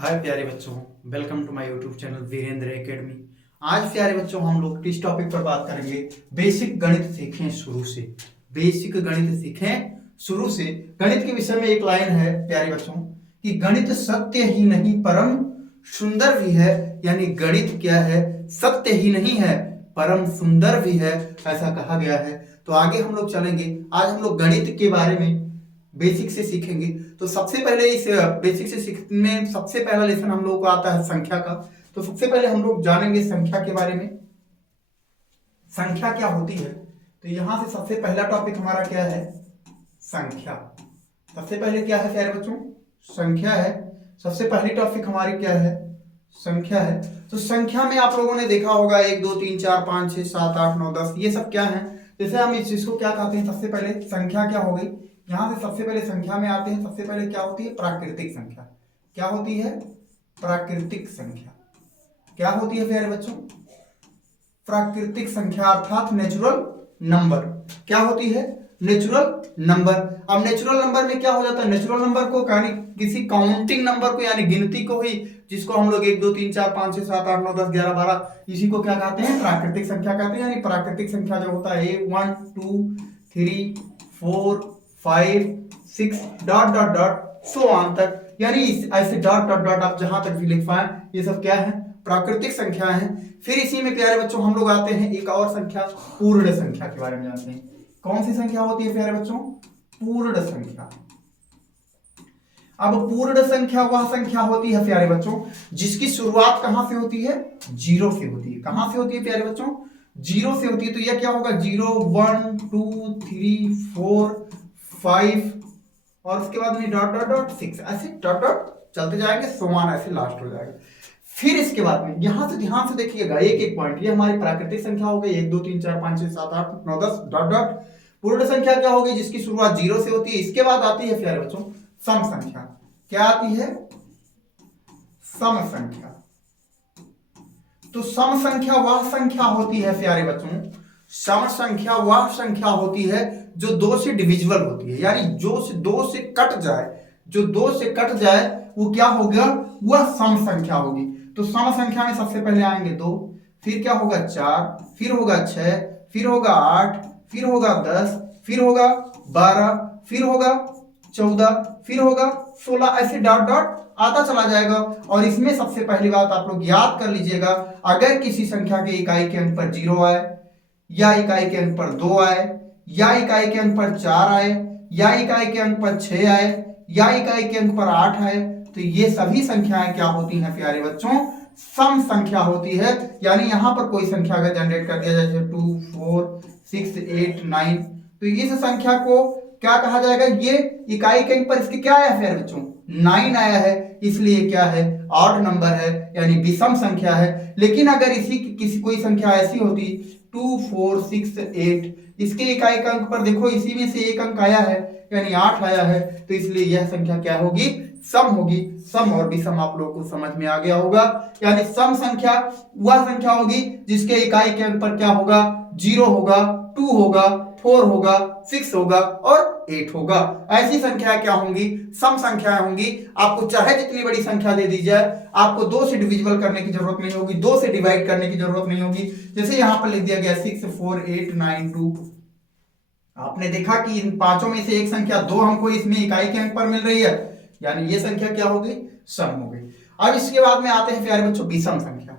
हाय प्यारे बच्चों, welcome to my YouTube channel Virendra academy. आज प्यारे बच्चों हम लोग किस टॉपिक पर बात करेंगे? बेसिक गणित सीखें शुरू से। बेसिक गणित सीखें शुरू से। गणित के विषय में एक लाइन है प्यारे बच्चों कि गणित सत्य ही नहीं परम सुंदर भी है। यानी गणित क्या है? सत्य ही नहीं है परम सुंदर भी है, ऐसा कहा गया है। तो आगे हम लोग चलेंगे। आज हम लोग गणित के बारे में बेसिक से सीखेंगे। तो सबसे पहले इस बेसिक से सीखने में सबसे पहला लेसन हम लोग को आता है संख्या का। तो सबसे पहले हम लोग जानेंगे संख्या के बारे में। संख्या क्या होती है? तो यहां से सबसे पहला टॉपिक हमारा क्या है? संख्या। सबसे पहले क्या है प्यारे बच्चों? संख्या है। सबसे पहली टॉपिक हमारी क्या है? संख्या है। तो संख्या में आप लोगों ने देखा होगा 1 2 3 4 5 6 7 8 9 10, ये सब क्या है? जैसे हम इस चीज को क्या कहते हैं? सबसे पहले संख्या क्या हो गई? यहां से सबसे पहले संख्या में आते हैं। सबसे पहले क्या होती है? प्राकृतिक संख्या। क्या होती है? प्राकृतिक संख्या। क्या होती है प्यारे बच्चों? प्राकृतिक संख्या अर्थात नेचुरल नंबर। क्या होती है? Natural number. अब नेचुरल नंबर में क्या हो जाता है? नेचुरल नंबर को यानी किसी काउंटिंग नंबर को यानी गिनती को ही, जिसको हम लोग 1 2 3 4 5 6 7 8 9 10 11 12, इसी को क्या कहते हैं? प्राकृतिक संख्या कहते हैं। यानी प्राकृतिक संख्या जो होता है 1 2 3 4 5 6 dot dot dot so on तक, यानी ऐसे डॉट डॉट डॉट आप जहां तक भी लिख पाए, ये सब क्या है? प्राकृतिक संख्या है। फिर इसी में प्यारे बच्चों हम लोग आते हैं एक और संख्या, पूर्ण संख्या के बारे में जानते हैं। कौन सी संख्या होती है प्यारे बच्चों? पूर्ण संख्या। अब पूर्ण संख्या वह संख्या होती है प्यारे बच्चों जिसकी शुरुआत कहां से होती है? जीरो से होती है। कहां से होती है प्यारे बच्चों? जीरो से होती है। तो यह क्या होगा? 0 1 2 3 4 5 और उसके बाद में डॉट डॉट डॉट 6, ऐसे डॉट डॉट चलते जाएंगे, समान ऐसे लास्ट हो जाएगा। फिर इसके बाद में यहां से ध्यान से देखिएगा एक एक पॉइंट, ये हमारी प्राकृतिक संख्या हो गई 1 2 3 4 5 6 7 8 9 10 डॉट डॉट। पूर्ण संख्या क्या होगी? जिसकी शुरुआत जीरो से होती है। इसके बाद आती है प्यारे बच्चों सम संख्या। क्या आती है? सम संख्या। तो सम संख्या वह संख्या होती है प्यारे बच्चों, सम संख्या वह संख्या होती है जो 2 से डिविजिबल होती है, यानी जो 2 से कट जाए, जो 2 से कट जाए वो क्या होगा? वह सम संख्या होगी। तो सम संख्या में सबसे पहले आएंगे 2, फिर क्या होगा? 4, फिर होगा 6, फिर होगा 8, फिर होगा 10, फिर होगा 12, फिर होगा 14, फिर होगा 16, ऐसे डॉट डॉट आता चला जाएगा। और इसमें सबसे पहली बात आप लोग याद कर लीजिएगा, अगर किसी संख्या के इकाई के अंक पर 0 आए, या इकाई के अंक पर 2 आए, या इकाई के अंक पर 4 आए, या इकाई के अंक पर 6 आए, या इकाई के अंक पर 8 आए, तो ये सभी संख्याएं क्या होती हैं प्यारे बच्चों? सम संख्या होती है। यानी यहां पर कोई संख्या अगर जनरेट कर दिया जाए 2 4 6 8 9, तो इस संख्या को क्या कहा जाएगा? ये इकाई के अंक पर इसके क्या आया है बच्चों? 9 आया है, इसलिए क्या है? ऑड नंबर है, यानी विषम संख्या है। लेकिन अगर इसी किसी कोई संख्या ऐसी होती 2 4 6 8, इसके इकाई का अंक पर देखो इसी में से एक अंक आया है, यानी 8 आया है, तो इसलिए यह संख्या क्या होगी? सम होगी। सम और विषम आप लोगों को समझ में आ गया होगा। यानी सम संख्या वह संख्या होगी जिसके इकाई के अंक पर क्या होगा? 0 होगा, 2 होगा, 4 होगा, 6 होगा और 8 होगा। ऐसी संख्याएं क्या होंगी? सम संख्याएं होंगी। आपको चाहे जितनी बड़ी संख्या दे दी जाए, आपको 2 से डिविजिबल करने की जरूरत नहीं होगी, 2 से डिवाइड करने की जरूरत नहीं होगी। जैसे यहां पर लिख दिया गया 6 4 8 9 2। आपने देखा कि इन पांचों में से एक संख्या 2 हमको इसमें इकाई के अंक पर मिल रही है, यानी ये संख्या क्या हो गई? सम हो गई। अब इसके बाद में आते हैं प्यारे बच्चों विषम संख्या।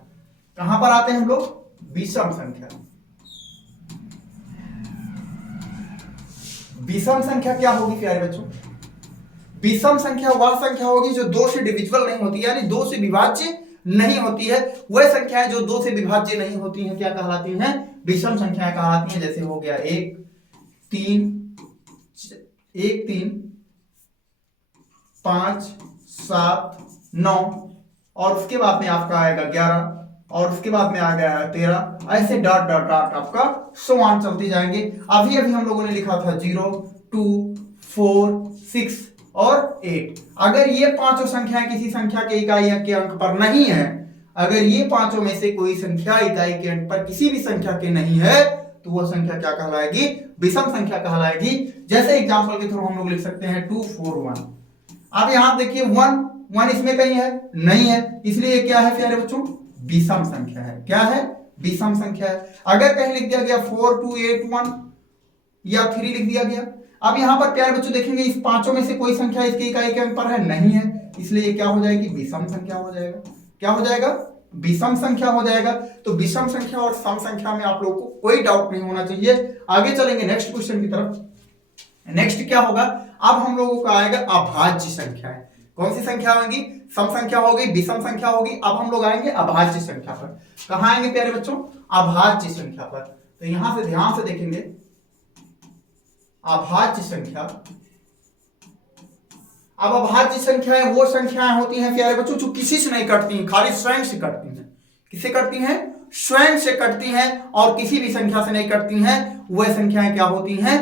कहां पर आते हैं हम लोग? विषम संख्या। विषम संख्या क्या होगी प्यारे बच्चों? विषम संख्या वह संख्या होगी जो 2 से डिविजिबल नहीं होती, यानी 2 से विभाज्य नहीं होती है। वह संख्याएं जो 2 से विभाज्य नहीं होती हैं क्या कहलाती हैं? विषम संख्याएं कहलाती हैं। जैसे हो गया 1 3 5 7 9, और उसके बाद में आपका आएगा 11, और उसके बाद में आ गया 13, ऐसे डॉट डॉट डॉट आपका समान चलते जाएंगे। अभी अभी हम लोगों ने लिखा था 0 2 4 6 और 8। अगर ये पांचों संख्याएं किसी संख्या के इकाई के अंक पर नहीं है, अगर ये पांचों में से कोई संख्या इकाई के अंक पर किसी भी संख्या के नहीं है, तो वह संख्या क्या कहलाएगी? विषम संख्या कहलाएगी। जैसे एग्जांपल के थ्रू हम लोग लिख सकते हैं 2 4 1। अब यहां देखिए 1 1 इसमें कहीं है नहीं है, इसलिए क्या है प्यारे बच्चों, विषम संख्या है। क्या है, विषम संख्या है। अगर कहीं लिख दिया गया 4 2 8 1 या 3 लिख दिया गया, अब यहां पर प्यारे बच्चों देखेंगे इस पांचों में से कोई संख्या इसके इकाई के अंक पर है नहीं है, इसलिए ये क्या हो जाएगी, विषम संख्या हो जाएगा। क्या हो जाएगा, विषम संख्या हो जाएगा। तो विषम संख्या और सम संख्या में आप लोगों को कोई डाउट नहीं होना चाहिए। आगे चलेंगे नेक्स्ट क्वेश्चन की तरफ। नेक्स्ट क्या होगा, अब हम लोगों का आएगा अभाज्य संख्या। कौन सी संख्या होगी, सम संख्या होगी, विषम संख्या होगी। अब हम लोग आएंगे अभाज्य संख्या पर। कहां आएंगे प्यारे बच्चों, अभाज्य संख्या पर। तो यहां से ध्यान से देखेंगे, अभाज्य संख्या। अब अभाज्य संख्याएं वो संख्याएं होती हैं प्यारे बच्चों जो किसी से नहीं कटती हैं, खाली स्वयं से कटती हैं। किससे कटती हैं, स्वयं से कटती हैं, और किसी भी संख्या से नहीं कटती हैं। वह संख्याएं क्या होती हैं,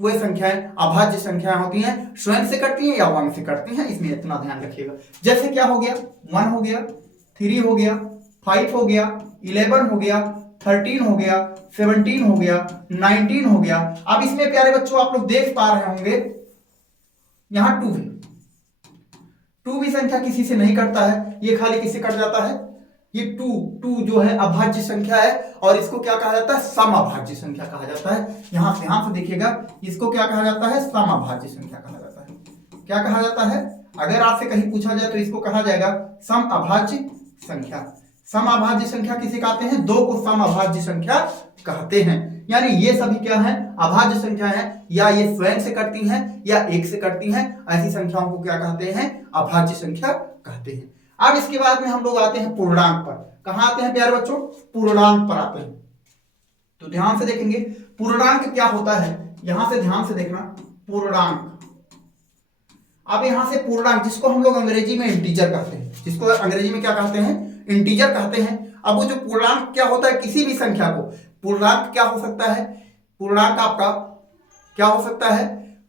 वह संख्याएं अभाज्य संख्याएं होती हैं, स्वयं से कटती हैं या 1 से कटती हैं। इसमें इतना ध्यान रखिएगा। जैसे क्या हो गया, 1 हो गया, 3 हो गया, 5 हो गया, 11 हो गया, 13 हो गया, 17 हो गया, 19 हो गया। अब इसमें प्यारे बच्चों आप लोग देख पा रहे होंगे यहां 2 है। 2 भी संख्या किसी से नहीं कटता है, ये खाली किससे कट जाता है, ये 2 जो है अभाज्य संख्या है, और इसको क्या कहा जाता है, सम अभाज्य संख्या कहा जाता है। यहां से ध्यान से देखिएगा, इसको क्या कहा जाता है, सम अभाज्य संख्या कहा जाता है। क्या कहा जाता है, अगर आपसे कहीं पूछा जाए तो इसको कहा जाएगा सम अभाज्य संख्या। सम अभाज्य संख्या किसे कहते हैं, 2 को सम अभाज्य संख्या कहते हैं। यानी ये सभी क्या है, अभाज्य संख्या है, या ये स्वयं से कटती हैं या 1 से कटती हैं। ऐसी संख्याओं को क्या कहते हैं, अभाज्य संख्या कहते हैं। अब इसके बाद में हम लोग आते हैं पूर्णांक पर। कहां आते हैं प्यारे बच्चों, पूर्णांक पर आते हैं। तो ध्यान से देखेंगे पूर्णांक क्या होता है, यहां से ध्यान से देखना, पूर्णांक। अब यहां से पूर्णांक, जिसको हम लोग अंग्रेजी में इंटीजर कहते हैं, जिसको अंग्रेजी में क्या कहते हैं, इंटीजर कहते हैं। अब वो जो पूर्णांक क्या होता है, किसी भी संख्या को, पूर्णांक क्या हो सकता है, पूर्णांक आपका क्या हो सकता है,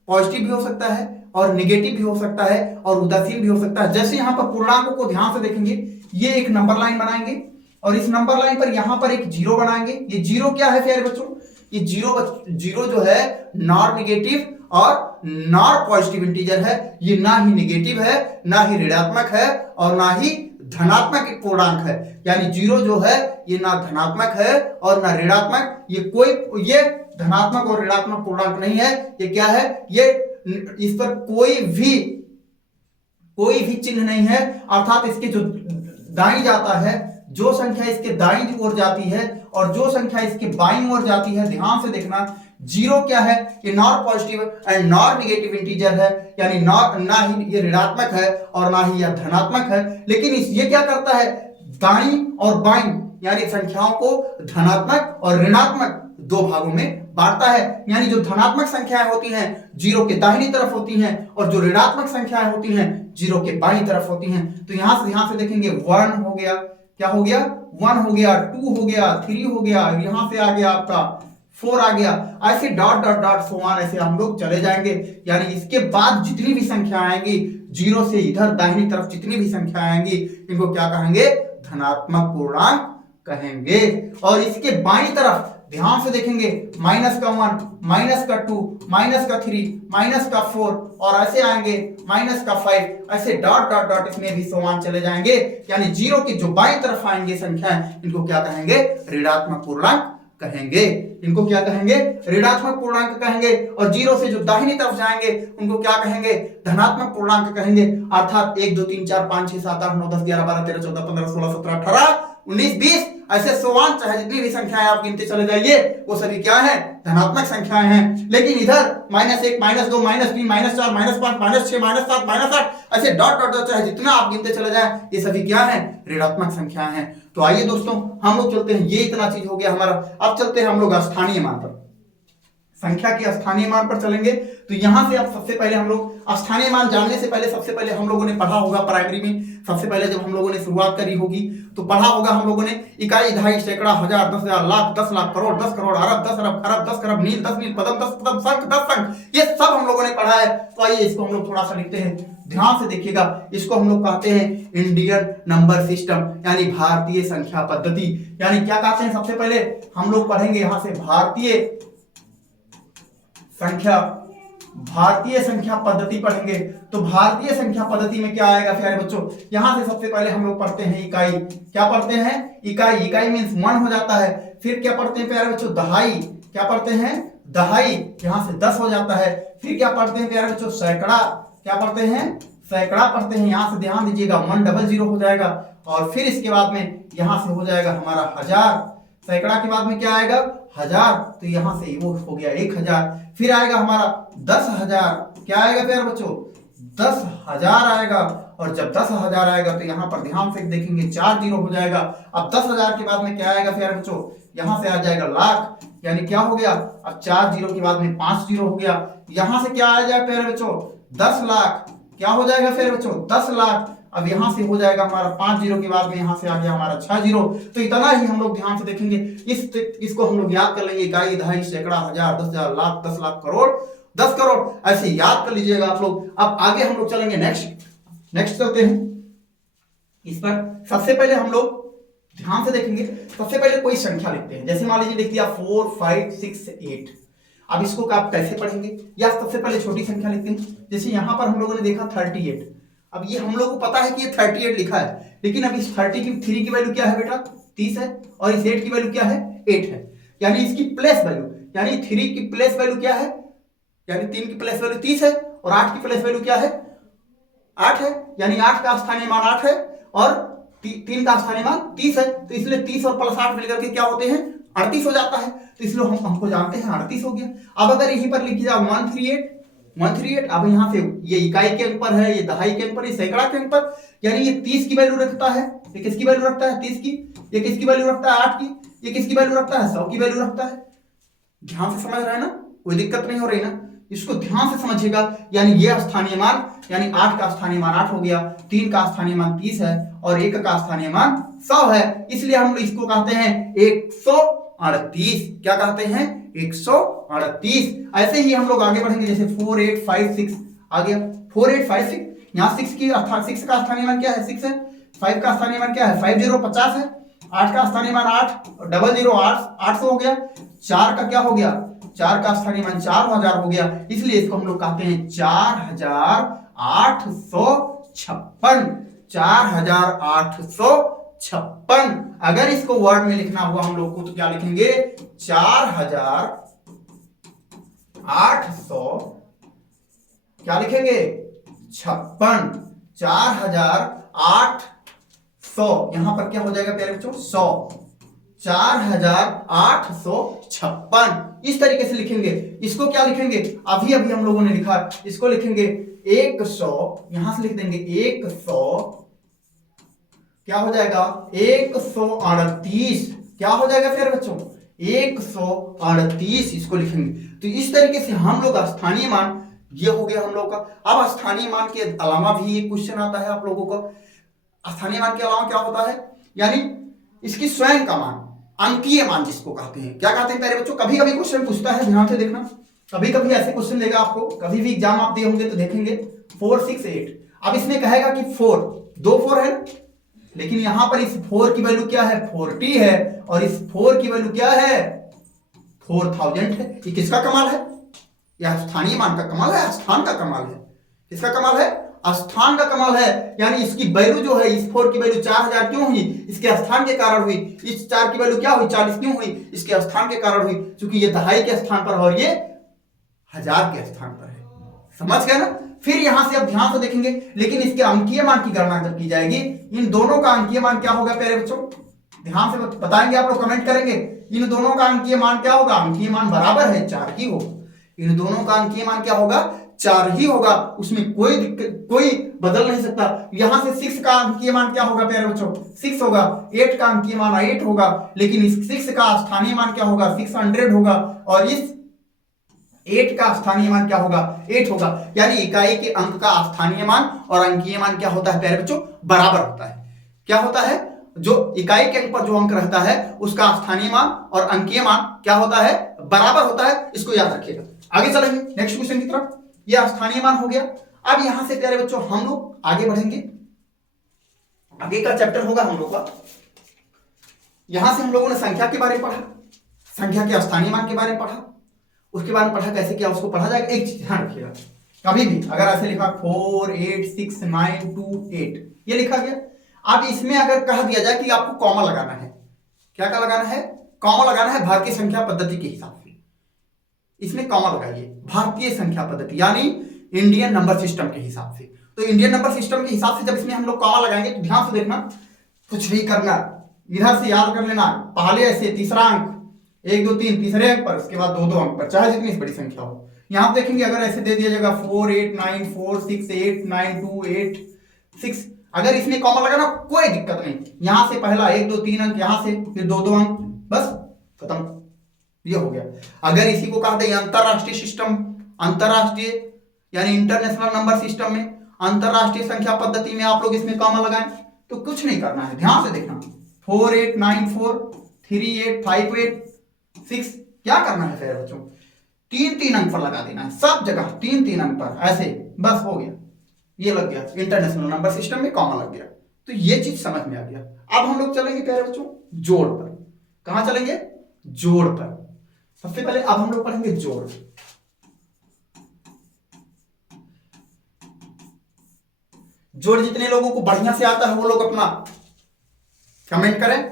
पॉजिटिव भी हो सकता है और निगेटिव भी हो सकता है और उदासीन भी हो सकता है। जैसे यहां पर पूर्णांकों को ध्यान से देखेंगे, ये एक नंबर लाइन बनाएंगे और इस नंबर लाइन पर यहां पर एक 0 बनाएंगे। ये 0 क्या है प्यारे बच्चों, ये 0 जो है नॉर निगेटिव और नॉर पॉजिटिव इंटीजर है। ये ना ही निगेटिव है, ना ही ऋणात्मक है और ना ही धनात्मक एक पूर्णांक है। यानी 0 जो है ये ना धनात्मक है और ना ऋणात्मक, ये धनात्मक और ऋणात्मक पूर्णांक नहीं है। ये क्या है, ये इस पर कोई भी चिन्ह नहीं है, अर्थात इसके जो दाईं जाता है, जो संख्या इसके दाईं ओर जाती है और जो संख्या इसके बाईं ओर जाती है, ध्यान से देखना। 0 क्या है, ये nor positive and nor negative integer है, यानी ना ही ये ऋणात्मक है और ना ही यह धनात्मक है। लेकिन ये क्या करता है, दाईं और बाईं यानी संख्याओं को धनात्मक और ऋणात्मक 2 भागों में बांटता है। यानी जो धनात्मक संख्याएं होती हैं 0 के दाहिनी तरफ होती हैं और जो ऋणात्मक संख्याएं होती हैं 0 के बाईं तरफ होती हैं। तो यहां से ध्यान से देखेंगे, 1 हो गया, क्या हो गया, 1 हो गया, 2 हो गया, 3 हो गया, यहां से आ गया आपका 4 आ गया, ऐसे dot dot dot so on, ऐसे हम लोग चले जाएंगे। यानी इसके बाद जितनी भी संख्या आएंगी 0 से इधर दाहिनी तरफ जितनी भी संख्या आएंगी, इनको क्या कहेंगे, धनात्मक पूर्णांक कहेंगे। और इसके बाईं तरफ ध्यान से देखेंगे, -1, -2, -3, -4 और ऐसे आएंगे -5, ऐसे डॉट डॉट डॉट इसमें भी समान चले जाएंगे। यानी 0 की जो बाईं तरफ आएंगे संख्याएं, इनको क्या कहेंगे, ऋणात्मक पूर्णांक कहेंगे। इनको क्या कहेंगे, ऋणात्मक पूर्णांक कहेंगे। और 0 से जो दाहिनी तरफ जाएंगे उनको क्या कहेंगे, धनात्मक पूर्णांक कहेंगे। अर्थात 1 2 3 4 5 6 7 8 9 10 11 12 13 14 15 16 17 18 19 20 ऐसे सोवान, चाहे जितनी भी संख्याएं आप गिनते चले जाइए वो सभी क्या है, धनात्मक संख्याएं हैं। लेकिन इधर -1 -2 -3 -4 -5 -6 -7 -8 ऐसे डॉट डॉट डॉट चाहे जितना आप गिनते चले जाएं, ये सभी क्या है, ऋणात्मक संख्याएं हैं। तो आइए दोस्तों हम लोग चलते हैं, ये इतना चीज हो गया हमारा। अब चलते हैं हम लोग स्थानीय मान पर, संख्या के स्थानीय मान पर चलेंगे। तो यहां से अब सबसे पहले हम लोग स्थानीय मान जानने से पहले सबसे पहले हम लोगों ने पढ़ा होगा प्राइमरी में, सबसे पहले जब हम लोगों ने शुरुआत करी होगी तो पढ़ा होगा हम लोगों ने इकाई, दहाई, सैकड़ा, हजार, 10,000, लाख, 10 लाख, करोड़, 10 करोड़, अरब, 10 अरब, खरब, 10 खरब, नील, 10 नील, पदम, 10 पदम, संख, 10 संख, ये सब हम लोगों ने पढ़ा है। तो आइए इसको हम लोग थोड़ा सा लिखते हैं, ध्यान से देखिएगा। इसको हम लोग कहते हैं इंडियन नंबर सिस्टम, यानी भारतीय संख्या पद्धति। यानी क्या कहते हैं, सबसे पहले हम लोग पढ़ेंगे यहां से भारतीय संख्या पद्धति पढ़ेंगे। तो भारतीय संख्या पद्धति में क्या आएगा प्यारे बच्चों, यहां से सबसे पहले हम लोग पढ़ते हैं इकाई। क्या पढ़ते हैं? इकाई। इकाई मीन्स 1 हो जाता है। फिर क्या पढ़ते हैं प्यारे बच्चों? दहाई। क्या पढ़ते हैं? दहाई। यहां से 10 हो जाता है। फिर क्या पढ़ते हैं प्यारे बच्चों? सैकड़ा। क्या पढ़ते हैं? सैकड़ा पढ़ते हैं। यहां से ध्यान दीजिएगा 100 हो जाएगा। और फिर इसके बाद में यहां से हो जाएगा हमारा 1000। सैकड़ा के बाद में क्या आएगा? 1000। तो यहां से वो हो गया 1000। फिर आएगा हमारा 10,000। क्या आएगा प्यारे बच्चों? 10,000 आएगा। और जब 10,000 आएगा तो यहाँ पर ध्यान से देखेंगे 4 जीरो हो जाएगा। अब 10,000 के बाद में क्या आएगा प्यारे बच्चों? यहाँ से आ जाएगा लाख। यानी क्या हो गया? अब 4 जीरो के बाद में 5 जीरो हो गया। यहां से क्या आ जाएगा प्यारे बच्चों? 10 लाख। क्या हो जाएगा प्यारे बच्चों? 10 लाख। अब यहां से हो जाएगा हमारा 5 जीरो के बाद में यहां से आ गया हमारा 6 जीरो। तो इतना ही हम लोग ध्यान से देखेंगे। इसको हम लोग याद कर लेंगे। इकाई, दहाई, सैकड़ा, 1000, 10,000, लाख, 10 लाख, करोड़, 10 करोड़, ऐसे याद कर लीजिएगा आप लोग। अब आगे हम लोग चलेंगे नेक्स्ट चलते हैं। इस पर सबसे पहले हम लोग ध्यान से देखेंगे। सबसे पहले कोई संख्या लिखते हैं। जैसे मान लीजिए लिख दिया 4, 5, 6, 8। अब इसको आप कैसे पढ़ेंगे? या सबसे पहले छोटी संख्या लिखते हैं। जैसे यहां पर हम लोगों ने देखा 38। अब ये हम लोग को पता है कि ये 38 लिखा है, लेकिन अब इस 3 की वैल्यू क्या है बेटा? 30 है। और इस 8 की वैल्यू क्या है? 8 है। यानी इसकी प्लेस वैल्यू, यानी 3 की प्लेस वैल्यू क्या है? यानी 3 की प्लेस वैल्यू 30 है। और 8 की प्लेस वैल्यू क्या है? 8 है। यानी 8 का स्थानीय मान 8 है और 3 का स्थानीय मान 30 है। तो इसलिए 30 और प्लस 8 मिलकर के क्या होते हैं? 38 हो जाता है। तो इसलिए हमको जानते हैं 38 हो गया। अब अगर यहीं पर लिख जाओ 138। अब यहाँ से ये इकाई के अंक पर है, ये दहाई के अंक पर, ये सैकड़ा के अंक पर, यानी ये 30 की वैल्यू रखता है। ये किसकी वैल्यू रखता है? 30 की। ये किसकी वैल्यू रखता है? 8 की। ये किसकी वैल्यू रखता है? 100 की वैल्यू रखता है। ध्यान से समझ रहे हैं ना? कोई दिक्कत नहीं हो रही ना? इसको ध्यान से समझिएगा। यानी ये स्थानीय मान, यानी 8 का स्थानीय मान 8 हो गया, 3 का स्थानीय मान 30 है और 1 का स्थानीय मान 100 है। इसलिए हम इसको कहते हैं 138। क्या कहते हैं? 138। ऐसे ही हम लोग आगे बढ़ेंगे। जैसे 4, 8, 5, 6 आ गया। 4, 8, 5, 6। यहाँ 6 का स्थानीय मान क्या है? 6 है। 5 का स्थानीय मान क्या है? 50, 50 है। 8 का स्थानीय मान 8, 00, 800 हो गया। 4 का क्या हो गया? 4 का स्थानीय मान 4000 हो गया। इसलिए इसको हम लोग कहते हैं 4856। 4856। अगर इसको वर्ड में लिखना हुआ हम लोग को तो क्या लिखेंगे? 4800 क्या लिखेंगे? 56। 4800 यहां पर क्या हो जाएगा प्यारे बच्चों? 100। 4856 इस तरीके से लिखेंगे। इसको क्या लिखेंगे? अभी हम लोगों ने लिखा, इसको लिखेंगे 100। यहां से लिख देंगे 100। क्या हो जाएगा? 138। क्या हो जाएगा फिर बच्चों? 138 इसको लिखेंगे। तो इस तरीके से हम लोग स्थानीय मान, ये हो गया हम लोग का। अब स्थानीय मान के अलावा भी एक क्वेश्चन आता है आप लोगों को। स्थानीय मान के अलावा क्या होता है? यानी इसकी स्वयं का मान, अंकीय मान जिसको कहते हैं। क्या कहते हैं प्यारे बच्चों? कभी कभी क्वेश्चन पूछता है, ध्यान से देखना। कभी कभी ऐसे क्वेश्चन देगा आपको, कभी भी एग्जाम आप दिए होंगे तो देखेंगे 4, 6, 8। अब इसमें कहेगा कि 4, 2 4 है, लेकिन यहां पर इस 4 की वैल्यू क्या है? 40 है। और इस 4 की वैल्यू क्या है? 4000 है। ये किसका कमाल है? यह स्थानीय मान का कमाल है, स्थान का कमाल है। किसका कमाल है? स्थान का कमाल है। यानी इसकी वैल्यू जो है, इस 4 की वैल्यू 4000 क्यों हुई? इसके स्थान के कारण हुई। इस 4 की वैल्यू क्या हुई? 40 क्यों हुई? इसके स्थान के कारण हुई, क्योंकि ये दहाई के स्थान पर और ये 1000 के स्थान पर है। समझ गए ना? फिर यहां से अब ध्यान से देखेंगे, लेकिन इसके अंकीय मान की गणना जब की जाएगी, इन दोनों का अंकीय मान क्या होगा प्यारे बच्चों? ध्यान से बताएंगे आप लोग, कमेंट करेंगे। इन दोनों का अंकीय मान क्या होगा? अंकीय मान बराबर है, 4 ही होगा। इन दोनों का अंकीय मान क्या होगा? 4 ही होगा। उसमें कोई बदल नहीं सकता। यहां से 6 का अंकीय मान क्या होगा प्यारे बच्चों? 6 होगा। 8 का अंकीय मान 8 होगा, लेकिन इस 6 का स्थानीय मान क्या होगा? 600 होगा। और इस 8 का स्थानीय मान क्या होगा? 8 होगा। यानी इकाई के अंक का स्थानीय मान और अंकीय मान क्या होता है प्यारे बच्चों? बराबर होता है। क्या होता है? जो इकाई के अंक पर जो अंक रहता है उसका स्थानीय मान और अंकीय मान क्या होता है? बराबर होता है। इसको याद रखिएगा। आगे चलेंगे नेक्स्ट क्वेश्चन की तरफ। यह स्थानीय मान हो गया। अब यहां से प्यारे बच्चों हम लोग आगे बढ़ेंगे। आगे का चैप्टर होगा हम लोग का। यहां से हम लोगों ने संख्या के बारे में पढ़ा, संख्या के स्थानीय मान के बारे में पढ़ा, उसके बारे में पढ़ा कैसे क्या उसको पढ़ा जाएगा। एक चीज ध्यान रखिएगा, कभी भी अगर ऐसे लिखा 4 8 6 9 2 8 ये लिखा गया, अब इसमें अगर कह दिया जाए कि आपको कॉमा लगाना है, क्या क्या लगाना है, कॉमा लगाना है भारतीय संख्या पद्धति के हिसाब से, इसमें कॉमा लगाइए भारतीय संख्या पद्धति यानी इंडियन नंबर सिस्टम के हिसाब से। तो इंडियन नंबर सिस्टम के हिसाब से जब इसमें हम लोग कॉमा लगाएंगे तो ध्यान से देखना, कुछ नहीं करना, इधर से याद कर लेना, पहले ऐसे तीसरा अंक 1 2 3 तीसरे अंक पर, उसके बाद 2 2 अंक पर, चाहे जितनी बड़ी संख्या हो। यहां देखेंगे अगर ऐसे दे दिया जाएगा 4 8 9 4 6 8 9 2 8 6, अगर इसमें कॉमा लगाना कोई दिक्कत नहीं, यहां से पहला 1 2 3 अंक, यहां से फिर 2 2 अंक, बस खत्म, ये हो गया। अगर इसी को कहते हैं अंतरराष्ट्रीय सिस्टम, अंतरराष्ट्रीय यानी इंटरनेशनल नंबर सिस्टम में, अंतरराष्ट्रीय संख्या पद्धति में आप लोग इसमें कॉमा लगाएं तो कुछ नहीं करना है, ध्यान से देखना, 4 8 9 4 3 8 5 8 6, क्या करना है फिर बच्चों, 3 3 अंक पर लगा देना है, सब जगह 3 3 अंक पर ऐसे, बस हो गया, ये लग गया, इंटरनेशनल नंबर सिस्टम में कॉमा लग गया। तो ये चीज समझ में आ गया। अब हम लोग चलेंगे प्यारे बच्चों जोड़ पर। कहां चलेंगे, जोड़ पर। सबसे पहले अब हम लोग पढ़ेंगे जोड़। जोड़ जितने लोगों को बढ़िया से आता है वो लोग अपना कमेंट करें,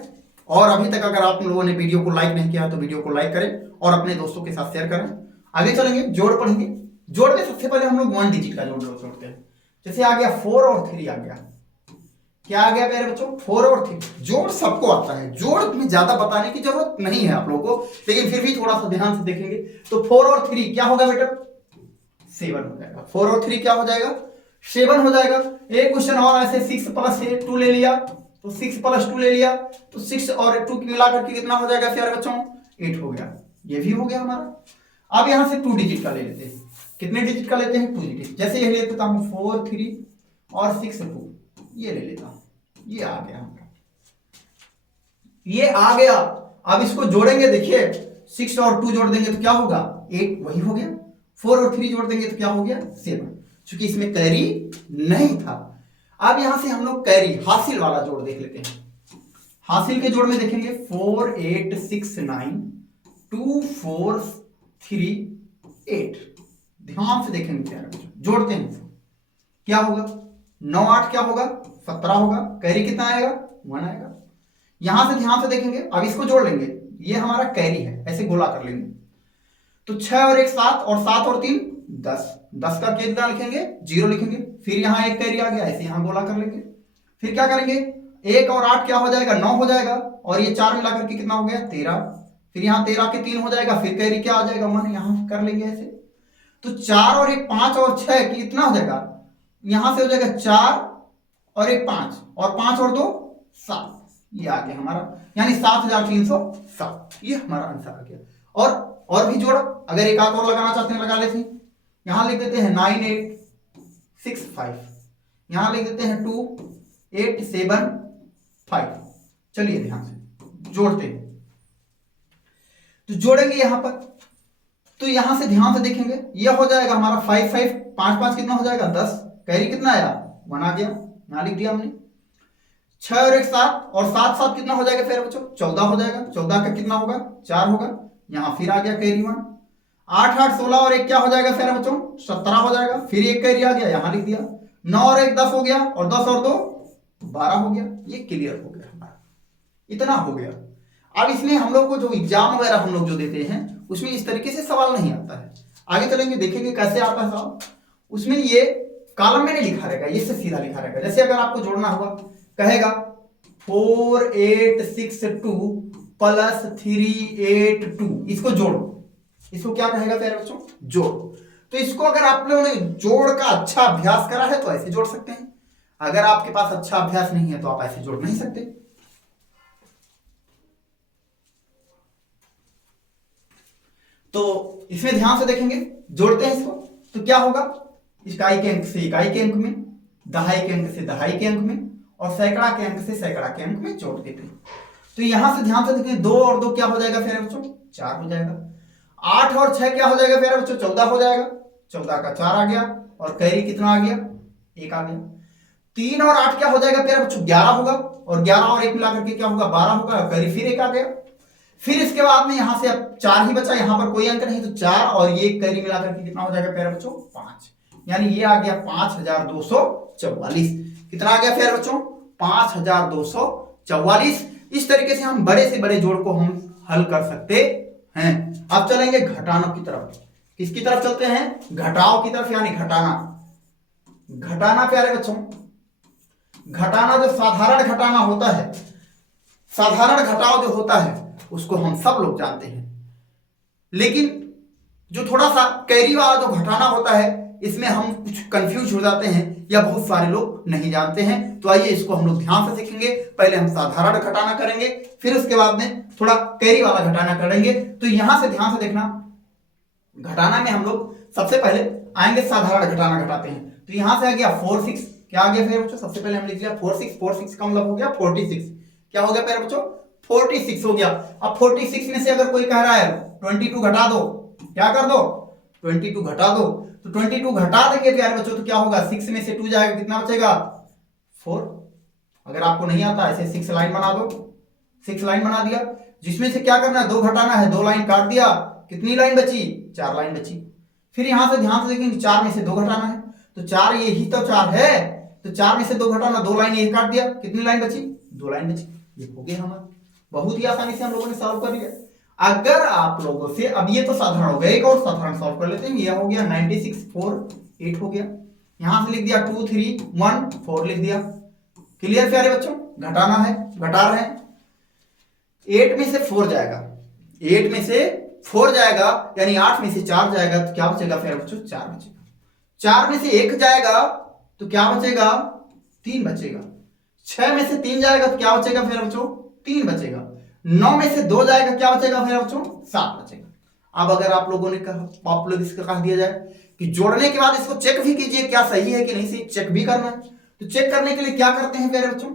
और अभी तक अगर आप लोगों ने वीडियो को लाइक नहीं किया तो वीडियो को लाइक करें और अपने दोस्तों के साथ शेयर करें। आगे चलेंगे, जोड़ पढ़ेंगे। जोड़ में सबसे पहले हम लोग 1 डिजिट का जोड़ते हैं। जैसे आ गया 4 और 3 आ गया, क्या आ गया प्यारे बच्चों, 4 और 3। जोड़ सबको आता है, जोड़ में ज्यादा बताने की जरूरत नहीं है आप लोगों को, लेकिन फिर भी थोड़ा सा ध्यान से देखेंगे तो 4 और 3 क्या होगा बेटा, 7 हो जाएगा। 4 और 3 क्या हो जाएगा, 7 हो जाएगा। एक क्वेश्चन और ऐसे 6 प्लस 2 ले लिया तो 6 प्लस 2 ले लिया तो 6 और 2 मिलाकर के कितना हो जाएगा प्यारे बच्चों, 8 हो गया। ये भी हो गया हमारा। अब यहां से 2 डिजिट का ले लेते हैं। कितने डिजिट का लेते हैं, 2 डिजिट। जैसे ये ले लेता हूं 4 3 और 6 2, ये ले लेता हूं, ये आ गया हमारा, ये आ गया। अब इसको जोड़ेंगे, देखिए 6 और 2 जोड़ देंगे तो क्या होगा, 8, वही हो गया। 4 और 3 जोड़ देंगे तो क्या हो गया, 7, क्योंकि इसमें कैरी नहीं था। अब यहां से हम लोग कैरी हासिल वाला जोड़ देख लेते हैं। हासिल के जोड़ में देखेंगे 4 8 6 9 2 4 3 8। ध्यान से देखेंगे प्यारे बच्चों, जोड़ते हैं इसको, क्या होगा, 9 8 क्या होगा, 17 होगा। कैरी कितना आएगा, 1 आएगा। यहां से ध्यान से देखेंगे, अब इसको जोड़ लेंगे, ये हमारा कैरी है, ऐसे गोला कर लेंगे तो 6 और 1 7 और 7 और 3 10। 10 का कितना लिखेंगे, 0 लिखेंगे। फिर यहां एक कैरी आ गया, ऐसे यहां गोला कर लेंगे। फिर क्या करेंगे, 1 और 8 क्या हो जाएगा, 9 हो जाएगा, और ये 4 मिलाकर के कितना हो गया, 13। फिर यहां 13 के 3 हो जाएगा, फिर कैरी क्या आ जाएगा, 1, यहां कर लेंगे ऐसे। तो 4 और 1 5 और 6 कितना हो जाएगा, यहां से हो जाएगा 4 और 1 5 और 5 और 2 7, ये आ गया हमारा, यानी 7307, ये हमारा आंसर आ गया। और भी जोड़, अगर एक आध और लगाना चाहते हैं लगा लेते हैं। यहां लिख देते हैं 9 8 6 5, यहां लिख देते हैं 2 8 7 5। चलिए ध्यान से जोड़ते हैं, तो जोड़ेंगे यहां पर, तो यहां से ध्यान से देखेंगे, यह हो जाएगा हमारा 5 5 5 5 कितना हो जाएगा, 10। कैरी कितना आया, 1 आ गया, यहां लिख दिया हमने। 6 और 1 7 और 7 7 कितना हो जाएगा फिर बच्चों, 14 हो जाएगा। 14 का कितना होगा, 4 होगा, यहां फिर आ गया कैरी 1। 8 8 16 और 1 क्या हो जाएगा फिर बच्चों, 17 हो जाएगा। फिर एक कैरी आ गया, यहां लिख दिया। 9 और 1 10 हो गया, और 10 और 2 12 हो गया। ये क्लियर हो गया हमारा, इतना हो गया। अब इसमें हम लोग को जो एग्जाम वगैरह हम लोग जो देते हैं उसमें इस तरीके से सवाल नहीं आता है। आगे चलेंगे, देखेंगे कैसे आता है सवाल। उसमें ये कॉलम में नहीं लिखा रहेगा, ये से सीधा लिखा रहेगा। जैसे अगर आपको जोड़ना हुआ, कहेगा 4 8 6 2 प्लस 3 8 2, इसको जोड़ो। इसको क्या कहेगा प्यारे बच्चों, जोड़। तो इसको अगर आप लोगों ने जोड़ का अच्छा अभ्यास करा है तो ऐसे जोड़ सकते हैं। अगर आपके पास अच्छा अभ्यास नहीं है तो आप ऐसे जोड़ नहीं सकते। तो इसमें ध्यान से देखेंगे, जोड़ते हैं इसको तो क्या होगा, इकाई के अंक से इकाई के अंक में, दहाई के अंक से दहाई के अंक में, और सैकड़ा के अंक से सैकड़ा के अंक में जोड़ देते हैं। तो यहां से ध्यान से देखें, 2 और 2 क्या हो जाएगा फिर बच्चों, 4 हो जाएगा। 8 और 6 क्या हो जाएगा फिर बच्चों, 14 हो जाएगा। 14 का 4 आ गया, और कैरी कितना आ गया, 1 आ गया। 3 और 8 क्या हो जाएगा फिर बच्चों, 11 होगा, और 11 और 1 मिलाकर के क्या होगा, 12 होगा। कैरी फिर 1 आ गया। फिर इसके बाद में यहां से अब 4 ही बचा, यहां पर कोई अंक नहीं, तो 4 और ये कैरी मिलाकर के कितना हो जाएगा प्यारे बच्चों, 5। यानी ये आ गया 5244। कितना आ गया प्यारे बच्चों? 5244। इस तरीके से हम बड़े से बड़े जोड़ को हम हल कर सकते हैं। अब चलेंगे घटाना की तरफ। किसकी तरफ चलते हैं? घटाओ की तरफ, यानी घटाना। घटाना प्यारे बच्चों, घटाना जो साधारण घटाना होता है, साधारण घटाव जो होता है उसको हम सब लोग जानते हैं, लेकिन जो थोड़ा सा कैरी वाला जो घटाना होता है इसमें हम कुछ कंफ्यूज हो जाते हैं या बहुत सारे लोग नहीं जानते हैं। तो आइए इसको हम लोग ध्यान से सीखेंगे। पहले हम साधारण घटाना करेंगे, फिर उसके बाद में थोड़ा कैरी वाला घटाना करेंगे। तो यहां से ध्यान से देखना, घटाना में हम लोग सबसे पहले आएंगे साधारण घटाना घटाते हैं। तो यहां से आ गया 4 6, क्या आ गया फिर बच्चों? सबसे पहले हम लिख लिया 4 6, 4 6 का मतलब हो गया 46। क्या हो गया फिर बच्चों? 46 हो गया। अब 46 में से अगर कोई कह रहा है 22 घटा दो, क्या कर दो? 22 घटा दो। तो 22 घटा देंगे प्यारे बच्चों तो क्या होगा? 6 में से 2 जाएगा, कितना बचेगा? 4। अगर आपको नहीं आता ऐसे 6 लाइन बना दो, 6 लाइन बना दिया, जिसमें से क्या करना है? 2 घटाना है, 2 लाइन काट दिया, कितनी लाइन बची? 4 लाइन बची। फिर यहां से ध्यान से देखेंगे 4 में से 2 घटाना है, तो 4 यही तो 4 है, तो 4 में से 2 घटाना, 2 लाइन ये काट दिया, कितनी लाइन बची? 2 लाइन बची। ये हो गया हमारा, बहुत ही आसानी से हम लोगों ने सॉल्व कर लिया। अगर आप लोगों से, अब ये तो साधारण हो गया, एक और साधारण सॉल्व कर लेते हैं। ये हो गया 96 4 8 हो गया। यहां से लिख दिया 2 3 1 4 लिख दिया। क्लियर प्यारे बच्चों? घटाना है, घटा रहे हैं। 8 में से 4 जाएगा, 8 में से 4 जाएगा, यानी 8 में से 4 जाएगा, तो क्या बचेगा प्यारे बच्चों? 4 बचेगा। 4 में से 1 जाएगा तो क्या बचेगा? 3 बचेगा। 6 में से 3 जाएगा तो क्या बचेगा प्यारे बच्चों? 3 बचेगा। 9 में से 2 जाएगा, क्या बचेगा प्यारे बच्चों? 7 बचेगा। अब अगर आप लोगों ने कहा, आप लोग इसका कह दिया जाए कि जोड़ने के बाद इसको चेक भी कीजिए क्या सही है कि नहीं सही, चेक भी करना है। तो चेक करने के लिए क्या करते हैं प्यारे बच्चों?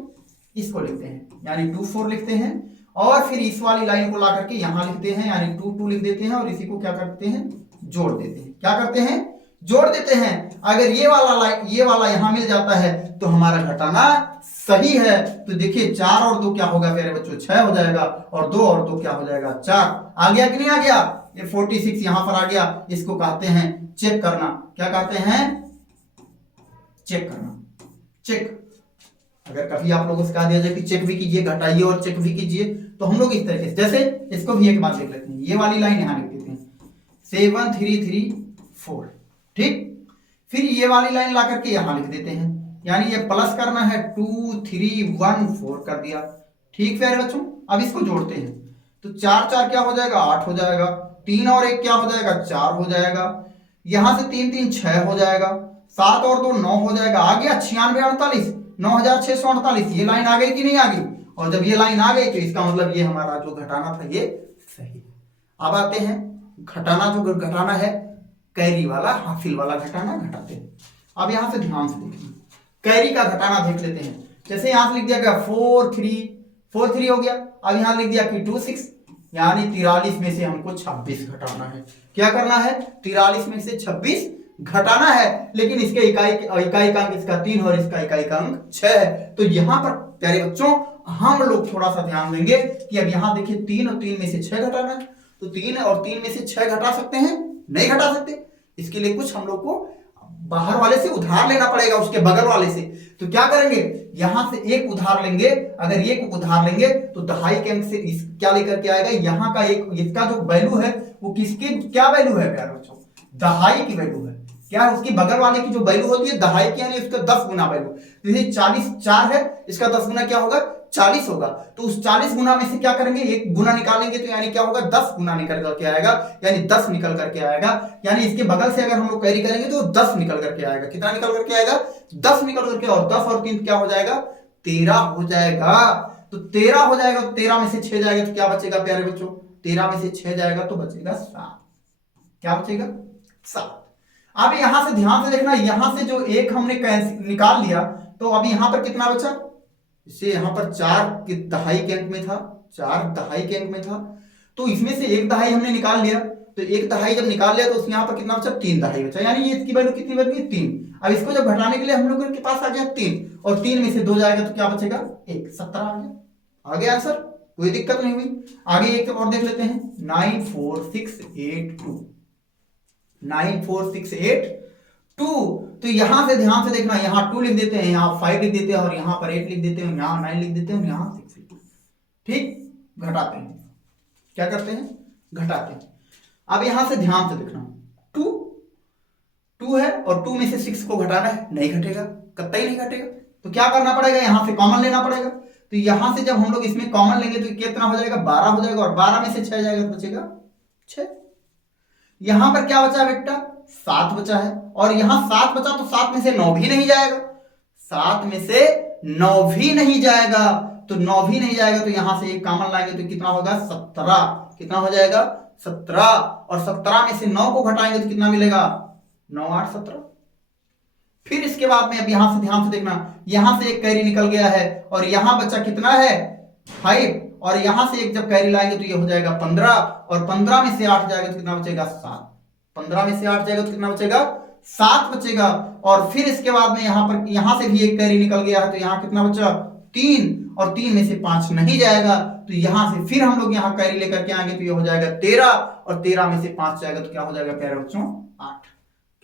इसको लिखते हैं, यानी 2 4 लिखते हैं, और फिर इस वाली लाइन को ला करके यहां लिखते हैं, यानी 2 2 लिख देते हैं, और इसी को क्या करते हैं? जोड़ देते हैं। क्या करते हैं? जोड़ देते हैं। अगर ये वाला लाइन, ये वाला यहां मिल जाता है तो हमारा घटाना सही है। तो देखिए 4 और 2 क्या होगा प्यारे बच्चों? 6 हो जाएगा, और 2 और 2 क्या हो जाएगा? 4। आ गया कि नहीं आ गया? ये 46 यहां पर आ गया। इसको कहते हैं चेक करना। क्या कहते हैं? चेक करना। चेक। अगर कभी आप लोगों से कहा दिया जाए कि चेक भी कीजिए, घटाइए और चेक भी कीजिए, तो हम लोग इस तरीके से, जैसे इसको भी एक बार देख लेते हैं। ये वाली लाइन यहां लिख देते हैं 7 3 3 4, ठीक। फिर ये वाली लाइन ला करके यहां लिख देते हैं, यानी ये प्लस करना है 2 3 1 4 कर दिया, ठीक प्यारे बच्चों। अब इसको जोड़ते हैं तो 4 4 क्या हो जाएगा? 8 हो जाएगा। 3 और 1 क्या हो जाएगा? 4 हो जाएगा। यहां से 3 3 6 हो जाएगा। 7 और 2 9 हो जाएगा। आ गया 96 48 9648। ये लाइन आ गई कि नहीं आ गई? और जब ये लाइन आ गई तो इसका मतलब ये हमारा जो घटाना था ये सही है। अब आते हैं घटाना, जो घटाना है कैरी वाला, हासिल वाला घटाना घटाते हैं। अब यहां से ध्यान से देखिए, कैरी का घटाना देख लेते हैं। जैसे यहां से लिख दिया गया 4 3 हो गया। अब यहां लिख दिया कि 2 6, यानी 43 में से हमको 26 घटाना है। क्या करना है? 43 में से 26 घटाना है। लेकिन इसके इकाई का अंक इसका 3 और इसका इकाई का अंक 6 है। तो यहां पर प्यारे बच्चों हम लोग थोड़ा सा ध्यान देंगे कि अब यहां देखिए 3 और 3 में से 6 घटाना है। तो 3 और 3 में से 6 घटा सकते हैं? नहीं घटा सकते। इसके लिए कुछ हम लोग को बाहर वाले से उधार लेना पड़ेगा, उसके बगल वाले से। तो क्या करेंगे? यहां से एक उधार लेंगे। अगर एक उधार लेंगे तो दहाई के अंक से क्या लेकर के आएगा? यहाँ का एक, इसका जो वैल्यू है वो किसकी क्या वैल्यू है प्यारे बच्चों? दहाई की वैल्यू है। क्या? उसकी बगल वाले की जो वैल्यू होती है दहाई की, यानी उसका 10 गुना वैल्यू। जैसे 40 4 है, इसका 10 गुना क्या होगा? 40 होगा। तो उस 40 गुना में से क्या करेंगे? एक गुना निकालेंगे, तो यानी क्या होगा? 10 गुना निकल करके आएगा, यानी 10 निकल करके आएगा। यानी इसके बगल से अगर हम लोग कैरी करेंगे तो 10 निकल करके आएगा। कितना निकल करके आएगा? 10 निकल करके, और 10 और 3 क्या हो जाएगा? 13 हो जाएगा। तो 13 हो जाएगा। 13 में से 6 जाएगा तो क्या बचेगा प्यारे बच्चों? 13 में से 6 जाएगा तो बचेगा 7। क्या बचेगा? 7। अब यहां से ध्यान से देखना, यहां से जो एक हमने निकाल लिया, तो अभी यहां पर कितना बचा? इसे यहां पर 4 के दहाई के अंक में था, 4 दहाई के अंक में था। तो इसमें से एक दहाई हमने निकाल लिया। तो एक दहाई जब निकाल लिया तो यहां पर कितना बचा? 3 दहाई बचा, यानी ये इसकी वैल्यू कितनी बन गई? 3। अब इसको जब घटाने के लिए हम लोगों के पास आ गया 3, और 3 में से 2 जाएगा तो क्या बचेगा? 1। 17 आ गया। आ गया आंसर, कोई दिक्कत नहीं हुई। आगे एक और देख लेते हैं, 9 4 6 8 2। 9 4 6 8 2, तो यहां से ध्यान से देखना, यहाँ 2 लिख देते हैं, यहाँ 5 लिख देते हैं, और यहाँ पर 8 लिख देते हैं, यहाँ 9 लिख देते हैं, और यहाँ 6 लिख देते हैं। ठीक, घटाते हैं, क्या करते हैं, घटाते हैं। अब यहां से ध्यान से देखना, 2 है और 2 में से 6 को घटाना है, नहीं घटेगा, कतई नहीं घटेगा। तो क्या करना पड़ेगा, यहां से कॉमन लेना पड़ेगा। तो यहां से जब हम लोग इसमें कॉमन लेंगे तो कितना हो जाएगा, 12 हो जाएगा, और 12 में से 6 जाएगा तो बचेगा 6। यहां पर क्या बचा है बेटा, 7 बचा है, और यहां 7 बचा तो 7 में से 9 भी नहीं जाएगा, 7 में से 9 भी नहीं जाएगा, तो 9 भी नहीं जाएगा, तो यहां से एक कॉमन लाएंगे तो कितना होगा, 17। कितना हो जाएगा, 17, और 17 में से 9 को घटाएंगे तो कितना मिलेगा, 9 8 17। फिर इसके बाद में अब यहां से ध्यान से देखना, यहां से एक कैरी निकल गया है, और यहां बचा कितना है, 5, और यहां से एक जब कैरी लाएंगे तो ये हो जाएगा 15, और 15 में से 8 जाएगा तो कितना बचेगा, 7। 15 में से 8 जाएगा तो कितना बचेगा, 7 बचेगा। और फिर इसके बाद में यहां से भी एक कैरी निकल गया है, तो यहां कितना बचा, 3, और 3 में से 5 नहीं जाएगा, तो यहां से फिर हम लोग यहां कैरी लेकर के आएंगे तो ये हो जाएगा 13, और 13 में से 5 जाएगा तो क्या हो जाएगा प्यारे बच्चों, 8।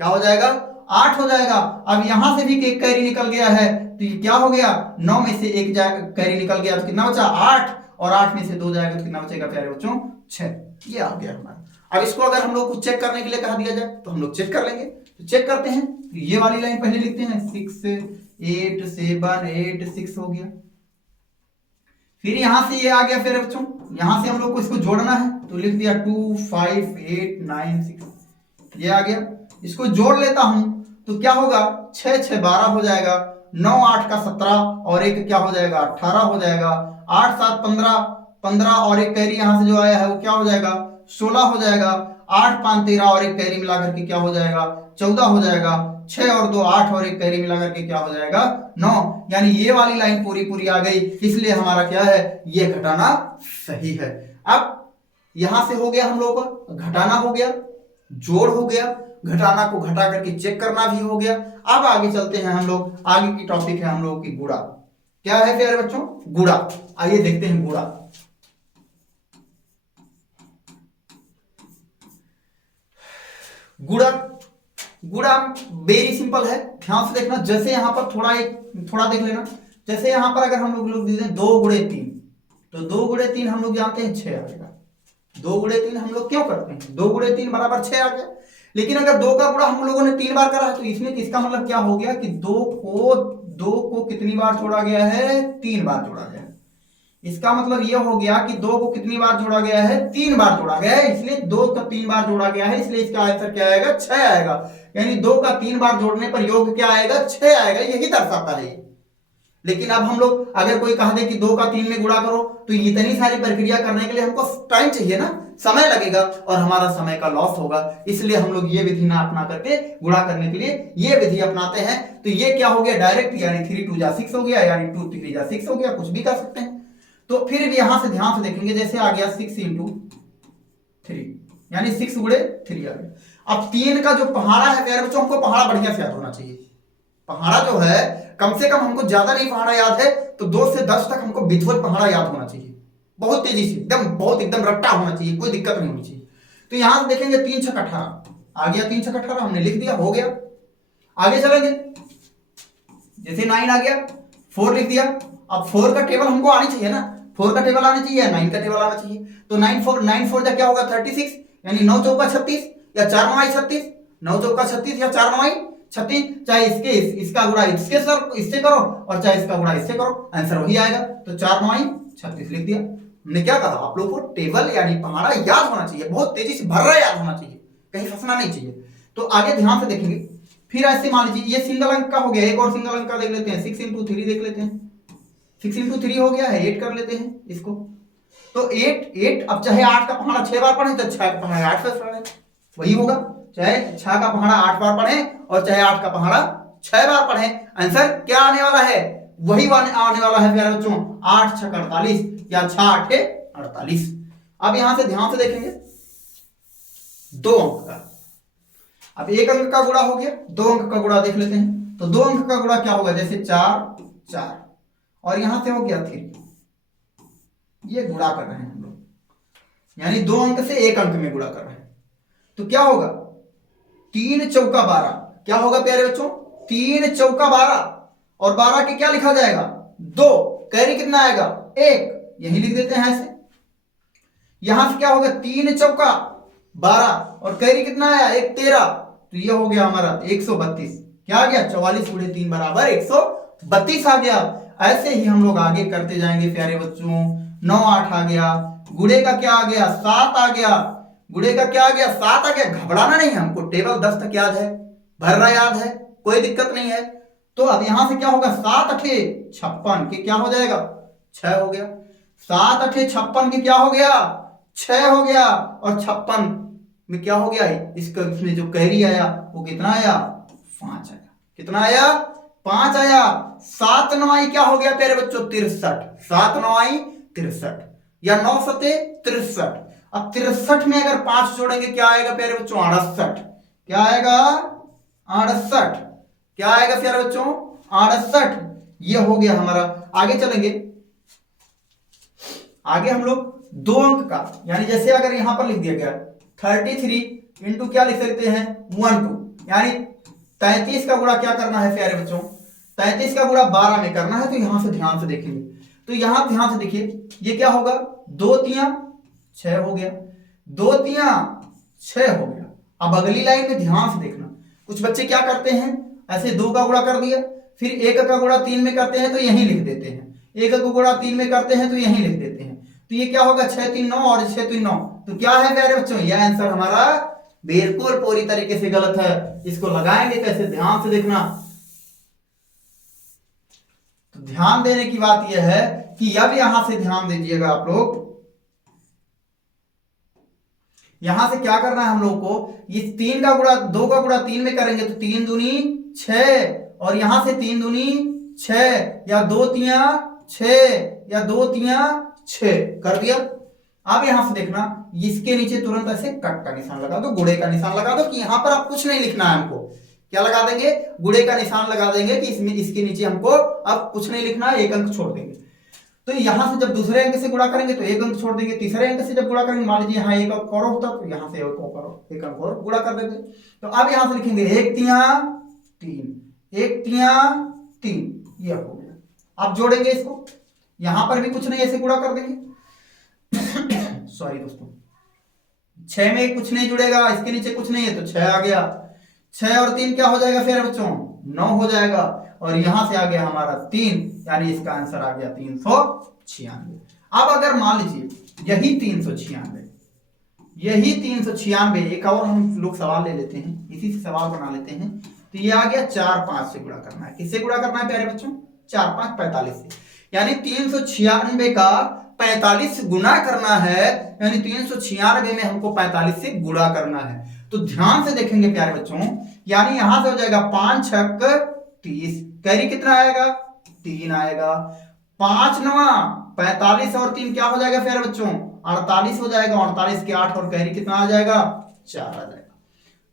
क्या हो जाएगा, 8 हो जाएगा। अब यहां से भी एक कैरी निकल गया है, तो ये क्या हो गया, 9 में से एक कैरी निकल गया तो कितना बचा, 8, और 8 में से 2 जाएगा तो कितना बचेगा प्यारे बच्चों, 6। ये आ गया हमारा। अब इसको अगर हम लोग को चेक करने के लिए कहा दिया जाए तो हम लोग चेक कर लेंगे, तो चेक करते हैं। तो ये वाली लाइन पहले लिखते हैं, 6 8 7 8 6 हो गया। फिर यहां से ये आ गया, फिर बच्चों यहां से हम लोग को इसको जोड़ना है, तो लिख दिया 2 5 8 9 6, ये आ गया। इसको जोड़ लेता हूं तो क्या होगा, 6 6 12 हो जाएगा, 9 8 का 17, और एक क्या हो जाएगा, 18 हो जाएगा, 8 7 15 15, और एक कैरी यहां से जो आया है वो क्या हो जाएगा, 16 हो जाएगा, 8 5 13, और एक कैरी मिलाकर के क्या हो जाएगा, 14 हो जाएगा, 6 और 2 8, और एक कैरी मिलाकर के क्या हो जाएगा, 9। यानी ये वाली लाइन पूरी पूरी आ गई, इसलिए हमारा क्या है, ये घटाना सही है। अब यहां से हो गया हम लोग का घटाना, हो गया जोड़, हो गया घटाना को घटा करके चेक करना भी हो गया। अब आगे चलते हैं हम लोग, आगे की टॉपिक है हम लोगों की गुणा। क्या है प्यारे बच्चों, गुणा। आइए देखते हैं गुणा। गुणा, गुणा वेरी सिंपल है, ध्यान से देखना। जैसे यहां पर थोड़ा देख लेना, जैसे यहां पर अगर हम लोग दे दें 2 गुणे 3, तो 2 गुणे 3 हम लोग जानते हैं 6 आएगा। 2 गुणे 3 हम लोग क्यों करते हैं, 2 गुणे 3 बराबर 6 आ गया। लेकिन अगर 2 का गुणा हम लोगों ने 3 बार करा है, तो इसमें इसका मतलब क्या हो गया कि 2 को कितनी बार जोड़ा गया है, 3 बार जोड़ा गया है। इसका मतलब यह हो गया कि 2 को कितनी बार जोड़ा गया है, 3 बार जोड़ा गया है, इसलिए 2 का 3 बार जोड़ा गया है, इसलिए इसका आंसर क्या आएगा, 6 आएगा। यानी 2 का 3 बार जोड़ने पर योग क्या आएगा, 6 आएगा, यही दर्शाता है। लेकिन अब हम लोग अगर कोई कह दे कि 2 का 3 में गुणा करो, तो इतनी सारी प्रक्रिया करने के लिए हमको टाइम चाहिए ना, समय लगेगा, और हमारा समय का लॉस होगा। इसलिए हम लोग ये विधि ना अपना करके गुणा करने के लिए ये विधि अपनाते हैं। तो ये क्या हो गया, डायरेक्ट, यानी 3 2 जा 6 हो गया, यानी 2 3 जा 6 हो गया, कुछ भी कर सकते हैं। तो फिर भी यहां से ध्यान से देखेंगे, जैसे आ गया 6 × 3, यानी 6 गुणे 3 आ गया। अब 3 का जो पहाड़ा है प्यारे बच्चों, हमको पहाड़ा बढ़िया से याद होना चाहिए। पहाड़ा जो है कम से कम हमको ज्यादा नहीं पहाड़ा याद है, तो 2 से 10 तक हमको विधिवत पहाड़ा याद होना चाहिए, बहुत तेजी से, एकदम रट्टा होना चाहिए, कोई दिक्कत नहीं होनी चाहिए। तो यहां से देखेंगे 3 6 18 आ गया, 3 6 18 हमने लिख दिया, हो गया। आगे चलेंगे, जैसे 9 आ गया, 4 लिख दिया। अब 4 का टेबल हमको आनी चाहिए ना, 4 का टेबल आना चाहिए, 9 का टेबल आना चाहिए। तो 9 4 जा क्या होगा, 36, यानी 9 चौका 36, या 4 9 36, 9 चौका 36 या 4 9 36, चाहे इसका गुणा इससे करो, और चाहे इसका गुणा इससे करो, आंसर वही आएगा। तो 4 9 36 लिख दिया। हमने क्या कहा, आप लोगों को टेबल यानी पहाड़ा याद होना चाहिए, बहुत तेजी से भर्रा याद होना चाहिए, कहीं फंसना नहीं चाहिए। तो आगे ध्यान से देखेंगे, फिर ऐसे मान लीजिए ये सिंगल अंक का हो गया, एक और सिंगल अंक का देख लेते हैं, 6 × 3 देख लेते हैं, 6 × 3 हो गया है, 8 कर लेते हैं इसको। तो 8 अब चाहे 8 का पहाड़ा 6 बार पढ़े, तो 6 का पहाड़ा 8 बार पढ़े, वही होगा। चाहे 6 का पहाड़ा 8 बार पढ़े, और चाहे 8 का पहाड़ा 6 बार पढ़े, आंसर क्या आने वाला है, वही आने वाला है प्यारे बच्चों, 8 6 48, या 6 8 48। अब यहां से ध्यान से देखेंगे 2 अंक का, अब 1 अंक का गुणा हो गया, 2 अंक का गुणा देख लेते हैं। तो 2 अंक का गुणा क्या होगा, जैसे 4 4, और यहां से हो गया 3, ये गुणा कर रहे हैं हम लोग, यानी 2 अंक से 1 अंक में गुणा कर रहे हैं। तो क्या होगा, 3 चौका 12, क्या होगा प्यारे बच्चों, 3 चौका 12, और 12 के क्या लिखा जाएगा 2, कैरी कितना आएगा 1, यही लिख देते हैं ऐसे। यहां से क्या होगा 3 चौका 12 और कैरी कितना आया 1 13, तो ये हो गया हमारा 132। क्या आ गया 44 गुणे 3 बराबर 132 आ गया। ऐसे ही हम लोग आगे करते जाएंगे प्यारे बच्चों। 9 8 आ गया, गुणे का क्या आ गया 7 आ गया, गुणे का क्या आ गया 7 आ गया। घबराना नहीं, हमको टेबल 10 तक याद है, भरना याद है, कोई दिक्कत नहीं है। तो अब यहां से क्या होगा 7 8 56 के क्या हो जाएगा 6 हो गया। 7 8 56 के क्या हो गया 6 हो गया। और 56 में क्या हो गया इसका, इसमें जो कैरी आया वो कितना आया 5 आया। कितना आया 5 आया। 7 9 क्या हो गया प्यारे बच्चों 63, 7 9 63 या 9 7 63। अब 63 में अगर 5 जोड़ेंगे क्या आएगा प्यारे बच्चों 68। क्या आएगा 68। क्या आएगा प्यारे बच्चों 68। ये हो गया हमारा। आगे चलेंगे, आगे हम लोग 2 अंक का, यानी जैसे अगर यहां पर लिख दिया गया 33 इंटू क्या लिख सकते हैं 12, यानी 33 का गुणा क्या करना है प्यारे बच्चों 33 का गुणा 12 में करना है। तो यहां से ध्यान से देखेंगे, तो यहां ध्यान से देखिए ये क्या होगा 2 3 6 हो गया, 2 3 6 हो गया। अब अगली लाइन में ध्यान से देखना, कुछ बच्चे क्या करते हैं ऐसे 2 का गुणा कर दिया, फिर 1 का गुणा 3 में करते हैं तो यहीं लिख देते हैं, 1 का गुणा 3 में करते हैं तो यहीं लिख देते हैं। तो ये क्या होगा 6 3 9 और 6 3 9। तो क्या है प्यारे बच्चों ये आंसर हमारा बिल्कुल पूरी तरीके से गलत है। इसको लगाएंगे कैसे ध्यान से देखना। तो ध्यान देने की बात यह है कि अब यहां से ध्यान दीजिएगा आप लोग, यहां से क्या करना है हम लोग को, इस 3 का गुणा 2 का गुणा 3 में करेंगे तो 3 दूनी 6, और यहां से 3 दूनी 6 या 2 3 6 या 2 3 6 कर दिया। अब यहां से देखना इसके नीचे तुरंत ऐसे कट का निशान लगा दो, गुणे का निशान लगा दो, कि यहां पर आप कुछ नहीं लिखना है हमको। क्या लगा देंगे गुणे का निशान लगा देंगे कि इसमें इसके नीचे हमको अब कुछ नहीं लिखना है, 1 अंक छोड़ देंगे। तो यहां से जब दूसरे अंक से गुणा करेंगे तो 1 अंक छोड़ देंगे, तीसरे अंक से जब गुणा करेंगे मान लीजिए यहाँ 1 अंक और होता तो यहां से 1 अंक और गुणा कर देते। तो अब यहां से लिखेंगे 1 3 1 3 ये हो गया। अब जोड़ेंगे इसको, यहां पर भी कुछ नहीं ऐसे गुणा कर देंगे सॉरी दोस्तों, 6 में कुछ नहीं जुड़ेगा, इसके नीचे कुछ नहीं है तो 6 आ गया। 6 और 3 क्या हो जाएगा फिर बच्चों 9 हो जाएगा, और यहां से आ गया हमारा 3, यानी इसका आंसर आ गया 396। अब अगर मान लीजिए यही 396, यही 396, एक और हम लोग सवाल ले लेते हैं, इसी से सवाल बना लेते हैं। तो ये आ गया 4 5 से गुणा करना है। किससे गुणा करना है प्यारे बच्चों 4 5 45 से, यानी 396 का 45 से गुणा करना है, यानी 396 में हमको 45 से गुणा करना है। तो ध्यान से देखेंगे प्यारे बच्चों, यानी यहां से हो जाएगा 5 6 30, कैरी कितना आएगा 3 आएगा। 5 9 45 और 3 क्या हो जाएगा प्यारे बच्चों 48 हो जाएगा, 48 के 8 और कैरी कितना आ जाएगा 4 आ जाएगा।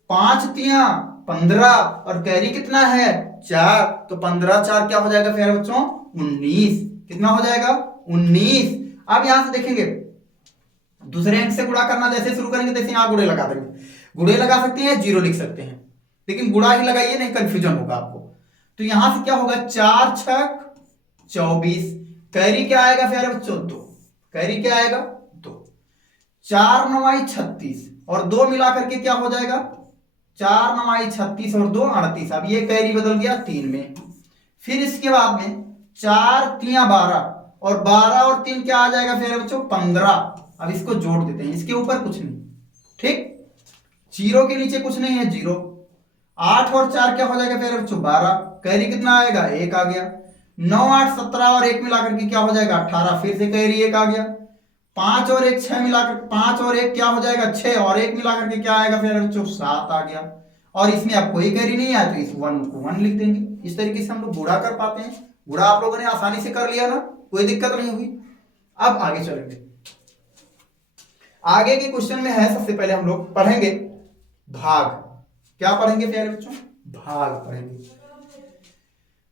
5 3 15 और कैरी कितना है 4, तो 15 4 क्या हो जाएगा प्यारे बच्चों 19, कितना हो जाएगा 19। अब यहां से देखेंगे दूसरे अंक से गुणा करना जैसे शुरू करेंगे तैसे यहां गुणे लगा देंगे, गुणे लगा सकते हैं 0 लिख सकते हैं, लेकिन गुणा ही लगाइए नहीं कंफ्यूजन होगा आपको। तो यहां से क्या होगा 4 6 24, कैरी क्या आएगा प्यारे बच्चों 2, कैरी क्या आएगा 2। 4 9 36 और 2 मिला करके क्या हो जाएगा 4 9 36 और 2 38। अब ये कैरी बदल गया 3 में। फिर इसके बाद में 4 3 12 और 12 और 3 क्या आ जाएगा प्यारे बच्चों 15। अब इसको जोड़ देते हैं, इसके ऊपर कुछ नहीं, ठीक, 0 के नीचे कुछ नहीं है 0। 8 और 4 क्या हो जाएगा प्यारे बच्चों 12, कैरी कितना आएगा 1 आ गया। 9 8 17 और 1 मिलाकर के क्या हो जाएगा 18, फिर से कैरी 1 आ गया। 5 और 1 6 मिलाकर 5 और 1 क्या हो जाएगा 6 और 1 मिलाकर के क्या आएगा प्यारे बच्चों 7 आ गया। और इसमें अब कोई कैरी नहीं आया तो इस 1 को 1 लिख देंगे। इस तरीके से हम लोग गुणा कर पाते हैं। गुणा आप लोगों ने आसानी से कर लिया ना, कोई दिक्कत नहीं हुई। अब आगे चलेंगे, आगे के क्वेश्चन में है सबसे पहले हम लोग पढ़ेंगे भाग। क्या पढ़ेंगे प्यारे बच्चों भाग पढ़ेंगे।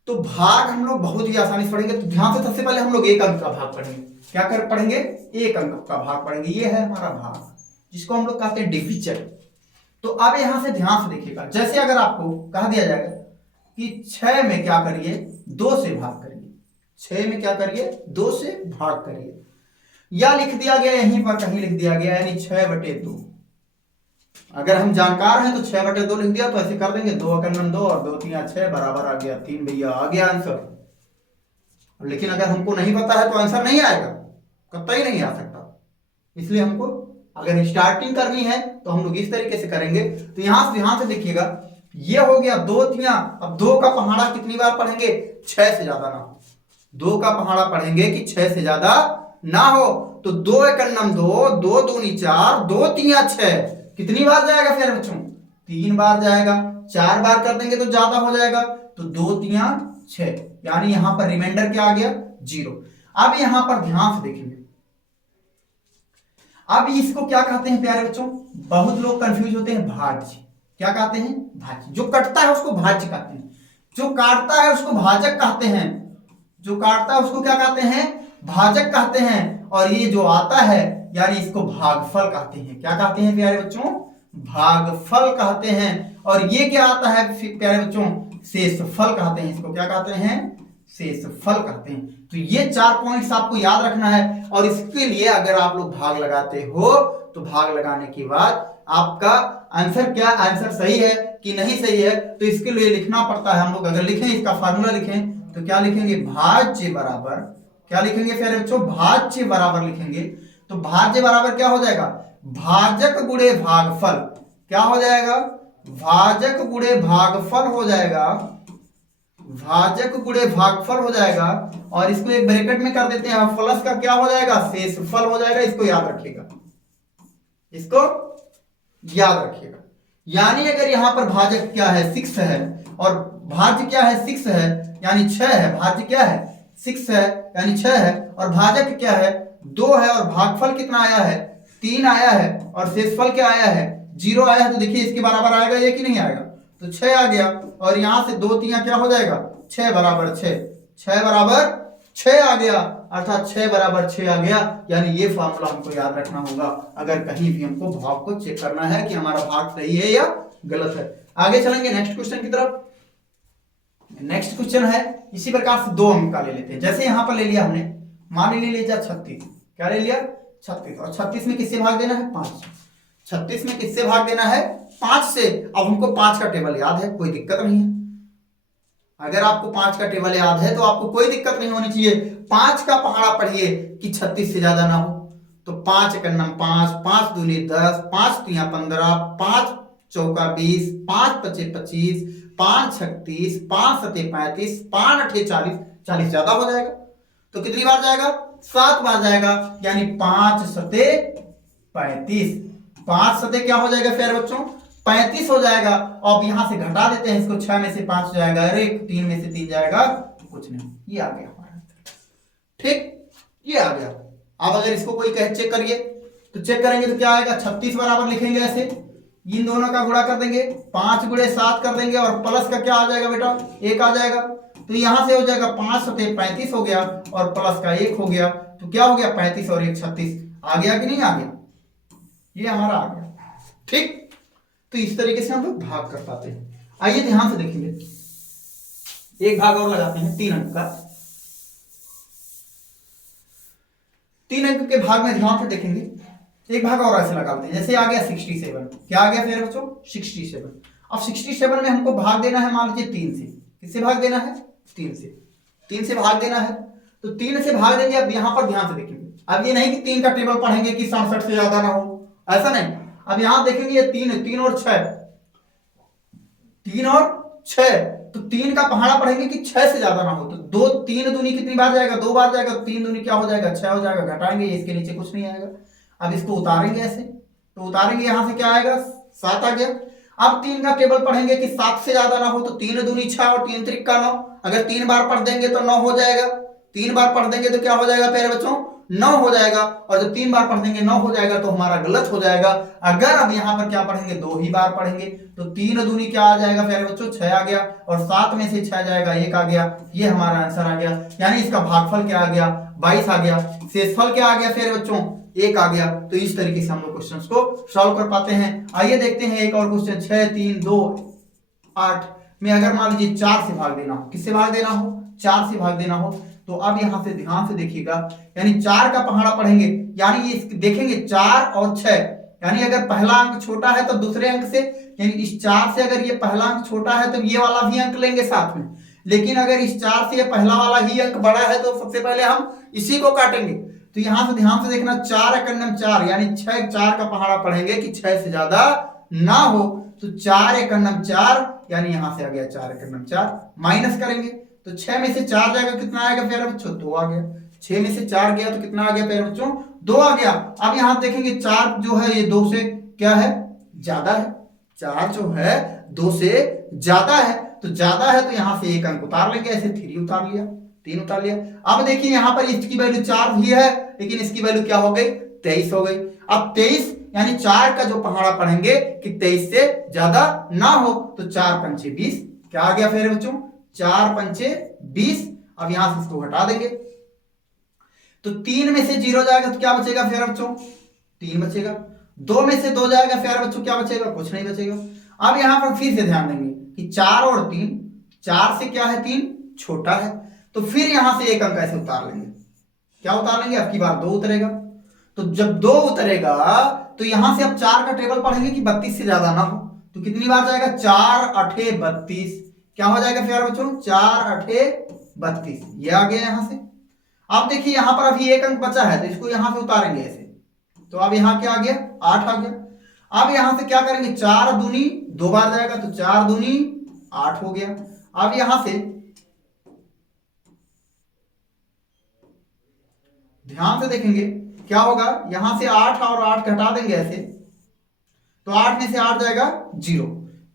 तो भाग हम लोग बहुत ही आसानी से पढ़ेंगे। तो ध्यान से सबसे पहले हम लोग 1 अंक का भाग पढ़ेंगे। क्या कर पढ़ेंगे 1 अंक का भाग पढ़ेंगे। ये है हमारा भाग जिसको हम लोग कहते हैं डिविजन। तो अब यहां से ध्यान से देखिएगा, जैसे अगर आपको कहा दिया जाएगा कि 6 में क्या करिए, 2 से भाग करिए, 6 में क्या करिए, 2 से भाग करिए, या लिख दिया गया यहीं पर कहीं लिख दिया गया यानी 6/2। अगर हम जानकार हैं तो 6/2 लिख दिया, तो ऐसे कर देंगे 2 × 2 और 2 × 3 6 बराबर आ गया 3 भैया, आ गया आंसर। लेकिन अगर हमको नहीं पता है तो आंसर नहीं आएगा, कतई नहीं आ सकता। इसलिए हमको अगर स्टार्टिंग करनी है तो हम लोग इस तरीके से करेंगे। तो यहां से देखिएगा, ये हो गया 2 3। अब 2 का पहाड़ा कितनी बार पढ़ेंगे, 6 से ज्यादा ना हो। 2 का पहाड़ा पढ़ेंगे कि 6 से ज्यादा ना हो। तो 2 × 2, 2 दूनी 4, 2 3 6, कितनी बार जाएगा फिर बच्चों, 3 बार जाएगा। 4 बार कर देंगे तो ज्यादा हो जाएगा, तो 2 3 6, यानी यहां पर रिमाइंडर क्या आ गया, 0। अब यहां पर ध्यान से देखेंगे, अब इसको क्या कहते हैं प्यारे बच्चों, बहुत लोग कंफ्यूज होते हैं, भाज्य। क्या कहते हैं, भाज्य। जो कटता है उसको भाज्य कहते हैं, जो काटता है उसको भाजक कहते हैं, जो काटता है उसको क्या कहते हैं, भाजक कहते हैं। और ये जो आता है यानी इसको भागफल कहते हैं। क्या कहते हैं प्यारे बच्चों, भागफल कहते हैं। और ये क्या आता है प्यारे बच्चों, शेषफल कहते हैं। इसको क्या कहते हैं, शेषफल कहते हैं। तो ये 4 पॉइंट्स आपको याद रखना है। और इसके लिए अगर आप लोग भाग लगाते हो तो भाग लगाने के बाद आपका आंसर क्या, आंसर सही है कि नहीं सही है, तो इसके लिए लिखना पड़ता है। हम लोग अगर लिखें, इसका फार्मूला लिखें तो क्या लिखेंगे, भाज्य बराबर, क्या लिखेंगे प्यारे बच्चों, भाज्य बराबर लिखेंगे। तो भाज्य बराबर क्या हो जाएगा, भाजक गुणे भागफल। क्या हो जाएगा, भाजक गुणे भागफल हो जाएगा, भाजक गुणे भागफल हो जाएगा। और इसको एक ब्रैकेट में कर देते हैं, प्लस का क्या हो जाएगा, शेषफल हो जाएगा। इसको याद रखिएगा, इसको याद रखिएगा। यानी अगर यहां पर भाजक क्या है, 6 है, और भाज्य क्या है, 6 है यानी 6 है। भाज्य क्या है, 6 है यानी 6 है, और भाजक क्या है, 2 है, और भागफल कितना आया है, 3 आया है, और शेषफल क्या आया है, 0 आया है। तो देखिए इसके बराबर आएगा ये कि नहीं आएगा, तो 6 आ गया। और यहां से 2 3 क्या हो जाएगा, 6 बराबर 6, 6 बराबर 6 आ गया, अर्थात 6 बराबर 6 आ गया। यानी ये फॉर्मूला हमको याद रखना होगा अगर कहीं भी हमको भाग को चेक करना है कि हमारा भाग सही है या गलत है। आगे चलेंगे नेक्स्ट क्वेश्चन की तरफ। नेक्स्ट क्वेश्चन है इसी प्रकार से 2 अंक का ले लेते हैं। जैसे यहां पर ले लिया हमने, मान लीजिए 36, क्या ले लिया, 36, और 36 में किससे भाग देना है, 5। 36 में किससे भाग देना है, 5 से। अब हमको 5 का टेबल याद है, कोई दिक्कत नहीं है। अगर आपको 5 का टेबल याद है तो आपको कोई दिक्कत नहीं होनी चाहिए। 5 का पहाड़ा पढ़िए कि 36 से ज्यादा ना हो। तो 5 × 5, 5 दूनी 10, 5 3 15, 5 चौका 20, 5 5 25, 5 36, 5 7 35, 5 8 40, 40 ज्यादा हो जाएगा। तो कितनी बार जाएगा, 7 बार जाएगा, यानी 5 7 35। 5 7 क्या हो जाएगा प्यारे बच्चों, 35 हो जाएगा। अब यहां से घटा देते हैं इसको, 6 में से 5 जाएगा, अरे 3 में से 3 जाएगा, कुछ नहीं, ये आ गया हमारा, ठीक, ये आ गया। अब अगर इसको कोई कहे चेक करिए, तो चेक करेंगे तो क्या आएगा, 36 बराबर लिखेंगे ऐसे, इन दोनों का गुणा कर देंगे, 5 × 7 कर देंगे, और प्लस का क्या आ जाएगा बेटा, 1 आ जाएगा। तो यहां से हो जाएगा 5 7 35 हो गया, और प्लस का 1 हो गया, तो क्या हो गया, 35 और 1 36। आ गया कि नहीं आ गया, ये हमारा आ गया, ठीक। तो इस तरीके से हम लोग भाग कर पाते हैं। आइए ध्यान से देखेंगे, एक भाग और लगाते हैं 3 अंक का। 3 अंक के भाग में ध्यान से देखेंगे, एक भाग और ऐसे लगाते हैं। जैसे आ गया 67, क्या आ गया फिर बच्चों, 67। अब 67 में हमको भाग देना है, मान लीजिए 3 से। किससे भाग देना है, 3 से। 3 से भाग देना है, तो 3 से भाग देंगे। अब यहां पर ध्यान से देखेंगे, अब ये नहीं कि 3 का टेबल पढ़ेंगे कि 67 से ज्यादा ना हो, ऐसा नहीं। अब यहां देखेंगे ये 3 और 6, 3 और 6, तो 3 का पहाड़ा पढ़ेंगे कि 6 से ज्यादा ना हो। तो 2 3 दूनी कितनी बार जाएगा, 2 बार जाएगा, 3 दूनी क्या हो जाएगा, 6 हो जाएगा। घटाएंगे, इसके नीचे कुछ नहीं आएगा। अब इसको उतारेंगे ऐसे, तो उतारेंगे, यहां से क्या आएगा, 7 आ गया। अब 3 का टेबल पढ़ेंगे कि 7 से ज्यादा ना हो, तो 3 दूनी 6 और 3 3 9। अगर 3 बार पढ़ देंगे तो 9 हो जाएगा। 3 बार पढ़ देंगे तो क्या हो जाएगा प्यारे बच्चों, 9 हो जाएगा, और जब 3 बार पढ़ देंगे 9 हो जाएगा तो हमारा गलत हो जाएगा। अगर अब यहाँ पर क्या पढ़ेंगे, 2 ही बार पढ़ेंगे तो 3 दूनी क्या आ जाएगा प्यारे बच्चों, 6 आ गया, और 7 में से 6 जाएगा 1 आ गया, ये हमारा आंसर आ गया। यानी इसका भागफल क्या आ गया, 22 आ गया। शेषफल क्या आ गया प्यारे बच्चों, 1 आ गया। तो इस तरीके से हम लोग क्वेश्चंस को सॉल्व कर पाते हैं। आइए देखते हैं एक और क्वेश्चन, 6 3 2 8 में अगर मान लीजिए 4 से भाग देना हो, किससे भाग देना हो, 4 से भाग देना हो, तो अब यहां से ध्यान से देखिएगा, यानी 4 का पहाड़ा पढ़ेंगे, यानी ये देखेंगे 4 और 6, यानी अगर पहला अंक छोटा है तो दूसरे अंक से, यानी इस 4 से अगर ये पहला अंक छोटा है तो ये वाला भी अंक लेंगे साथ में, लेकिन अगर इस 4 से ये पहला वाला ही अंक बड़ा है तो सबसे पहले हम इसी को काटेंगे। तो यहां से ध्यान से देखना, 4 एकन्नम 4, यानी 6 4 का पहाड़ा पढ़ेंगे कि 6 से ज्यादा ना हो, तो 4 एकन्नम 4, यानी यहां से आ गया 4 एकन्नम 4, माइनस करेंगे तो 6 में से 4 जाएगा, कितना आएगा प्यारे बच्चों, 2 आ गया। 6 में से 4 गया तो कितना आ गया प्यारे बच्चों, 2 आ गया। अब यहां देखेंगे 4 जो है ये 2 से क्या है, ज्यादा है, 4 जो है 2 से ज्यादा है, तो ज्यादा है तो यहां से एक अंक उतार लेंगे, ऐसे 3 उतार लिया, 3 उतार लिया। अब देखिए यहां पर इसकी वैल्यू 4 भी है, लेकिन इसकी वैल्यू क्या हो गई, 23 हो गई। अब 23 यानी 4 का जो पहाड़ा पढ़ेंगे कि 23 से ज्यादा ना हो, तो 4 पंचे 20, क्या आ गया प्यारे बच्चों, 4 पंचे 20। अब यहां से इसको हटा देंगे तो 3 में से 0 जाएगा तो क्या बचेगा प्यारे बच्चों, 3 बचेगा। 2 में से 2 जाएगा प्यारे बच्चों, क्या बचेगा, कुछ नहीं बचेगा। अब यहां पर फिर से ध्यान देंगे कि 4 और 3, 4 से क्या है 3 छोटा है, तो फिर यहां से एक अंक ऐसे उतार लेंगे, क्या उतार लेंगे, अब की बार 2 उतरेगा। तो जब 2 उतरेगा तो यहां से अब 4 का टेबल पढ़ेंगे कि 32 से ज्यादा ना हो, तो कितनी बार जाएगा, 4 8 32, क्या हो जाएगा प्यारे बच्चों, 4 8 32, ये आ गया यहां से। अब देखिए यहां पर अभी एक अंक बचा है तो इसको यहां से उतारेंगे ऐसे, तो अब यहां क्या आ गया, 8 आ गया। अब यहां से क्या करेंगे, 4 दूनी 2 बार जाएगा तो 4 दूनी 8 हो गया। अब यहां से ध्यान से देखेंगे क्या होगा, यहां से 8 और 8 घटा देंगे ऐसे, तो 8 में से 8 जाएगा 0,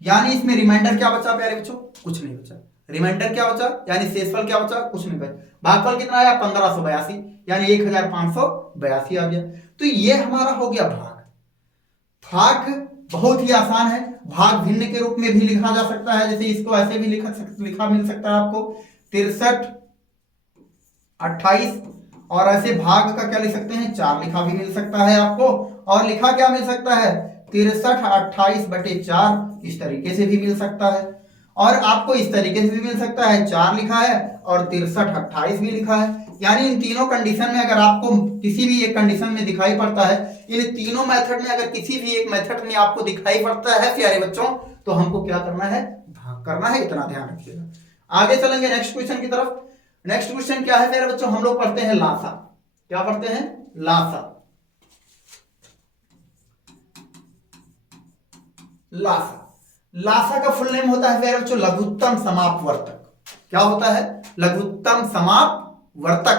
यानी इसमें रिमाइंडर क्या बचा प्यारे बच्चों, कुछ नहीं बचा। रिमाइंडर क्या बचा, यानी शेषफल क्या बचा, कुछ नहीं बचा। भागफल कितना आया, 1582, यानी 1582 आ गया। तो ये हमारा हो गया भाग। भाग बहुत ही आसान है, भाग भिन्न के रूप में भी लिखा जा सकता है, जैसे इसको ऐसे भी लिखा मिल सकता है आपको 63 28, और ऐसे भाग का क्या लिख सकते हैं, 4 लिखा भी मिल सकता है आपको, और लिखा क्या मिल सकता है 63 28 बटे 4, इस तरीके से भी मिल सकता है, और आपको इस तरीके से भी मिल सकता है, 4 लिखा है और 63 28 भी लिखा है। यानी इन तीनों कंडीशन में अगर आपको किसी भी एक कंडीशन में दिखाई पड़ता है, इन तीनों मेथड में अगर किसी भी एक मेथड में आपको दिखाई पड़ता है प्यारे बच्चों, तो हमको क्या करना है, भाग करना है, इतना ध्यान रखिएगा। आगे चलेंगे नेक्स्ट क्वेश्चन की तरफ। नेक्स्ट क्वेश्चन क्या है मेरे बच्चों, हम लोग पढ़ते हैं लासा। क्या पढ़ते हैं, लासा। लासा, लासा का फुल नेम होता है मेरे बच्चों लघुत्तम समापवर्तक। क्या होता है, लघुत्तम समापवर्तक।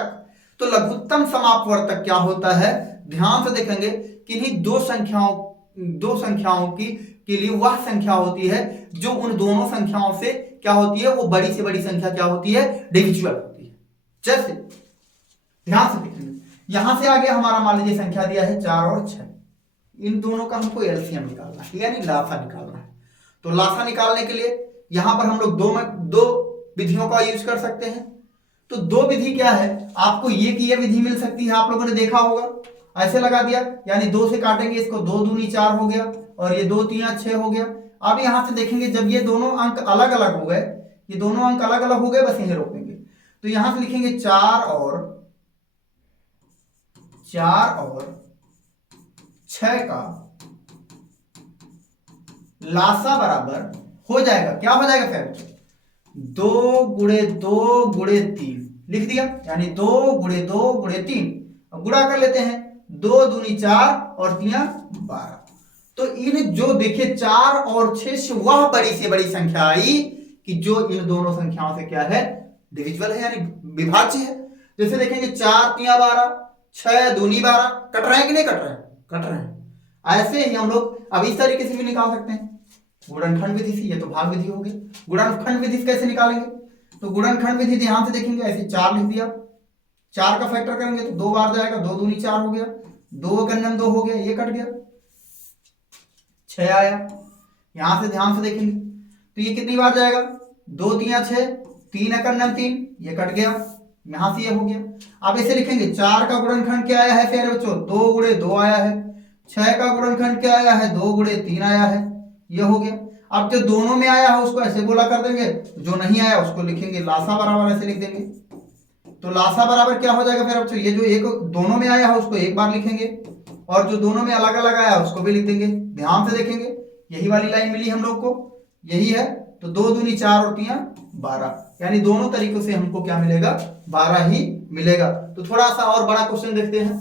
तो लघुत्तम समापवर्तक क्या होता है, ध्यान से देखेंगे कि दो संख्याओं की के लिए वह संख्या होती है जो उन दोनों संख्याओं से क्या होती है, वो बड़ी से बड़ी संख्या क्या होती है, डिविजिबल होती है। जैसे ध्यान से देखेंगे, यहां से आगे हमारा मान लीजिए संख्या दिया है 4 और 6, इन दोनों का हमको एलसीएम निकालना है, यानी लासा निकालना है। तो लासा निकालने के लिए यहां पर हम लोग दो विधियों का यूज कर सकते हैं। तो 2 विधि क्या है, आपको ये विधि मिल सकती है, आप लोगों ने देखा होगा, ऐसे लगा दिया, यानी 2 से काटेंगे इसको, 2 दूनी 4 हो गया, और ये 2 3 6 हो गया। अब यहां से देखेंगे जब ये दोनों अंक अलग अलग हो गए, ये दोनों अंक अलग अलग हो गए, बस यहीं रोक देंगे। तो यहां से लिखेंगे 4 और 6 का लासा बराबर हो जाएगा, क्या हो जाएगा फिर 2 गुणे 2 गुणे 3 लिख दिया, यानी 2 गुणे 2 गुणे 3। अब गुणा कर लेते हैं, 2 दूनी 4 और 3 12। तो इन जो देखिए 4 और 6 से वह बड़ी से बड़ी संख्या आई कि जो इन दोनों संख्याओं से क्या है, डिविजिबल है, यानी विभाज्य है। जैसे देखेंगे 4 3 12, 6 दूनी 12, कट रहे हैं कि नहीं कट रहे हैं, कट रहे हैं। ऐसे ही हम लोग अब इस तरीके से भी निकाल सकते हैं, गुणनखंड विधि से, ये तो भाग विधि हो गई। गुणनखंड विधि से कैसे निकालेंगे, तो गुणनखंड विधि ध्यान से देखेंगे, ऐसे 4 लिख दिया, 4 का फैक्टर करेंगे तो 2 बार जाएगा, 2 दूनी 4 हो गया, 2 कन्नम 2 हो गया, ये कट गया, 6 आया। यहां से ध्यान से देखेंगे तो ये कितनी बार जाएगा, 2 तिया 6, 3 कन्नम 3, ये कट गया, यहां से ये हो गया। अब इसे लिखेंगे 4 का गुणनखंड क्या आया है प्यारे बच्चों, 2 गुणे 2 आया है। 6 का गुणनखंड क्या आया है, 2 गुणे 3 आया है, ये हो गया। अब जो दोनों में आया है उसको ऐसे गोला कर देंगे, जो नहीं आया उसको लिखेंगे लासा बराबर, ऐसे लिख देंगे। तो लासा बराबर क्या हो जाएगा फिर बच्चों, ये जो एक दोनों में आया है उसको एक बार लिखेंगे और जो दोनों में अलग अलग आया उसको भी लिख देंगे। ध्यान से देखेंगे, यही वाली लाइन मिली हम लोग को, यही है। तो 2 दूनी 4 और 3 12, यानी दोनों तरीकों से हमको क्या मिलेगा, 12 ही मिलेगा। तो थोड़ा सा और बड़ा क्वेश्चन देखते हैं।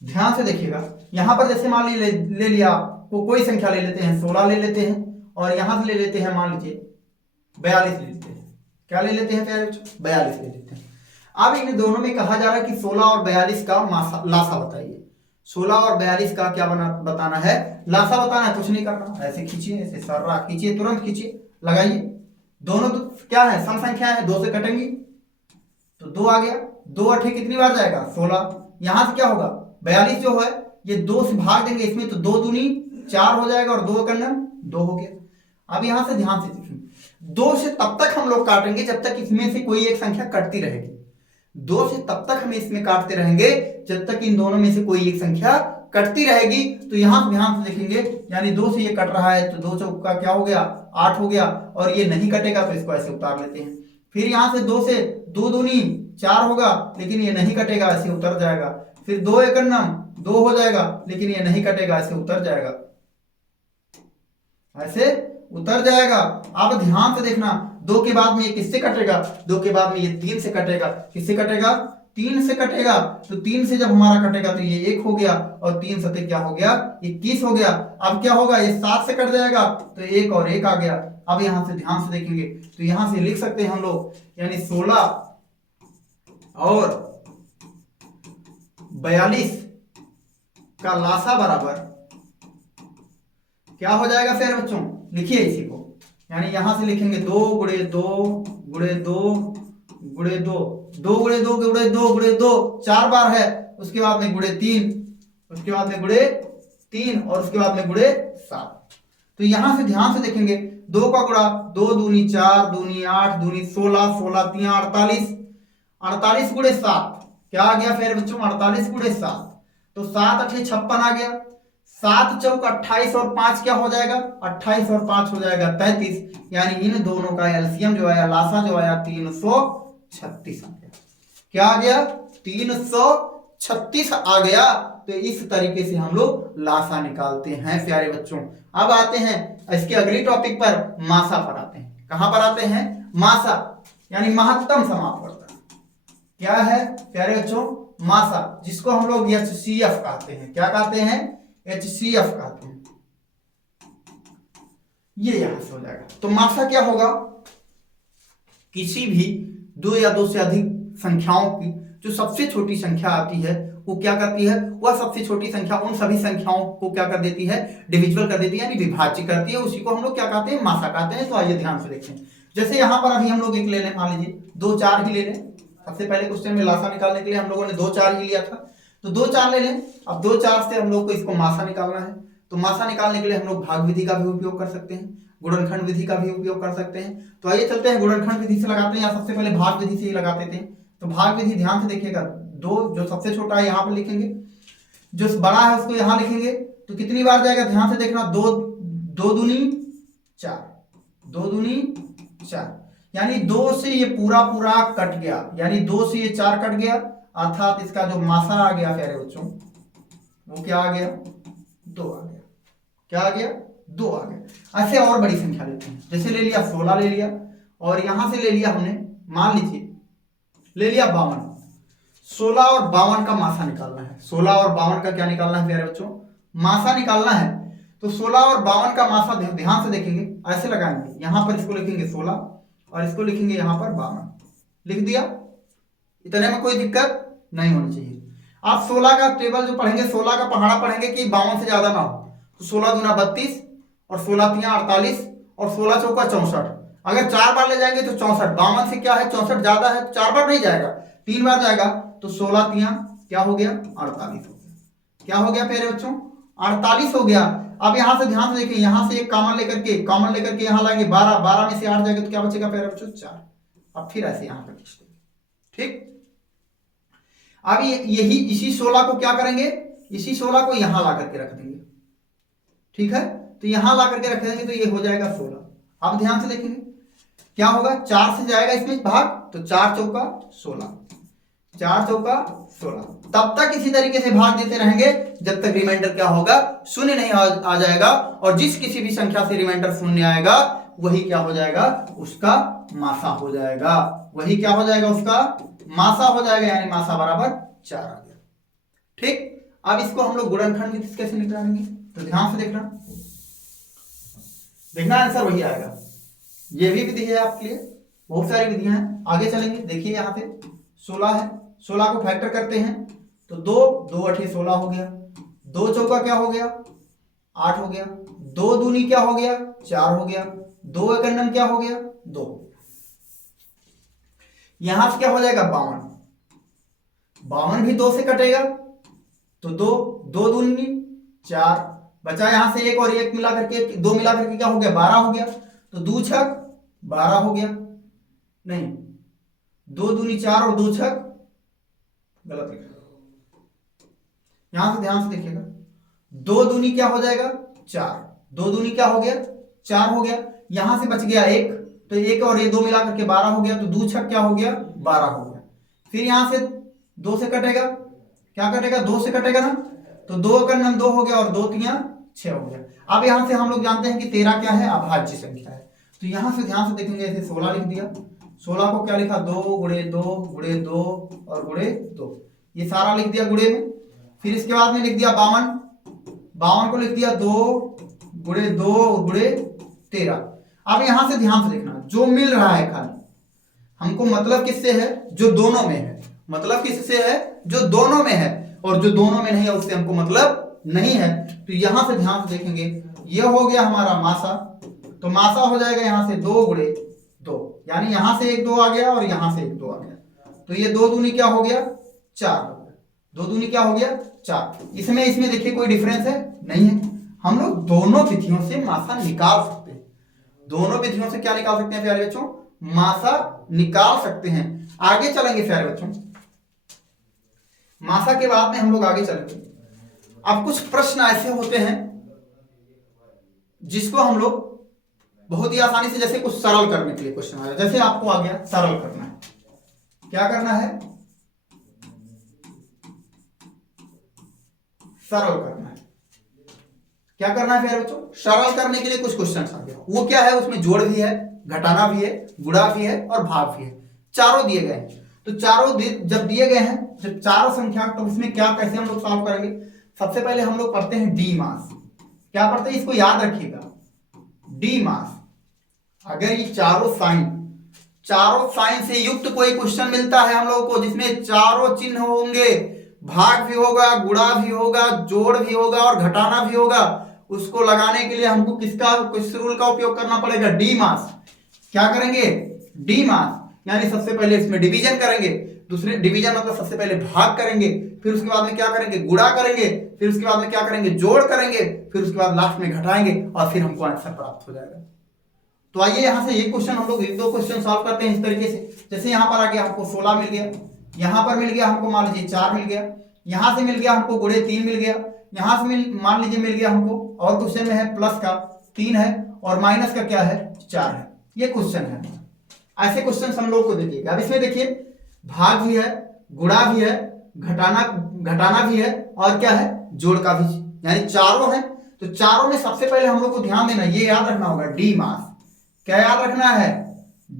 ध्यान से देखिएगा, यहां पर जैसे मान लीजिए ले लिया कोई संख्या ले लेते हैं, 16 ले लेते हैं, और यहां से ले लेते हैं मान लीजिए 42 ले लेते हैं। क्या ले लेते हैं प्यारे बच्चों, 42 ले लेते हैं। अब इन दोनों में कहा जा रहा है कि 16 और 42 का लासा बताइए। 16 और 42 का क्या बताना है, लासा बताना है। कुछ नहीं करना, ऐसे खींचिए, ऐसे सर्रा खींचिए, तुरंत खींचिए, लगाइए। दोनों तो क्या है, सम संख्या है, 2 से कटेंगी तो 2 आ गया। 2 अठे कितनी बार जाएगा, 16। यहां से क्या होगा, 42 जो है ये 2 से भाग देंगे इसमें, तो 2 दूनी 4 हो जाएगा और 2 कन्नम 2 हो गया। अब यहां से ध्यान से देखें, 2 से तब तक हम लोग काटेंगे जब तक इसमें से कोई एक संख्या कटती रहेगी। 2 से तब तक हम इसमें काटते रहेंगे जब तक इन दोनों में से कोई एक संख्या कटती रहेगी। तो यहां ध्यान से देखेंगे, यानी 2 से ये कट रहा है तो 2 चौका क्या हो गया, 8 हो गया, और ये नहीं कटेगा तो इसको ऐसे उतार लेते हैं। फिर यहां से 2 से 2 दूनी 4 होगा, लेकिन ये नहीं कटेगा, ऐसे उतर जाएगा। फिर 2 एकन्नम 2 हो जाएगा, लेकिन ये नहीं कटेगा, ऐसे उतर जाएगा, ऐसे उतर जाएगा। अब ध्यान से देखना, 2 के बाद में ये किससे कटेगा, 2 के बाद में ये 3 से कटेगा। किससे कटेगा, 3 से कटेगा। तो 3 से जब हमारा कटेगा तो ये 1 हो गया, और 3 सते क्या हो गया, 21 हो गया। अब क्या होगा, ये 7 से कट जाएगा तो 1 और 1 आ गया। अब यहां से ध्यान से देखेंगे तो यहां से लिख सकते हैं हम लोग, यानी 16 और 42 का लासा बराबर क्या हो जाएगा फिर बच्चों, लिखिए इसी को, यानी यहां से लिखेंगे 2 गुणे 2 गुणे 2 गुणे 2, 2 गुणे 2 गुणे 2 गुणे 2 4 बार है, उसके बाद में गुणे 3, उसके बाद में गुणे 3, और उसके बाद में गुणे 7। तो यहां से ध्यान से देखेंगे, 2 का गुणा 2 दूनी 4 दूनी 8 दूनी 16, 16 3 48, 48 गुणे 7 क्या आ गया फिर बच्चों, 48 गुणे 7, तो 7 अठे 56 आ गया। 7 चौक 28 और 5 क्या हो जाएगा, 28 और 5 हो जाएगा 33, यानी इन दोनों का एलसीएम जो आया, लासा जो आया 336 आ गया। क्या आ गया, 336 आ गया। तो इस तरीके से हम लोग लासा निकालते हैं प्यारे बच्चों। अब आते हैं इसके अगली टॉपिक पर, मासा पर आते हैं। कहां पर आते हैं, मासा, यानी महत्तम समापवर्तन। क्या है प्यारे बच्चों, मासा, जिसको हम लोग HCF कहते हैं। क्या कहते हैं, HCF कहते हैं। ये यहां से हो जाएगा। तो मासा क्या होगा, किसी भी 2 या 2 से अधिक संख्याओं की जो सबसे छोटी संख्या आती है वो क्या करती है, वह सबसे छोटी संख्या उन सभी संख्याओं को क्या कर देती है, डिविजिबल कर देती है, यानी विभाज्य करती है। उसी को हम लोग क्या कहते हैं, मासा कहते हैं। तो आइए ध्यान से देखें, जैसे यहां पर अभी हम लोग एक ले लें, मान लीजिए 2 4 ही ले लें। सबसे पहले क्वेश्चन में लासा निकालने के लिए हम लोगों ने 2 4 ही लिया था, तो 2 4 ले लें। अब 2 4 से हम लोग को इसको मासा निकालना है, तो मासा निकालने के लिए हम लोग भाग विधि का भी उपयोग कर सकते हैं, गुणनखंड विधि का भी उपयोग कर सकते हैं। तो आइए चलते हैं गुणनखंड विधि से लगाते हैं, या सबसे पहले भाग विधि से ही लगाते थे। तो भाग विधि ध्यान से देखिएगा, 2 जो सबसे छोटा है यहाँ पर लिखेंगे, जो बड़ा है उसको यहाँ लिखेंगे। तो कितनी बार जाएगा, ध्यान से देखना, 2 2 दूनी 4, 2 दूनी 4, यानी 2 से ये पूरा पूरा कट गया, यानी 2 से ये 4 कट गया, अर्थात इसका जो मासा आ गया प्यारे बच्चों वो क्या आ गया, 2 आ गया। क्या आ गया, 2 आ गया। ऐसे और बड़ी संख्या लेते हैं, जैसे ले लिया 16 ले लिया, और यहां से ले लिया हमने, मान लीजिए ले लिया 52। 16 और 52 का मासा निकालना है। 16 और 52 का क्या निकालना है प्यारे बच्चों, मासा निकालना है। तो 16 और 52 का मासा ध्यान से देखेंगे, ऐसे लगाएंगे, यहां पर इसको लिखेंगे 16 और इसको लिखेंगे यहां पर 52, लिख दिया। इतने में कोई दिक्कत नहीं होनी चाहिए। आप 16 का टेबल जो पढ़ेंगे, 16 का पहाड़ा पढ़ेंगे कि 52 से ज्यादा ना हो, तो 16 दूना 32 और 16 तिया 48 और 16 चौका 64। अगर 4 बार ले जाएंगे तो 64, 52 से क्या है 64 ज्यादा है, 4 बार नहीं जाएगा, 3 बार जाएगा, तो 16 तिया क्या हो गया 48 हो गया। क्या हो गया प्यारे बच्चों 48 हो गया। अब यहां से ध्यान से देखिए, यहां से एक कॉमन लेकर के यहां लाएंगे 12, 12 में से 8 जाएगा तो क्या बचेगा प्यारे बच्चों 4। अब फिर ऐसे यहां पर खींच देंगे, ठीक। अब यही इसी 16 को क्या करेंगे, इसी 16 को यहां ला करके रख देंगे, ठीक है। तो यहां ला करके रख देंगे तो ये हो जाएगा 16। अब ध्यान से देखेंगे क्या होगा, 4 से जाएगा इसमें भाग, तो 4 चौका 16, 4 चौका 16। तब तक इसी तरीके से भाग देते रहेंगे जब तक रिमाइंडर क्या होगा शून्य नहीं आ जाएगा। और जिस किसी भी संख्या से रिमाइंडर शून्य आएगा वही क्या हो जाएगा, उसका मासा हो जाएगा, वही क्या हो जाएगा, उसका मासा हो जाएगा, यानी मासा बराबर 4 आ गया, ठीक। अब इसको हम लोग गुणनखंड विधि कैसे निकालेंगे, तो ध्यान से देखना आंसर वही आएगा। ये भी विधि है आपके लिए, बहुत सारी विधियां हैं, आगे चलेंगे। देखिए यहां से 16 है, 16 को फैक्टर करते हैं तो 2 2 8 16 हो गया, 2 चौका क्या हो गया 8 हो गया, 2 दूनी क्या हो गया 4 हो गया, 2 एकन्नम क्या हो गया 2। यहां से क्या हो जाएगा 52, 52 भी 2 से कटेगा तो 2 2 दूनी 4 बचा, यहां से एक और एक मिला करके 2 मिला करके क्या हो गया 12 हो गया, तो 2 छक 12 हो गया, नहीं 2 दूनी 4 और 2 छक गलत लिखा, यहां से ध्यान से देखिएगा, 2 दूनी क्या हो जाएगा 4, 2 दूनी क्या हो गया 4 हो गया, यहां से बच गया 1, तो 1 और ये 2 मिला करके 12 हो गया, तो 2 छक क्या हो गया 12 हो गया। फिर यहां से 2 से कटेगा, क्या कटेगा 2 से कटेगा ना, तो 2 का नम 2 हो गया और 2 तिया 6 हो गया। अब यहां से हम लोग जानते हैं कि 13 क्या है, अभाज्य संख्या है, तो यहां से ध्यान से देखेंगे, ऐसे 16 लिख दिया, 16 को क्या लिखा 2 गुणे 2 गुणे 2 और गुणे 2, ये सारा लिख दिया गुणे में। फिर इसके बाद में लिख दिया 52, 52 को लिख दिया 2 गुणे 2 गुणे 13। अब यहां से ध्यान से देखना, जो मिल रहा है खाली हमको मतलब किससे है, जो दोनों में है, मतलब किससे है जो दोनों में है, और जो दोनों में नहीं है उससे हमको मतलब नहीं है। तो यहां से ध्यान से देखेंगे, ये हो गया हमारा मासा, तो मासा हो जाएगा यहां से 2 गुणे 2, यानी यहां से एक 2 आ गया और यहां से एक 2 आ गया, तो ये 2 दूनी क्या हो गया 4 हो गया, 2 दूनी क्या हो गया 4। इसमें देखिए कोई डिफरेंस है नहीं है, हम लोग दोनों विधियों से मासा निकाल सकते हैं, दोनों विधियों से क्या निकाल सकते हैं प्यारे बच्चों, मासा निकाल सकते हैं। आगे चलेंगे प्यारे बच्चों, मासा के बाद में हम लोग आगे चलेंगे। अब कुछ प्रश्न ऐसे होते हैं जिसको हम लोग बहुत ही आसानी से, जैसे कुछ सरल करने के लिए क्वेश्चन आया, जैसे आपको आ गया सरल करना है, क्या करना है सरल करना है, क्या करना है प्यारे बच्चों, सरल करने के लिए कुछ क्वेश्चन आ गया, वो क्या है, उसमें जोड़ भी है, घटाना भी है, गुणा भी है और भाग भी है, चारों दिए गए हैं। तो चारों जब दिए गए हैं, जब चारों संख्या, तो उसमें क्या कैसे हम लोग सॉल्व करेंगे। सबसे पहले हम लोग पढ़ते हैं डी मास, क्या पढ़ते हैं इसको याद रखिएगा, डी मास। अगर ये चारों साइन से युक्त कोई क्वेश्चन मिलता है हम लोगों को जिसमें चारों चिन्ह होंगे, भाग भी होगा, गुणा भी होगा, जोड़ भी होगा और घटाना भी होगा, उसको लगाने के लिए हमको किस रूल का उपयोग करना पड़ेगा, डी मास। क्या करेंगे डी मास, यानी सबसे पहले इसमें डिवीजन करेंगे, दूसरे डिवीजन मतलब सबसे पहले भाग करेंगे, फिर उसके बाद में क्या करेंगे गुणा करेंगे, फिर उसके बाद में क्या करेंगे जोड़ करेंगे, फिर उसके बाद लास्ट में घटाएंगे और फिर हमको आंसर प्राप्त हो जाएगा। तो आइए यहां से ये क्वेश्चन हम लोग 1-2 क्वेश्चन सॉल्व करते हैं इस तरीके से। जैसे यहां पर आ गया हमको 16 मिल गया, यहां पर मिल गया हमको मान लीजिए 4 मिल गया, यहां से मिल गया हमको गुणे 3 मिल गया, यहां से मान लीजिए मिल गया हमको, और क्वेश्चन में है प्लस का 3 है और माइनस का क्या है 4 है, ये क्वेश्चन है। ऐसे क्वेश्चन हम लोग को देखिएगा। अब इसमें देखिए भाग भी है, गुणा भी है, घटाना भी है और क्या है जोड़ का भी, यानी चारों है। तो चारों में सबसे पहले हम लोग को ध्यान देना, ये याद रखना होगा डी मास, क्या याद रखना है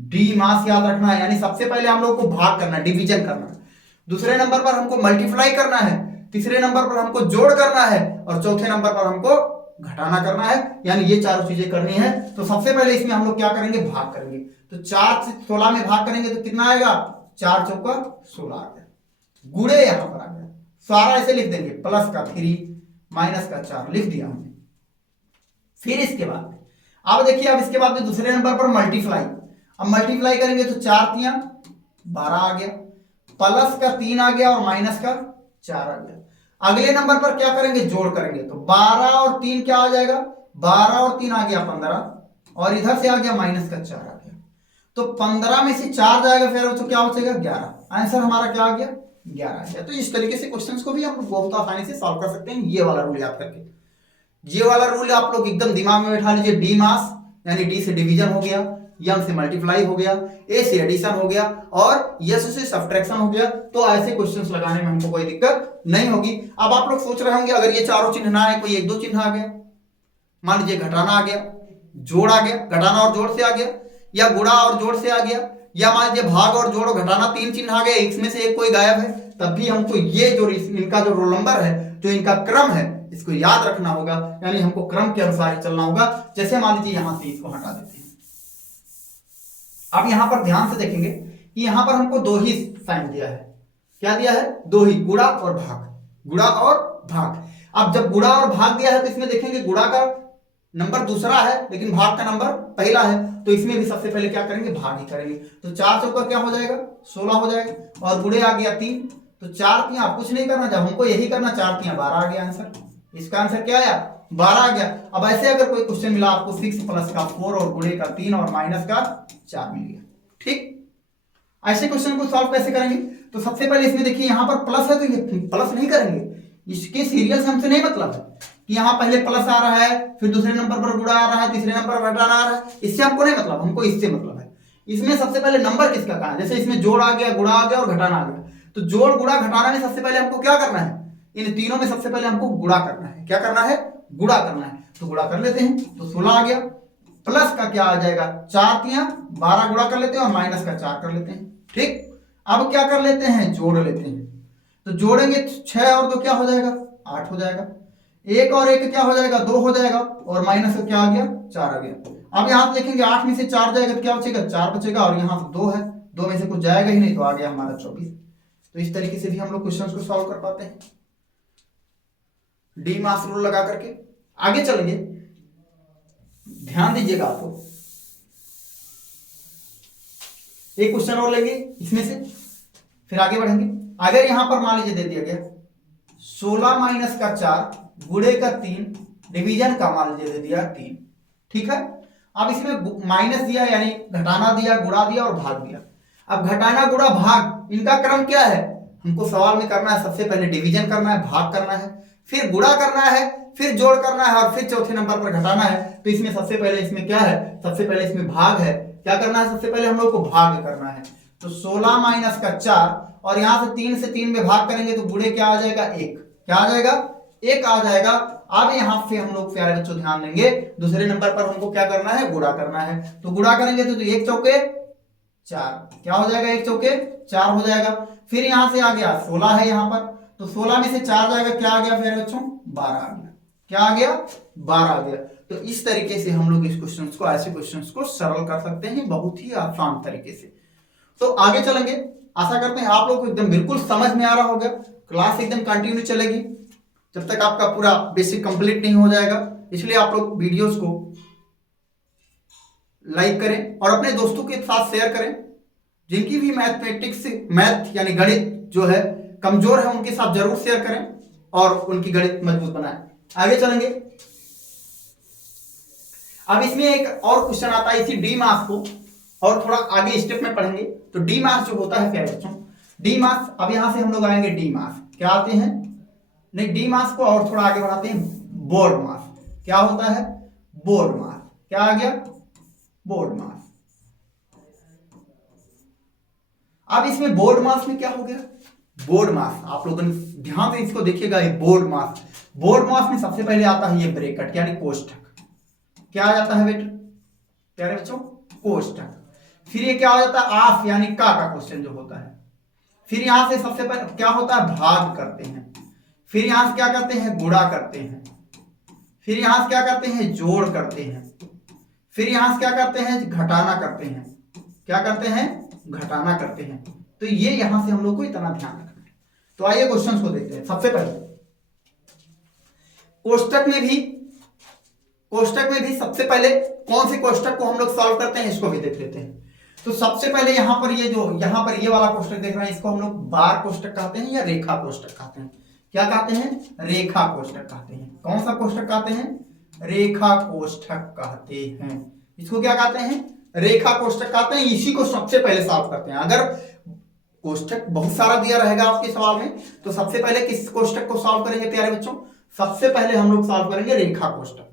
डी मास याद रखना है, यानी सबसे पहले हम लोग को भाग करना, डिवीजन करना है, दूसरे नंबर पर हमको मल्टीप्लाई करना है, तीसरे नंबर पर हमको जोड़ करना है और चौथे नंबर पर हमको घटाना करना है, यानी ये चारों चीजें करनी है। तो सबसे पहले इसमें हम लोग क्या करेंगे भाग करेंगे, तो 4 से 16 में भाग करेंगे तो कितना आएगा 4 चौका 16 आ गया, गुणे यहां पर आ गया सारा ऐसे लिख देंगे, प्लस का 3 माइनस का 4 लिख दिया हमने। फिर इसके बाद अब देखिए, अब इसके बाद में दूसरे नंबर पर मल्टीप्लाई। अब मल्टीप्लाई करेंगे तो 4 तियां 12 आ गया, प्लस का 3 आ गया और माइनस का 4 आ गया। अगले नंबर पर क्या करेंगे, जोड़ करेंगे तो 12 और 3 क्या आ जाएगा, 12 और 3 आ गया 15, और इधर से आ गया माइनस का 4 आ गया। तो 15 में से 4 जाएगा, फिर तो क्या बचेगा 11। आंसर हमारा क्या आ गया, 11 आ गया। तो इस तरीके से क्वेश्चंस को भी हम बहुत आसानी से सॉल्व कर सकते हैं, ये वाला रूल याद करके। ये वाला रूल आप लोग एकदम दिमाग में बैठा लीजिए। डी मास यानी डी से डिवीजन हो गया, एम से मल्टीप्लाई हो गया, ए से एडिशन हो गया, और यस से सब्ट्रैक्शन हो गया। तो ऐसे क्वेश्चंस लगाने में हमको कोई दिक्कत नहीं होगी। अब आप लोग सोच रहे होंगे, अगर ये चारों चिन्ह ना है, कोई एक दो चिन्ह आ गया, मान लीजिए घटाना आ गया, जोड़ आ गया, घटाना और जोड़ से आ गया, या गुणा और जोड़ से आ गया, या मान लीजिए भाग और जोड़ और घटाना 3 चिन्ह आ गए, इसमें से एक कोई गायब है, तब भी हमको ये जो इनका जो रोल नंबर है, जो इनका क्रम है, इसको याद रखना होगा। यानी हमको क्रम के अनुसार ही चलना होगा। जैसे मान लीजिए यहां से इसको हटा देते हैं। अब यहां पर ध्यान से देखेंगे कि यहां पर हमको 2 ही साइन दिया है। क्या दिया है, 2 ही, गुणा और भाग, गुणा और भाग। अब जब गुणा और भाग दिया है तो इसमें देखेंगे गुणा का नंबर दूसरा है लेकिन भाग का नंबर पहला है, तो इसमें भी सबसे पहले क्या करेंगे, भाग ही करेंगे। तो 4 चौका क्या हो जाएगा, 16 हो जाएगा, और गुणे आ गया 3, तो 4 तियां कुछ नहीं करना, जब हमको यही करना, 4 तियां 12 आ गया आंसर। इसका आंसर क्या आया, 12 आ गया। अब ऐसे अगर कोई क्वेश्चन मिला आपको 6 प्लस का 4 और गुणे का 3 और माइनस का 4 मिल गया, ठीक। ऐसे क्वेश्चन को सॉल्व कैसे करेंगे, तो सबसे पहले इसमें देखिए यहां पर प्लस है, तो ये प्लस नहीं करेंगे, इसके सीरियल से हमसे नहीं मतलब है कि यहां पहले प्लस आ रहा है, फिर दूसरे नंबर पर गुणा आ रहा है, तीसरे नंबर पर घटाना आ रहा है, इससे हमको नहीं मतलब, हमको इससे मतलब है। इसमें सबसे पहले नंबर किसका कहा है, जैसे इसमें जोड़ आ गया, गुणा आ गया और घटाना आ गया, तो जोड़ गुणा घटाना में सबसे पहले हमको क्या करना है, इन तीनों में सबसे पहले हमको गुणा करना है। क्या करना है, गुणा करना है। तो गुणा कर लेते हैं, तो 16 आ गया, प्लस का क्या आ जाएगा, 4 तियां 12 गुणा कर लेते हैं और माइनस का 4 कर लेते हैं, ठीक। अब क्या कर लेते हैं, जोड़ लेते हैं। तो जोड़ेंगे 6 और 2 क्या हो जाएगा, 8 हो जाएगा, 1 और 1 क्या हो जाएगा, 2 हो जाएगा, और माइनस का क्या आ गया, 4 आ गया। अब यहां से देखेंगे 8 में से 4 जाएगा तो क्या बचेगा, 4 बचेगा, और यहां से 2 है, 2 में से कुछ जाएगा ही नहीं, तो आ गया हमारा 24। तो इस तरीके से भी हम लोग क्वेश्चंस को सॉल्व कर पाते हैं, डी मास रूल लगा करके। आगे चलेंगे, ध्यान दीजिएगा आपको, एक क्वेश्चन और लेंगे इसमें से, फिर आगे बढ़ेंगे। अगर यहां पर मान लीजिए दे दिया गया 16 माइनस का 4 गुणे का 3 डिवीजन का मान लीजिए दे दिया 3, ठीक है। अब इसमें माइनस दिया यानी घटाना दिया, गुणा दिया और भाग दिया। अब घटाना गुणा भाग इनका क्रम क्या है, हमको सवाल में करना है, सबसे पहले डिवीजन करना है, भाग करना है, फिर गुणा करना है, फिर जोड़ करना है, और फिर चौथे नंबर पर घटाना है। तो इसमें सबसे पहले इसमें क्या है, सबसे पहले इसमें भाग है। क्या करना है, सबसे पहले हम लोग को भाग करना है। तो 16 माइनस का 4, और यहां से 3 से 3 में भाग करेंगे तो गुणे क्या आ जाएगा, 1। क्या आ जाएगा, 1 आ जाएगा। अब यहां पे हम लोग प्यारे बच्चों ध्यान देंगे, दूसरे नंबर पर हमको क्या करना है, गुणा करना है। तो गुणा करेंगे तो 1 चौके 4, क्या हो जाएगा, 1 चौके 4 हो जाएगा। फिर यहां से आ गया 16 है यहां पर, तो 16 में से 4 जाएगा, क्या आ गया प्यारे बच्चों, 12 आ गया। क्या आ गया, 12 आ गया। तो इस तरीके से हम लोग इस क्वेश्चन को, ऐसे क्वेश्चन को सरल कर सकते हैं बहुत ही आसान तरीके से। तो आगे चलेंगे, आशा करते हैं आप लोग को एकदम बिल्कुल समझ में आ रहा होगा। क्लास एकदम कंटिन्यू चलेगी जब तक आपका पूरा बेसिक कंप्लीट नहीं हो जाएगा। इसलिए आप लोग वीडियोस को लाइक करें और अपने दोस्तों के साथ शेयर करें, जिनकी भी मैथमेटिक्स मैथ यानी गणित जो है कमजोर है, उनके साथ जरूर शेयर करें और उनकी गणित मजबूत बनाएं। आगे चलेंगे, अब इसमें एक और क्वेश्चन आता है इसी डी मास को, और थोड़ा आगे स्टेप में पढ़ेंगे। तो डी मास जो होता है प्यारे बच्चों, डी मास, अब यहां से हम लोग आएंगे डी मास, क्या आते हैं, नहीं डी मास को और थोड़ा आगे बढ़ाते हैं, बोर्ड मास। क्या होता है, बोर्ड मास। क्या आ गया, बोर्ड मास। अब इसमें बोर्ड मास में क्या हो गया, बोर्ड मास, आप लोगों ने ध्यान से इसको देखिएगा, ये बोर्ड मास। बोर्ड मास में सबसे पहले आता है ये ब्रैकेट यानी कोष्ठक। क्या आ जाता है बेटा प्यारे बच्चों, कोष्ठक। फिर ये क्या हो जाता है, आफ यानी का क्वेश्चन जो होता है। फिर यहां से सबसे पहले क्या होता है, भाग करते हैं। फिर यहां से क्या करते हैं, गुणा करते हैं। फिर यहां से क्या करते हैं, जोड़ करते हैं। फिर यहां से क्या करते हैं, घटाना करते हैं। क्या करते हैं, घटाना करते हैं। तो ये यहां से हम लोग को इतना ध्यान रखना है। तो आइए क्वेश्चन को देखते हैं। सबसे पहले कोष्टक में भी सबसे पहले कौन से कोष्टक को हम लोग सॉल्व करते हैं इसको भी देख लेते हैं। तो सबसे पहले यहाँ पर ये वाला कोष्टक देख रहे हैं, इसको हम लोग बार कोष्टक कहते हैं या रेखा कोष्टक कहते हैं। क्या कहते हैं? रेखा कोष्टक कहते हैं। कौन सा कोष्टक कहते हैं? रेखा कोष्टक कहते हैं। इसको क्या कहते हैं? रेखा कोष्टक कहते हैं। इसी को सबसे पहले सॉल्व करते हैं। अगर कोष्टक बहुत सारा दिया रहेगा आपके सवाल में तो सबसे पहले किस कोष्टक को सॉल्व करेंगे प्यारे बच्चों? सबसे पहले हम लोग सॉल्व करेंगे रेखा कोष्टक।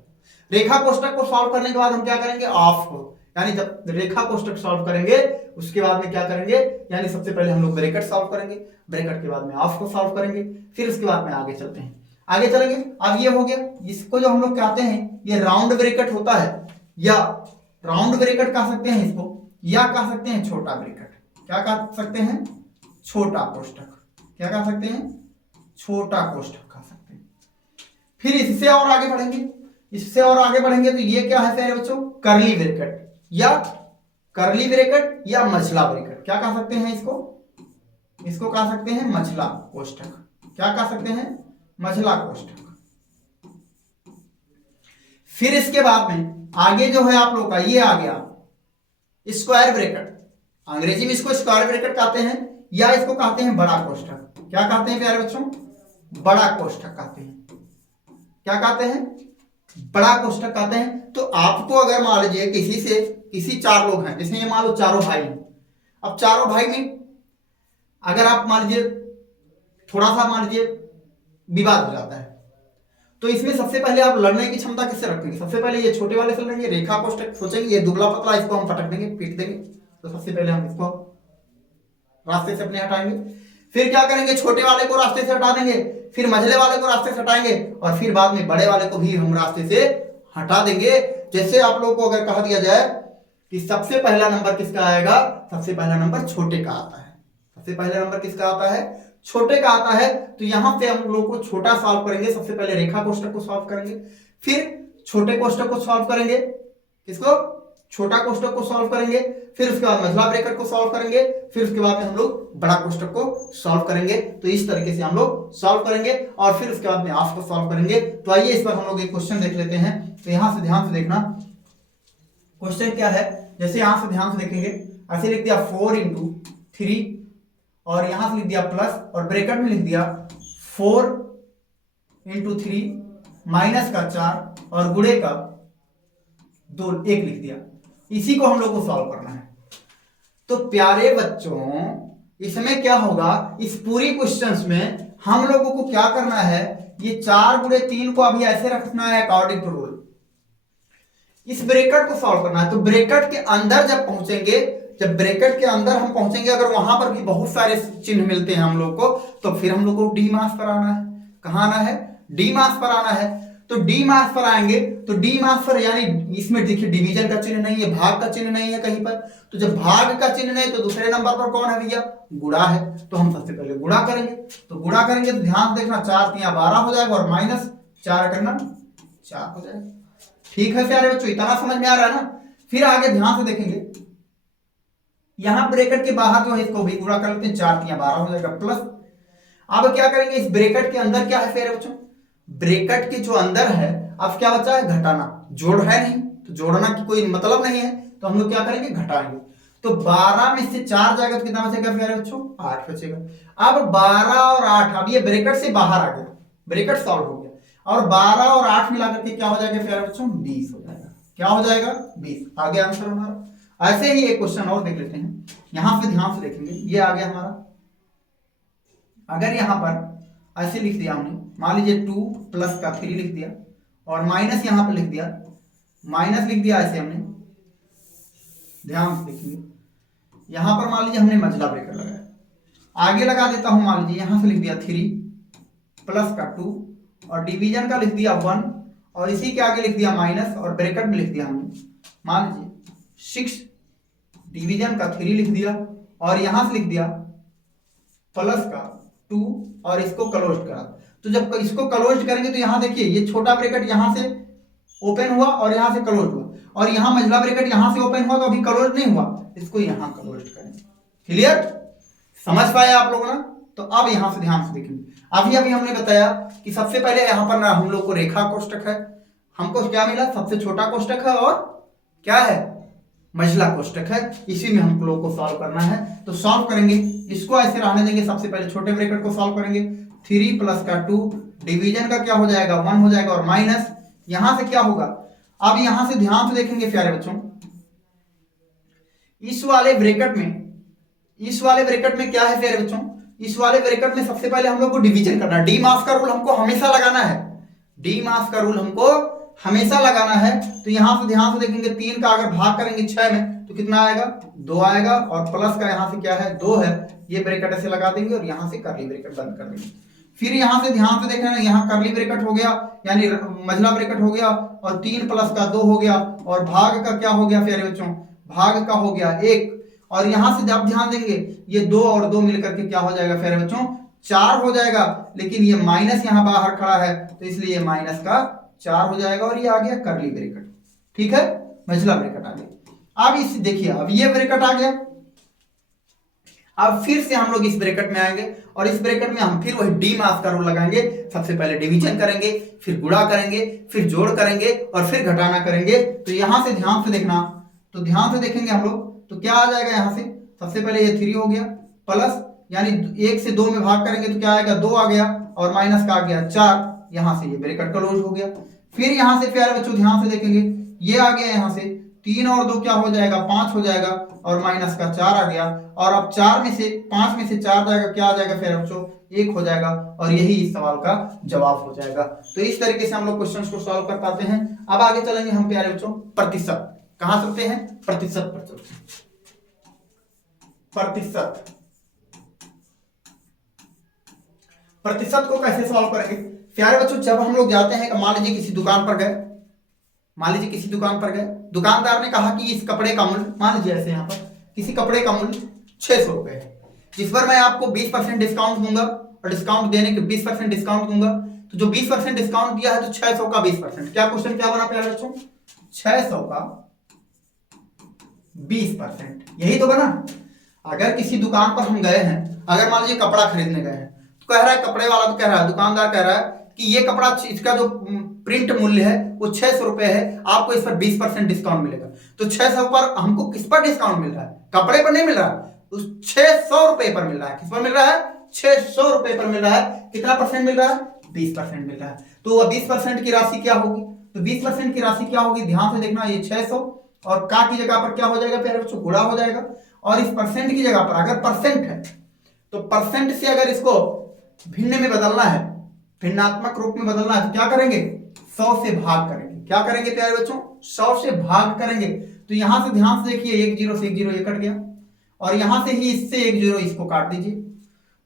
रेखा कोष्टक को सॉल्व करने के बाद हम क्या करेंगे? ऑफ को, यानी जब रेखा कोष्टक सॉल्व करेंगे उसके बाद में क्या करेंगे, यानी सबसे पहले हम लोग ब्रैकेट सॉल्व करेंगे, ब्रैकेट के बाद में ऑफ को सॉल्व करेंगे, फिर उसके बाद में आगे चलते हैं। आगे चलेंगे। अब ये हो गया। इसको जो हम लोग कहते हैं ये राउंड ब्रैकेट होता है, या राउंड ब्रैकेट कह सकते हैं इसको, या कह सकते हैं छोटा ब्रैकेट। क्या कह सकते हैं? छोटा कोष्टक। क्या कह सकते हैं? छोटा कोष्टक कह सकते हैं। फिर इससे और आगे बढ़ेंगे, इससे और आगे बढ़ेंगे तो ये क्या है प्यारे बच्चों? करली ब्रैकेट या मझला ब्रैकेट। क्या कह सकते हैं इसको? इसको कह सकते हैं मझला कोष्टक। क्या कह सकते हैं? मझला कोष्टक। फिर इसके बाद में आगे जो है आप लोग का ये आ गया स्क्वायर ब्रैकेट। अंग्रेजी में इसको स्क्वायर ब्रैकेट कहते हैं, या इसको कहते हैं बड़ा कोष्टक। क्या कहते हैं प्यारे बच्चों? बड़ा कोष्टक कहते हैं। क्या कहते हैं? बड़ा कोष्टक कहते हैं। तो आपको अगर मान लीजिए किसी चार लोग हैं, जैसे ये मान लो चारों भाई हैं। अब चारों भाई में अगर आप मान लीजिए थोड़ा सा मान लीजिए विवाद हो जाता है, तो इसमें सबसे पहले आप लड़ने की क्षमता किससे रखेंगे? सबसे पहले ये छोटे वाले से लड़ेंगे, रेखा कोष्टक सोचेंगे, ये दुबला पतला इसको हम पटक देंगे, पीट देंगे। तो सबसे पहले हम इसको रास्ते से अपने हटाएंगे। फिर क्या करेंगे? छोटे वाले को रास्ते से हटा देंगे, फिर मझले वाले को रास्ते से हटाएंगे, और फिर बाद में बड़े वाले को भी हम रास्ते से हटा देंगे। जैसे आप लोगों को अगर कहा दिया जाए कि सबसे पहला नंबर किसका आएगा? सबसे पहला नंबर छोटे का आता है। सबसे पहला नंबर किसका आता है? छोटे का आता है। तो यहां पे हम लोग को छोटा सॉल्व करेंगे। सबसे पहले रेखा कोष्टक को सॉल्व करेंगे, फिर छोटे कोष्टक को सॉल्व करेंगे, किसको? छोटा कोष्टक को सॉल्व करेंगे, फिर उसके बाद मझला ब्रैकेट को सॉल्व करेंगे, फिर उसके बाद में हम लोग बड़ा कोष्टक को सॉल्व करेंगे। तो इस तरीके से हम लोग सॉल्व करेंगे, और फिर उसके बाद में ऑफ को सॉल्व करेंगे। तो आइए इस पर हम लोग एक क्वेश्चन देख लेते हैं। तो यहां से ध्यान से देखना क्वेश्चन क्या है। जैसे यहां से ध्यान से देखेंगे, ऐसे लिख दिया 4 × 3, और यहां से लिख दिया प्लस, और ब्रैकेट में लिख दिया 4 × 3 माइनस का 4 और गुणे का 1 लिख दिया। इसी को हम लोग को सॉल्व करना है। तो प्यारे बच्चों इसमें क्या होगा? इस पूरी क्वेश्चंस में हम लोगों को क्या करना है? ये 4 × 3 को अभी ऐसे रखना है अकॉर्डिंग टू रूल। इस ब्रैकेट को सॉल्व करना है। तो ब्रैकेट के अंदर जब पहुंचेंगे, जब ब्रैकेट के अंदर हम पहुंचेंगे, अगर वहां पर भी बहुत सारे चिन्ह मिलते हैं हम लोग को, तो फिर हम लोग को डी मास पर आना है। कहां आना है? डी मास पर आना है। तो डी मास पर आएंगे, तो डी मास पर यानी इसमें देखिए डिवीजन का चिन्ह नहीं है, भाग का चिन्ह नहीं है कहीं पर। तो जब भाग का चिन्ह नहीं तो दूसरे नंबर पर कौन है भैया? गुणा है। तो हम सबसे पहले गुणा करेंगे। तो गुणा करेंगे तो ध्यान देखना 4 × 3 = 12 हो जाएगा, और माइनस 4 करना 4 हो जाएगा। ठीक है प्यारे बच्चों, इतना समझ में आ रहा है ना? फिर आगे ध्यान से देखेंगे, यहां ब्रैकेट के बाहर जो है इसको भी गुणा कर लेते हैं, 4 × 3 = 12 हो जाएगा प्लस। अब क्या करेंगे? इस ब्रैकेट के अंदर क्या है प्यारे बच्चों? ब्रैकेट के जो अंदर है अब क्या बचा है? घटाना। जोड़ है नहीं, तो जोड़ना की कोई मतलब नहीं है, तो हम लोग क्या करेंगे? घटाएंगे। तो 12 में से 4 जाएगा तो कितना बचेगा प्यारे बच्चों? 8 बचेगा। अब 12 और 8, अब ये ब्रैकेट से बाहर आ गया, ब्रैकेट सॉल्व हो गया, और 12 और 8 मिला करके क्या हो जाएगा प्यारे बच्चों? 20 हो जाएगा। क्या हो जाएगा? 20। आगे आंसर हमारा। ऐसे ही एक क्वेश्चन और देख लेते हैं। यहां पे ध्यान से देखेंगे, ये आ गया हमारा। अगर यहां पर ऐसे लिख दिया हमने, मान लीजिए 2 + का 3 लिख दिया, और माइनस यहां पर लिख दिया, माइनस लिख दिया ऐसे हमने। ध्यान से देखेंगे, यहां पर मान लीजिए हमने मझला ब्रैकेट लगाया, आगे लगा देता हूं, मान लीजिए यहां से लिख दिया 3 + का 2, और डिवीजन का लिख दिया 1, और इसी के आगे लिख दिया माइनस, और ब्रैकेट में लिख दिया हमने मान लीजिए 6, डिवीजन का 3 लिख दिया, और यहां से लिख दिया प्लस का 2, और इसको क्लोज करा। तो जब इसको क्लोज करेंगे तो यहां देखिए ये छोटा ब्रैकेट यहां से ओपन हुआ और यहां से क्लोज हुआ, और यहां मझला ब्रैकेट यहां से ओपन हुआ तो अभी क्लोज नहीं हुआ, इसको यहां क्लोज करेंगे। क्लियर? समझ पाए आप लोग ना? तो अब यहां से ध्यान से देखेंगे, अभी अभी हमने बताया कि सबसे पहले यहां पर ना हम लोग को रेखा कोष्टक है, हमको क्या मिला, सबसे छोटा कोष्टक है और क्या है, मझला कोष्टक है, इसी में हम लोग को सॉल्व करना है। तो सॉल्व करेंगे, इसको ऐसे रहने देंगे, सबसे पहले छोटे ब्रैकेट को सॉल्व करेंगे, 3 प्लस का 2, डिवीजन का क्या हो जाएगा 1 हो जाएगा, और माइनस यहां से क्या होगा, अब यहां से ध्यान से देखेंगे प्यारे बच्चों, इस वाले ब्रैकेट में क्या है प्यारे बच्चों, इस वाले ब्रैकेट में सबसे पहले हम लोग को डिवीजन करना है, डी मास का रूल हमको हमेशा लगाना है, डी मास का रूल हमको हमेशा लगाना है। तो यहां से ध्यान से देखेंगे, 3 का अगर भाग करेंगे 6 में तो कितना आएगा, 2 आएगा, और प्लस का यहां से क्या है 2 है, ये ब्रैकेट ऐसे लगा देंगे और यहां से कर्ली ब्रैकेट बंद कर देंगे। फिर यहां से ध्यान से देखना, यहाँ कर्ली ब्रैकेट हो गया यानी मझला ब्रैकेट हो गया, और 3 प्लस का 2 हो गया, और भाग का क्या हो गया प्यारे बच्चों, भाग का हो गया 1, और यहां से जब ध्यान देंगे ये 2 और 2 मिलकर के क्या हो जाएगा प्यारे बच्चों 4 हो जाएगा, लेकिन ये माइनस यहां बाहर खड़ा है तो इसलिए ये माइनस का 4 हो जाएगा, और ये आ गया कर्ली ब्रैकेट, ठीक है, मझला ब्रैकेट आ गया। अब इस देखिए, अब ये ब्रैकेट आ गया, अब फिर से हम लोग इस ब्रैकेट में आएंगे, और इस ब्रैकेट में हम फिर वही डी मास का रूल लगाएंगे, सबसे पहले डिवीजन करेंगे, फिर गुणा करेंगे, फिर जोड़ करेंगे, और फिर घटाना करेंगे। तो यहां से ध्यान से देखना, तो ध्यान से देखेंगे हम लोग, तो क्या आ जाएगा यहां से, सबसे पहले ये 3 हो गया, प्लस यानी 1 से 2 में भाग करेंगे तो क्या आएगा 2 आ गया, और माइनस का आ गया 4, यहां से ये ब्रैकेट क्लोज हो गया। फिर यहां से प्यारे बच्चों ध्यान से देखेंगे, ये आ गया यहां से 3 और 2 क्या हो जाएगा 5 हो जाएगा, और माइनस का 4 आ गया, और अब 4 में से 5 में से 4 जाएगा, क्या आ जाएगा प्यारे बच्चों 1 हो जाएगा, और यही इस सवाल का जवाब हो जाएगा। तो इस तरीके से हम लोग क्वेश्चंस को सॉल्व कर पाते हैं। अब आगे चलेंगे हम प्यारे बच्चों, प्रतिशत कहां चलते हैं, प्रतिशत पर चलते हैं। प्रतिशत को कैसे सॉल्व करेंगे प्यारे बच्चों, जब हम लोग जाते हैं, मान लीजिए किसी दुकान पर गए, दुकानदार ने कहा कि इस कपड़े का मूल्य, मान लीजिए ऐसे यहाँ पर किसी कपड़े का मूल्य 600 रुपए है, जिस पर मैं आपको 20% डिस्काउंट दूंगा, और डिस्काउंट देने के 20% डिस्काउंट दूंगा, तो जो 20% डिस्काउंट दिया है तो 600 का 20%, क्या क्वेश्चन क्या बना प्यारे बच्चों, 600 का 20%, यही तो बना। अगर किसी दुकान पर हम गए हैं, अगर मान लीजिए कपड़ा खरीदने गए हैं, तो कह रहा है कपड़े वाला, तो कह रहा है दुकानदार कह रहा है कि ये कपड़ा, इसका जो प्रिंट मूल्य है वो 600 रुपए है, आपको इस पर 20% डिस्काउंट मिलेगा। तो 600 पर हमको किस पर डिस्काउंट मिल रहा है, कपड़े पर नहीं मिल रहा, उस 600 रुपए पर मिल रहा है। किस पर मिल रहा है, 600 रुपए पर मिल रहा है। कितना परसेंट मिल रहा है, 20% मिल रहा है। तो 20% की राशि क्या होगी, तो 20% की राशि क्या होगी, ध्यान से देखना, ये 600 और का की जगह पर क्या हो जाएगा प्यारे बच्चों, गुणा हो जाएगा, और इस परसेंट की जगह पर अगर परसेंट है तो परसेंट से अगर इसको भिन्न में बदलना है, भिन्नात्मक रूप में बदलना है, तो क्या करेंगे, 100 से भाग करेंगे। क्या करेंगे प्यारे बच्चों, 100 से भाग करेंगे। तो यहां से ध्यान से देखिए, 1 0 से 1 0 ये कट गया, और यहां से ही इससे 1 0 इसको काट दीजिए।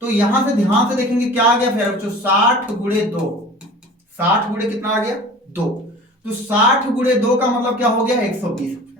तो यहां से ध्यान से देखेंगे क्या आ गया प्यारे बच्चों, 60 गुणे 2, 60 गुणे कितना आ गया 2, तो 60 गुणे 2 का मतलब क्या हो गया 120 रुपए,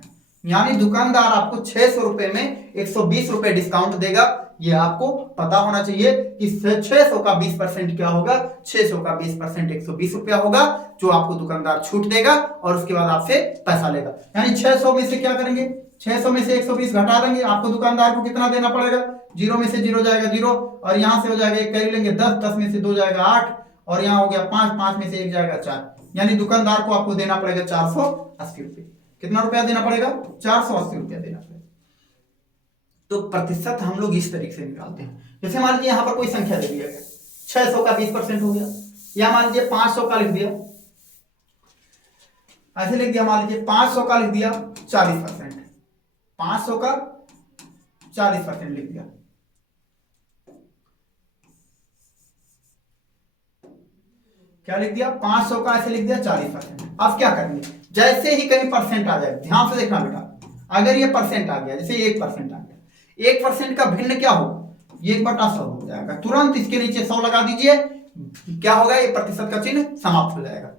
यानी दुकानदार आपको 600 रुपए में 120 रुपए डिस्काउंट देगा। ये आपको पता होना चाहिए कि 600 का 20% क्या होगा, 600 का 20% 120 रुपया होगा, जो आपको दुकानदार छूट देगा और उसके बाद आपसे पैसा लेगा। यानी 600 में से क्या करेंगे, 600 में से 120 घटा देंगे, आपको दुकानदार को कितना देना पड़ेगा, 0 में से 0 जाएगा 0, और यहां से हो जाएगा 1 कैरी लेंगे 10, 10 में से 2 जाएगा 8, और यहां हो गया 5, 5 में से 1 जाएगा 4, यानी दुकानदार को आपको देना पड़ेगा 480 रुपए। कितना रुपया देना पड़ेगा, 480 रुपया देना पड़ेगा। तो प्रतिशत हम लोग इस तरीके से निकालते हैं। जैसे मान लीजिए यहां पर कोई संख्या दे दिया गया, 600 का 20% हो गया, या मान लीजिए 500 का लिख दिया, ऐसे लिख दिया, मान लीजिए 500 का लिख दिया 40%, 500 का 40% लिख दिया। क्या लिख दिया, 500 का ऐसे लिख दिया 40%। अब क्या करेंगे, जैसे ही कहीं परसेंट आ जाए, ध्यान से देखना बेटा, अगर ये परसेंट आ गया, जैसे 1% आ गया, 1% का भिन्न क्या हो, 1/100 हो जाएगा, तुरंत इसके नीचे 100 लगा दीजिए, क्या होगा, ये प्रतिशत का चिन्ह समाप्त हो जाएगा।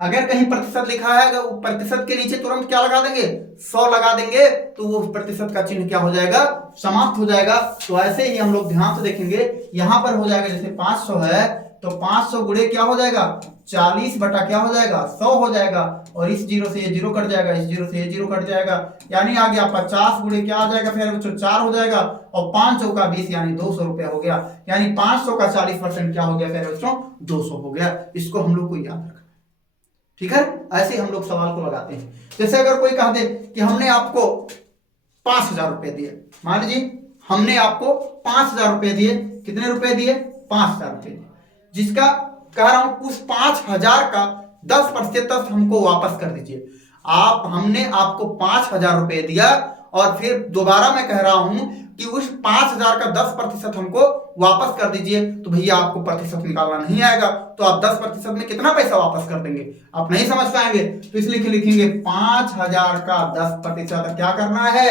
अगर कहीं प्रतिशत लिखा है, अगर प्रतिशत के नीचे तुरंत क्या लगा देंगे, 100 लगा देंगे, तो वो प्रतिशत का चिन्ह क्या हो जाएगा, समाप्त हो जाएगा। तो ऐसे ही हम लोग ध्यान से देखेंगे, यहां पर हो जाएगा, जैसे 500 है तो 500 गुणे क्या हो जाएगा 40 बटा क्या हो जाएगा 100 हो जाएगा, और इस जीरो से ये जीरो कट जाएगा, इस जीरो से ये जीरो कट जाएगा, यानी आ गया 50 गुणे क्या आ जाएगा प्यारे बच्चों 4 हो जाएगा, और 5 चौका 20 यानी 200 रुपया हो गया, यानी 500 का 40% क्या हो गया प्यारे बच्चों 200 हो गया। इसको हम लोग को याद रखना, ठीक है। ऐसे हम लोग सवाल को लगाते हैं। जैसे अगर कोई कह दे कि हमने आपको 5000 रुपए दिए, मान लीजिए हमने आपको 5000 रुपए दिए, कितने रुपए दिए 5000 रुपए दिए, जिसका कह रहा हूं उस 5000 का 10% हमको वापस कर दीजिए। हमने आपको 5000 रुपए दिया और फिर दोबारा मैं कह रहा हूं कि उस 5000 का 10% हमको वापस कर दीजिए, तो भैया आपको प्रतिशत निकालना नहीं आएगा, तो आप 10% में कितना पैसा वापस कर देंगे आप नहीं समझ पाएंगे। तो इसलिए लिखेंगे 5000 का 10% क्या करना है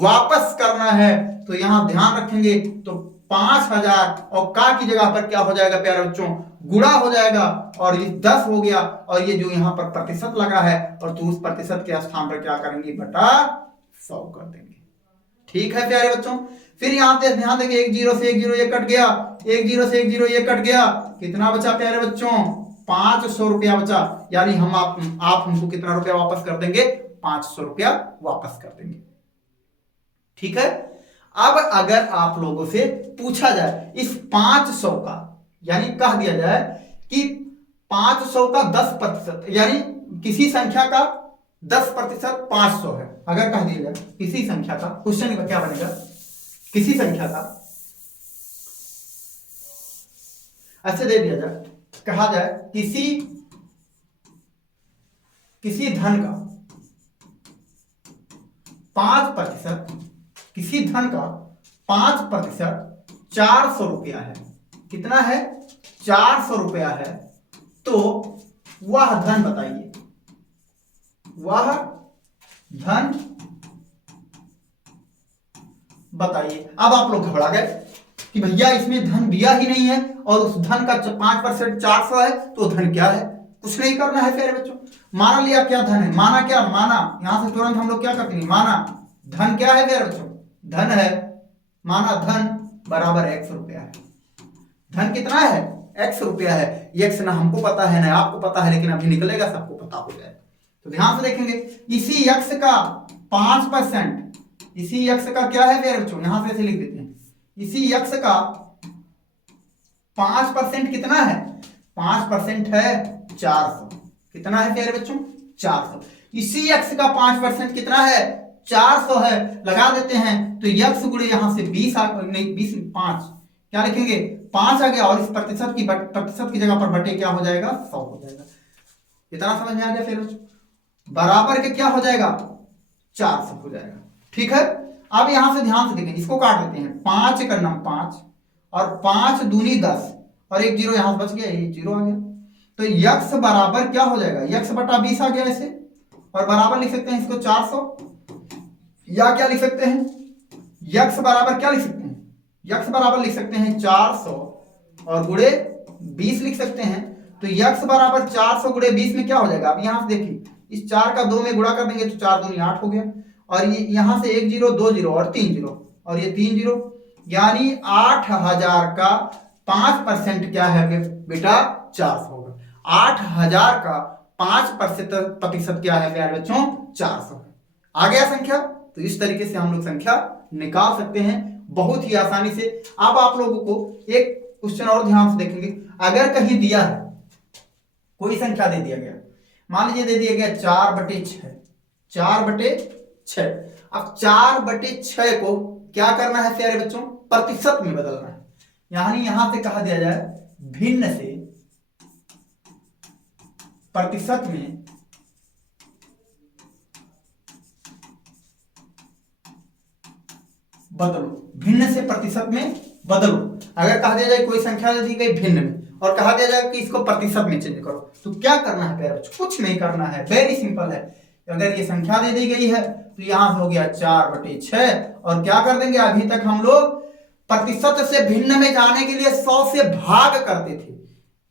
वापस करना है। तो यहां ध्यान रखेंगे, तो 5000 और का की जगह पर क्या हो जाएगा प्यारे बच्चों गुणा हो जाएगा, और ये 10 हो गया, और ये जो यहां पर प्रतिशत लगा है और तो उस प्रतिशत के स्थान पर क्या करेंगे बटा 100 कर देंगे। ठीक है प्यारे बच्चों। फिर यहां पे ध्यान देंगे, एक जीरो से एक जीरो ये कट गया, एक जीरो से एक जीरो ये कट गया, कितना बचा प्यारे बच्चों 500 रुपया बचा, यानी हम आप हमको कितना रुपया वापस कर देंगे 500 रुपया वापस कर देंगे। ठीक है। अब अगर आप लोगों से पूछा जाए इस 500 का, यानी कह दिया जाए कि 500 का 10%, यानी किसी संख्या का 10% 500 है, अगर कह दिया जाए किसी संख्या का, क्वेश्चन का क्या बनेगा किसी संख्या का ऐसे दे दिया जाए, कहा जाए किसी धन का 5%, किसी धन का 5% 400 रुपया है, कितना है 400 रुपया है, तो वह धन बताइए, वह धन बताइए। अब आप लोग घबरा गए कि भैया इसमें धन दिया ही नहीं है और उस धन का 5% 400 है, तो धन क्या है, कुछ नहीं करना है प्यारे बच्चों। माना लिया क्या धन है, माना क्या, माना यहां से तुरंत हम लोग क्या करते हैं, माना धन क्या है प्यारे बच्चों, धन है, माना धन बराबर x रुपया है। धन कितना है x रुपया है, x ना हमको पता है ना आपको पता है, लेकिन अभी निकलेगा सबको पता हो जाए। तो ध्यान से देखेंगे, इसी x का 5%, इसी x का क्या है प्यारे बच्चों, यहां से ऐसे लिख देते हैं, इसी x का 5% कितना है, 5% है 400, कितना है प्यारे बच्चों 400। इसी x का 5% कितना है 400 है, लगा देते हैं, तो x गुणे यहां से 20 नहीं 20 5 क्या लिखेंगे 5 आ गया, और इस प्रतिशत की जगह पर बटे क्या हो जाएगा 100 हो जाएगा। इतना समझ में आ गया, फिर बराबर के क्या हो जाएगा 400 हो जाएगा। ठीक है। अब यहां से ध्यान से देखें, इसको काट देते हैं, 5 का नाम 5 और 5 दूनी 10 और एक जीरो यहां से बच गया, एक जीरो आ गया, तो x बराबर क्या हो जाएगा x बटा 20 आ गया ऐसे, और बराबर लिख सकते हैं इसको 400, या क्या लिख सकते हैं x बराबर क्या लिख सकते हैं, x बराबर लिख सकते हैं 400 और गुणे 20 लिख सकते हैं। तो x बराबर 400 गुणे 20 में क्या हो जाएगा, अब यहां से देखिए, इस 4 का 2 में गुणा कर देंगे तो 4 दूनी 8 हो गया, और ये यहां से 1 जीरो 2 जीरो और 3 जीरो और ये 3 जीरो, यानी 8000 का 5% क्या है बेटा 400 होगा। 8000 का 5% क्या है प्यारे बच्चों 400 है। आ गया संख्या। तो इस तरीके से हम लोग संख्या निकाल सकते हैं बहुत ही आसानी से। अब आप लोगों को एक क्वेश्चन और ध्यान से देखेंगे, अगर कहीं दिया है कोई संख्या दे दिया गया, मान लीजिए दे दिया गया 4/6, 4/6। अब 4/6 को क्या करना है प्यारे बच्चों प्रतिशत में बदलना है, यानी यहां से कहा दिया जाए भिन्न से प्रतिशत में बदलो, भिन्न से प्रतिशत में बदलो। अगर कहा दिया जाए कोई संख्या दी गई भिन्न में और कहा दिया जाए कि इसको प्रतिशत में चेंज करो, तो क्या करना है प्यारे बच्चों, कुछ नहीं करना है, वेरी सिंपल है। अगर ये संख्या दे दी गई है तो यहां से हो गया 4/6, और क्या कर देंगे, अभी तक हम लोग प्रतिशत से भिन्न में जाने के लिए 100 से भाग करते थे,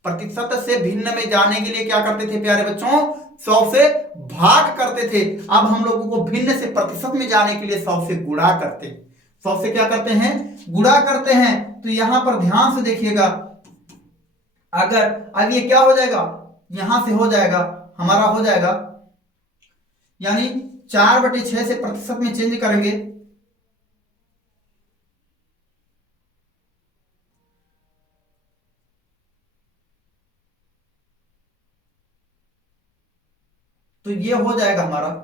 प्रतिशत से भिन्न में जाने के लिए क्या करते थे प्यारे बच्चों 100 से भाग करते थे। अब हम लोगों को भिन्न से प्रतिशत में जाने के लिए 100 से गुणा करते हैं, 100 से क्या करते हैं गुणा करते हैं। तो यहां पर ध्यान से देखिएगा, अगर अब ये क्या हो जाएगा, यहां से हो जाएगा हमारा, हो जाएगा यानी 4/6 से प्रतिशत में चेंज करेंगे तो ये हो जाएगा हमारा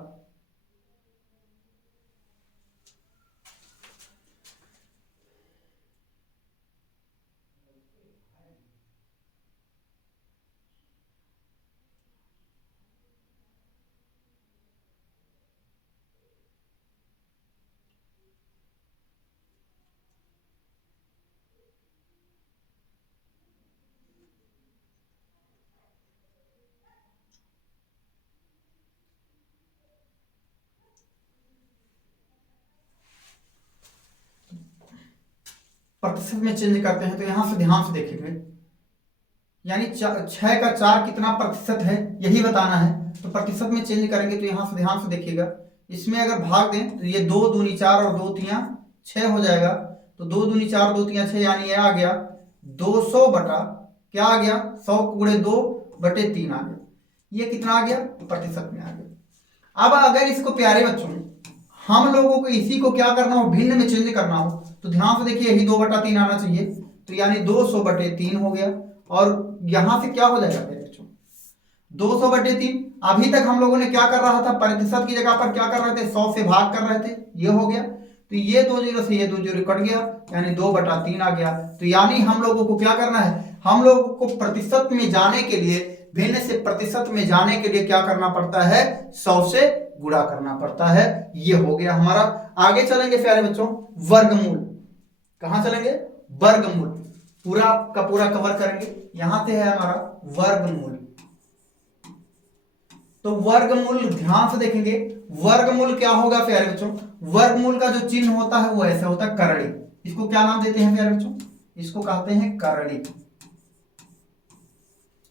प्रतिशत में चेंज करते हैं तो यहां से ध्यान से देखेंगे, यानी 6 का 4 कितना प्रतिशत है यही बताना है। तो प्रतिशत में चेंज करेंगे तो यहां से ध्यान से देखिएगा, इसमें अगर भाग दें तो ये 2 दूनी 4 और 2 तियां 6 हो जाएगा। तो 2 दूनी 4 2 तियां 6 यानी ये आ गया 200 बटा क्या आ गया 100 गुणे 2/3 आ गया। ये कितना आ गया प्रतिशत में आ गया। अब अगर इसको प्यारे बच्चों हम लोगों को इसी को क्या करना हो, भिन्न में चेंज करना हो तो ध्यान से देखिए यही 2/3 आना चाहिए। तो यानी 200/3 हो गया और यहां से क्या हो जाएगा मेरे बच्चों 200/3। अभी तक हम लोगों ने क्या कर रहा था, प्रतिशत की जगह पर क्या कर रहे थे 100 से भाग कर रहे थे, ये हो गया। तो ये 2 जीरो से ये 2 जीरो कट गया यानी 2/3 आ गया। तो यानी हम लोगों को क्या करना है, हम लोगों को प्रतिशत में जाने के लिए, भिन्न से प्रतिशत में जाने के लिए क्या करना पड़ता है 100 से गुणा करना पड़ता है। ये हो गया हमारा। आगे चलेंगे प्यारे बच्चों वर्गमूल। कहां चलेंगे, वर्गमूल पूरा का पूरा कवर करेंगे। यहां से है हमारा वर्गमूल। तो वर्गमूल ध्यान से देखेंगे, वर्गमूल क्या होगा प्यारे बच्चों, वर्गमूल का जो चिन्ह होता है वो ऐसा होता है करड़ी। इसको क्या नाम देते हैं प्यारे बच्चों, इसको कहते हैं करड़ी।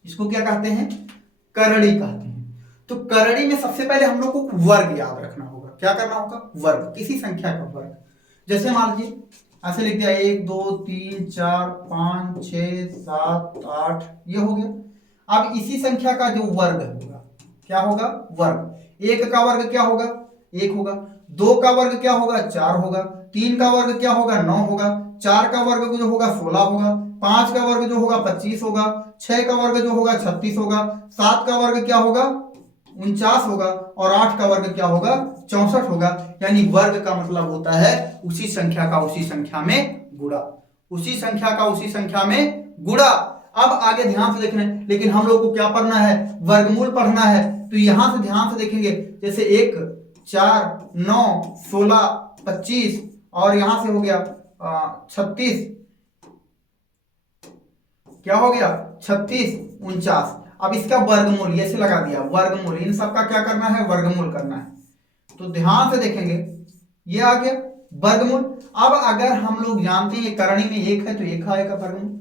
इसको क्या कहते हैं, करड़ी कहते हैं। तो करड़ी में सबसे पहले हम लोग को वर्ग याद रखना होगा। क्या करना होगा, वर्ग, किसी संख्या का वर्ग। जैसे मान लीजिए ऐसे लिख दिया 1 2 3 4 5 6 7 8 ये हो गया। अब इसी संख्या का जो वर्ग होगा क्या होगा, वर्ग। 1 का वर्ग क्या होगा 1 होगा, 2 का वर्ग क्या होगा 4 होगा, 3 का वर्ग क्या होगा 9 होगा, 4 का वर्ग जो होगा 16 होगा, 5 का वर्ग जो होगा 25 होगा, 6 का वर्ग जो होगा 36 होगा, 7 का वर्ग क्या होगा 49 होगा और 8 का वर्ग क्या होगा 64 होगा। यानी वर्ग का मतलब होता है उसी संख्या का उसी संख्या में गुणा, उसी संख्या का उसी संख्या में गुणा। अब आगे ध्यान से देखना है, लेकिन हम लोग को क्या पढ़ना है, वर्गमूल पढ़ना है। तो यहां से ध्यान से देखेंगे, जैसे 1 4 9 16 25 और यहां से हो गया 36, क्या हो गया 36 49। अब इसका वर्गमूल ये से लगा दिया, वर्गमूल, इन सबका क्या करना है वर्गमूल करना है। तो ध्यान से देखेंगे ये आ गया वर्गमूल। अब अगर हम लोग जानते हैं करणी में 1 है तो 1 आएगा वर्गमूल।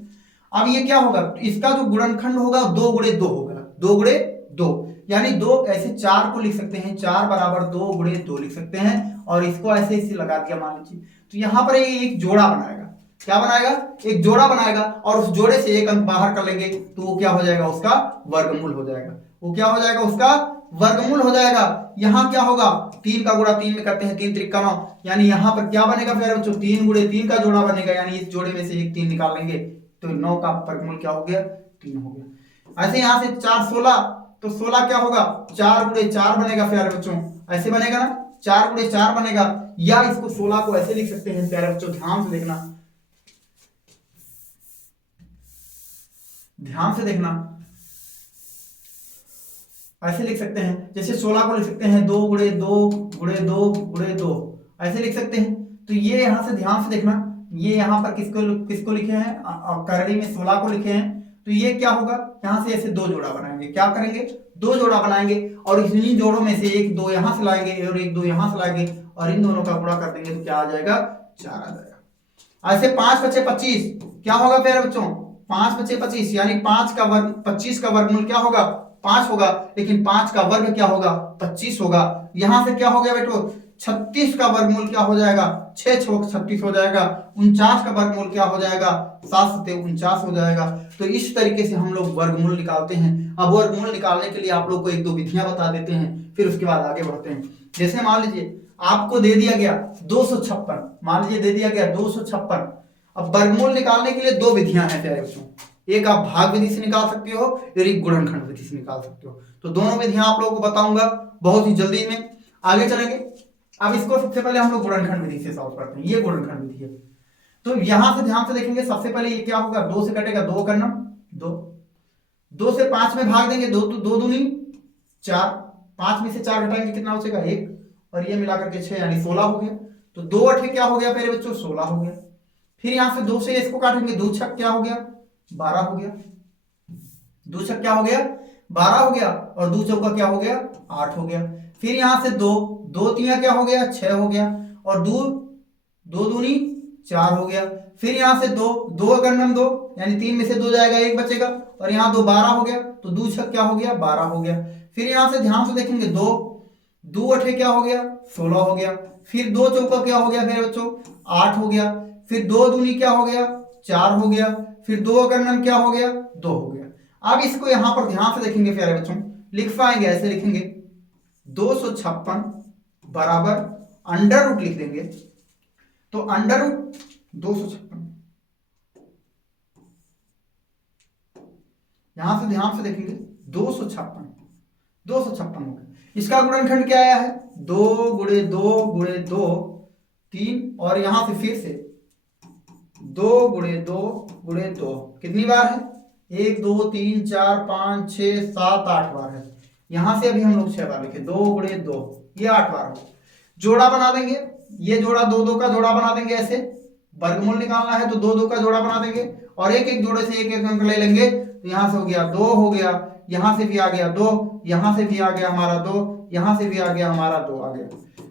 अब ये क्या होगा, इसका जो गुणनखंड होगा 2 गुणे 2 होगा, 2 गुणे 2 यानी 2 ऐसे 4 को लिख सकते हैं, 4 बराबर 2 गुणे 2 लिख सकते हैं। और इसको ऐसे इसे लगा दिया मान लीजिए, तो यहां पर एक जोड़ा बनाएगा। क्या बनाएगा, एक जोड़ा बनाएगा और उस जोड़े से एक अंक बाहर कर लेंगे तो वो क्या हो जाएगा, उसका वर्गमूल हो जाएगा। वो क्या हो जाएगा, उसका वर्गमूल हो जाएगा। यहां क्या होगा, 3 का गुणा 3 में करते हैं, 3 त्रिक 9, यानी यहां पर क्या बनेगा फिर बच्चों 3 गुणे 3 का जोड़ा बनेगा, यानी इस जोड़े में से एक 3 निकाल लेंगे तो 9 का वर्गमूल क्या हो गया 3 हो गया। ऐसे यहां से 4 16, तो 16 क्या होगा 4 गुणे 4 बनेगा प्यारे बच्चों, ऐसे बनेगा ना 4 गुणे 4 बनेगा। या इसको 16 को ऐसे लिख सकते हैं प्यारे बच्चों, ध्यान से देखना, ध्यान से देखना, ऐसे लिख सकते हैं। जैसे 16 को लिख सकते हैं 2 गुणे 2 गुणे 2 गुणे 2, ऐसे लिख सकते हैं। तो ये यहां से ध्यान से देखना, ये यहां पर किसको किसको लिखे हैं, करणी में 16 को लिखे हैं। तो ये क्या होगा, यहां से ऐसे 2 जोड़ा बनाएंगे, क्या करेंगे 2 जोड़ा बनाएंगे और इन्हीं जोड़ों में से एक 2 यहां से लाएंगे और एक 2 यहां से लाएंगे और इन दोनों का गुणा कर देंगे तो क्या आ जाएगा 4 आ जाएगा। ऐसे 5 5 25 क्या होगा प्यारे बच्चों, 5 5 25 यानी 5 का वर्ग 25 का वर्गमूल क्या होगा 5 होगा, लेकिन 5 का वर्ग क्या होगा 25 होगा। यहां से क्या हो गया बेटो 36 का वर्गमूल क्या हो जाएगा 6 छक 36 हो जाएगा। 49 का वर्गमूल क्या हो जाएगा? 7 सते 49 हो जाएगा। तो इस तरीके से हम लोग वर्गमूल निकालते हैं। अब वर्गमूल निकालने के लिए आप लोग को एक दो विधियां बता देते हैं, फिर उसके बाद आगे बढ़ते हैं। जैसे मान लीजिए आपको दे दिया गया 256, मान लीजिए दे दिया गया 256। अब वर्गमूल निकालने के लिए दो विधियां हैं प्यारे बच्चों, एक आप भाग विधि से निकाल सकते हो और एक गुणनखंड विधि से निकाल सकते हो। तो दोनों विधियां आप लोगों को बताऊंगा बहुत ही जल्दी में, आगे चलेंगे। अब इसको सबसे पहले हम लोग गुणनखंड विधि से सॉल्व करते हैं। ये गुणनखंड विधि है। तो यहां से ध्यान से देखेंगे, सबसे पहले ये क्या होगा? 2 से कटेगा 2 का नम 2, 2 से 5 में भाग देंगे, 2 दूनी 4, 5 में से 4 घटाएंगे कितना बचेगा? 1, और ये मिलाकर के 6 यानी 16 हो गया। तो 2 अठे क्या हो गया मेरे बच्चों? 16 हो गया। फिर यहां से 2 से इसको काटेंगे, 2 छक क्या हो गया? 12 हो गया। 2 छक क्या हो गया? 12 हो गया, और 2 चौका क्या हो गया? 8 हो गया। फिर यहां से 2 2 तिया क्या हो गया? 6 हो गया, और 2 दूनी 4 हो गया। फिर यहां से 2 2 अगर नम 2 यानी 3 में से 2 जाएगा, 1 बचेगा, और यहां 2 12 हो गया। तो 2 छक क्या हो गया? 12 हो गया। फिर यहां से ध्यान से देखेंगे, 2 अठे क्या हो गया? 16 हो गया। फिर 2 चौका क्या हो गया मेरे बच्चों? 8 हो गया। फिर 2 दूनी क्या हो गया? 4 हो गया। फिर 2 अगर नम क्या हो गया? 2 हो गया। अब इसको यहां पर ध्यान से देखेंगे प्यारे बच्चों, लिख पाएंगे, ऐसे लिखेंगे 256 बराबर अंडर रूट लिख देंगे। तो अंडर रूट 256, यहां से ध्यान से देखेंगे 256 हो गया। इसका गुणनखंड क्या आया है? 2 गुणे 2 गुणे 2 3, और यहां से फिर से 2 गुणे 2 गुणे 2 कितनी बार है? 1 2 3 4 5 6 7 8 बार है। यहां से अभी हम लोग 6 बार लिखे, 2 गुणे 2, ये 8 बार हो। जोड़ा बना देंगे, ये जोड़ा 2 2 का जोड़ा बना देंगे। ऐसे वर्गमूल निकालना है तो 2 2 का जोड़ा बना देंगे, और एक एक जोड़े से एक एक अंक ले लेंगे। तो यहां से हो गया 2 हो गया, यहां से भी आ गया 2, यहां से भी आ गया हमारा 2, यहां से भी आ गया हमारा 2 आ गया।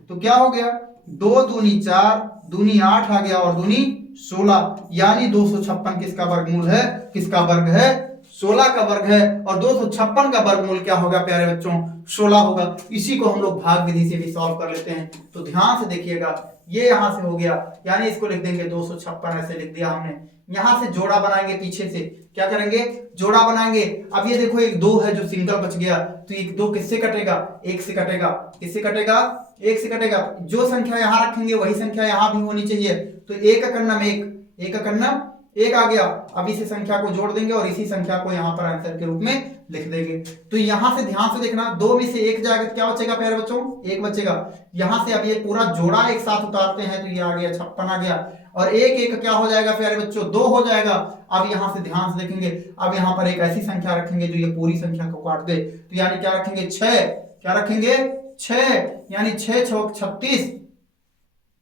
तो क्या हो गया? 2 दूनी 4 दूनी 8 आ गया, और दूनी 16, यानी 256 किसका वर्गमूल है? किसका वर्ग है? 16 का वर्ग है। और 256 का वर्गमूल क्या होगा प्यारे बच्चों? 16 होगा। इसी को हम लोग भाग विधि से भी सॉल्व कर लेते हैं। तो ध्यान से देखिएगा, ये यहां से हो गया, यानी इसको लिख देंगे 256, ऐसे लिख दिया हमने। यहां से जोड़ा बनाएंगे, पीछे से क्या करेंगे? जोड़ा बनाएंगे। अब ये देखो एक 2 है जो सिंगल बच गया, तो एक 2 किससे कटेगा? 1 से कटेगा। किससे कटेगा? 1 से कटेगा। जो संख्या यहां रखेंगे वही संख्या यहां भी होनी चाहिए। तो 1 का कर्णम 1, 1 का कर्णम 1 आ गया। अब इसी संख्या को जोड़ देंगे और इसी संख्या को यहां पर आंसर के रूप में लिख देंगे। तो यहां से ध्यान से देखना, 2 में से 1 जाएगा, क्या बचेगा प्यारे बच्चों? 1 बचेगा। यहां से अब ये पूरा जोड़ा एक साथ उतारते हैं, तो ये आ गया 56 आ गया, और 1 1 क्या हो जाएगा प्यारे बच्चों? 2 हो जाएगा। अब यहां से ध्यान से देखेंगे, अब यहां पर एक ऐसी संख्या रखेंगे जो ये पूरी संख्या को काट दे। तो यानी क्या रखेंगे? 6। क्या रखेंगे? 6, यानी 6 छक 36,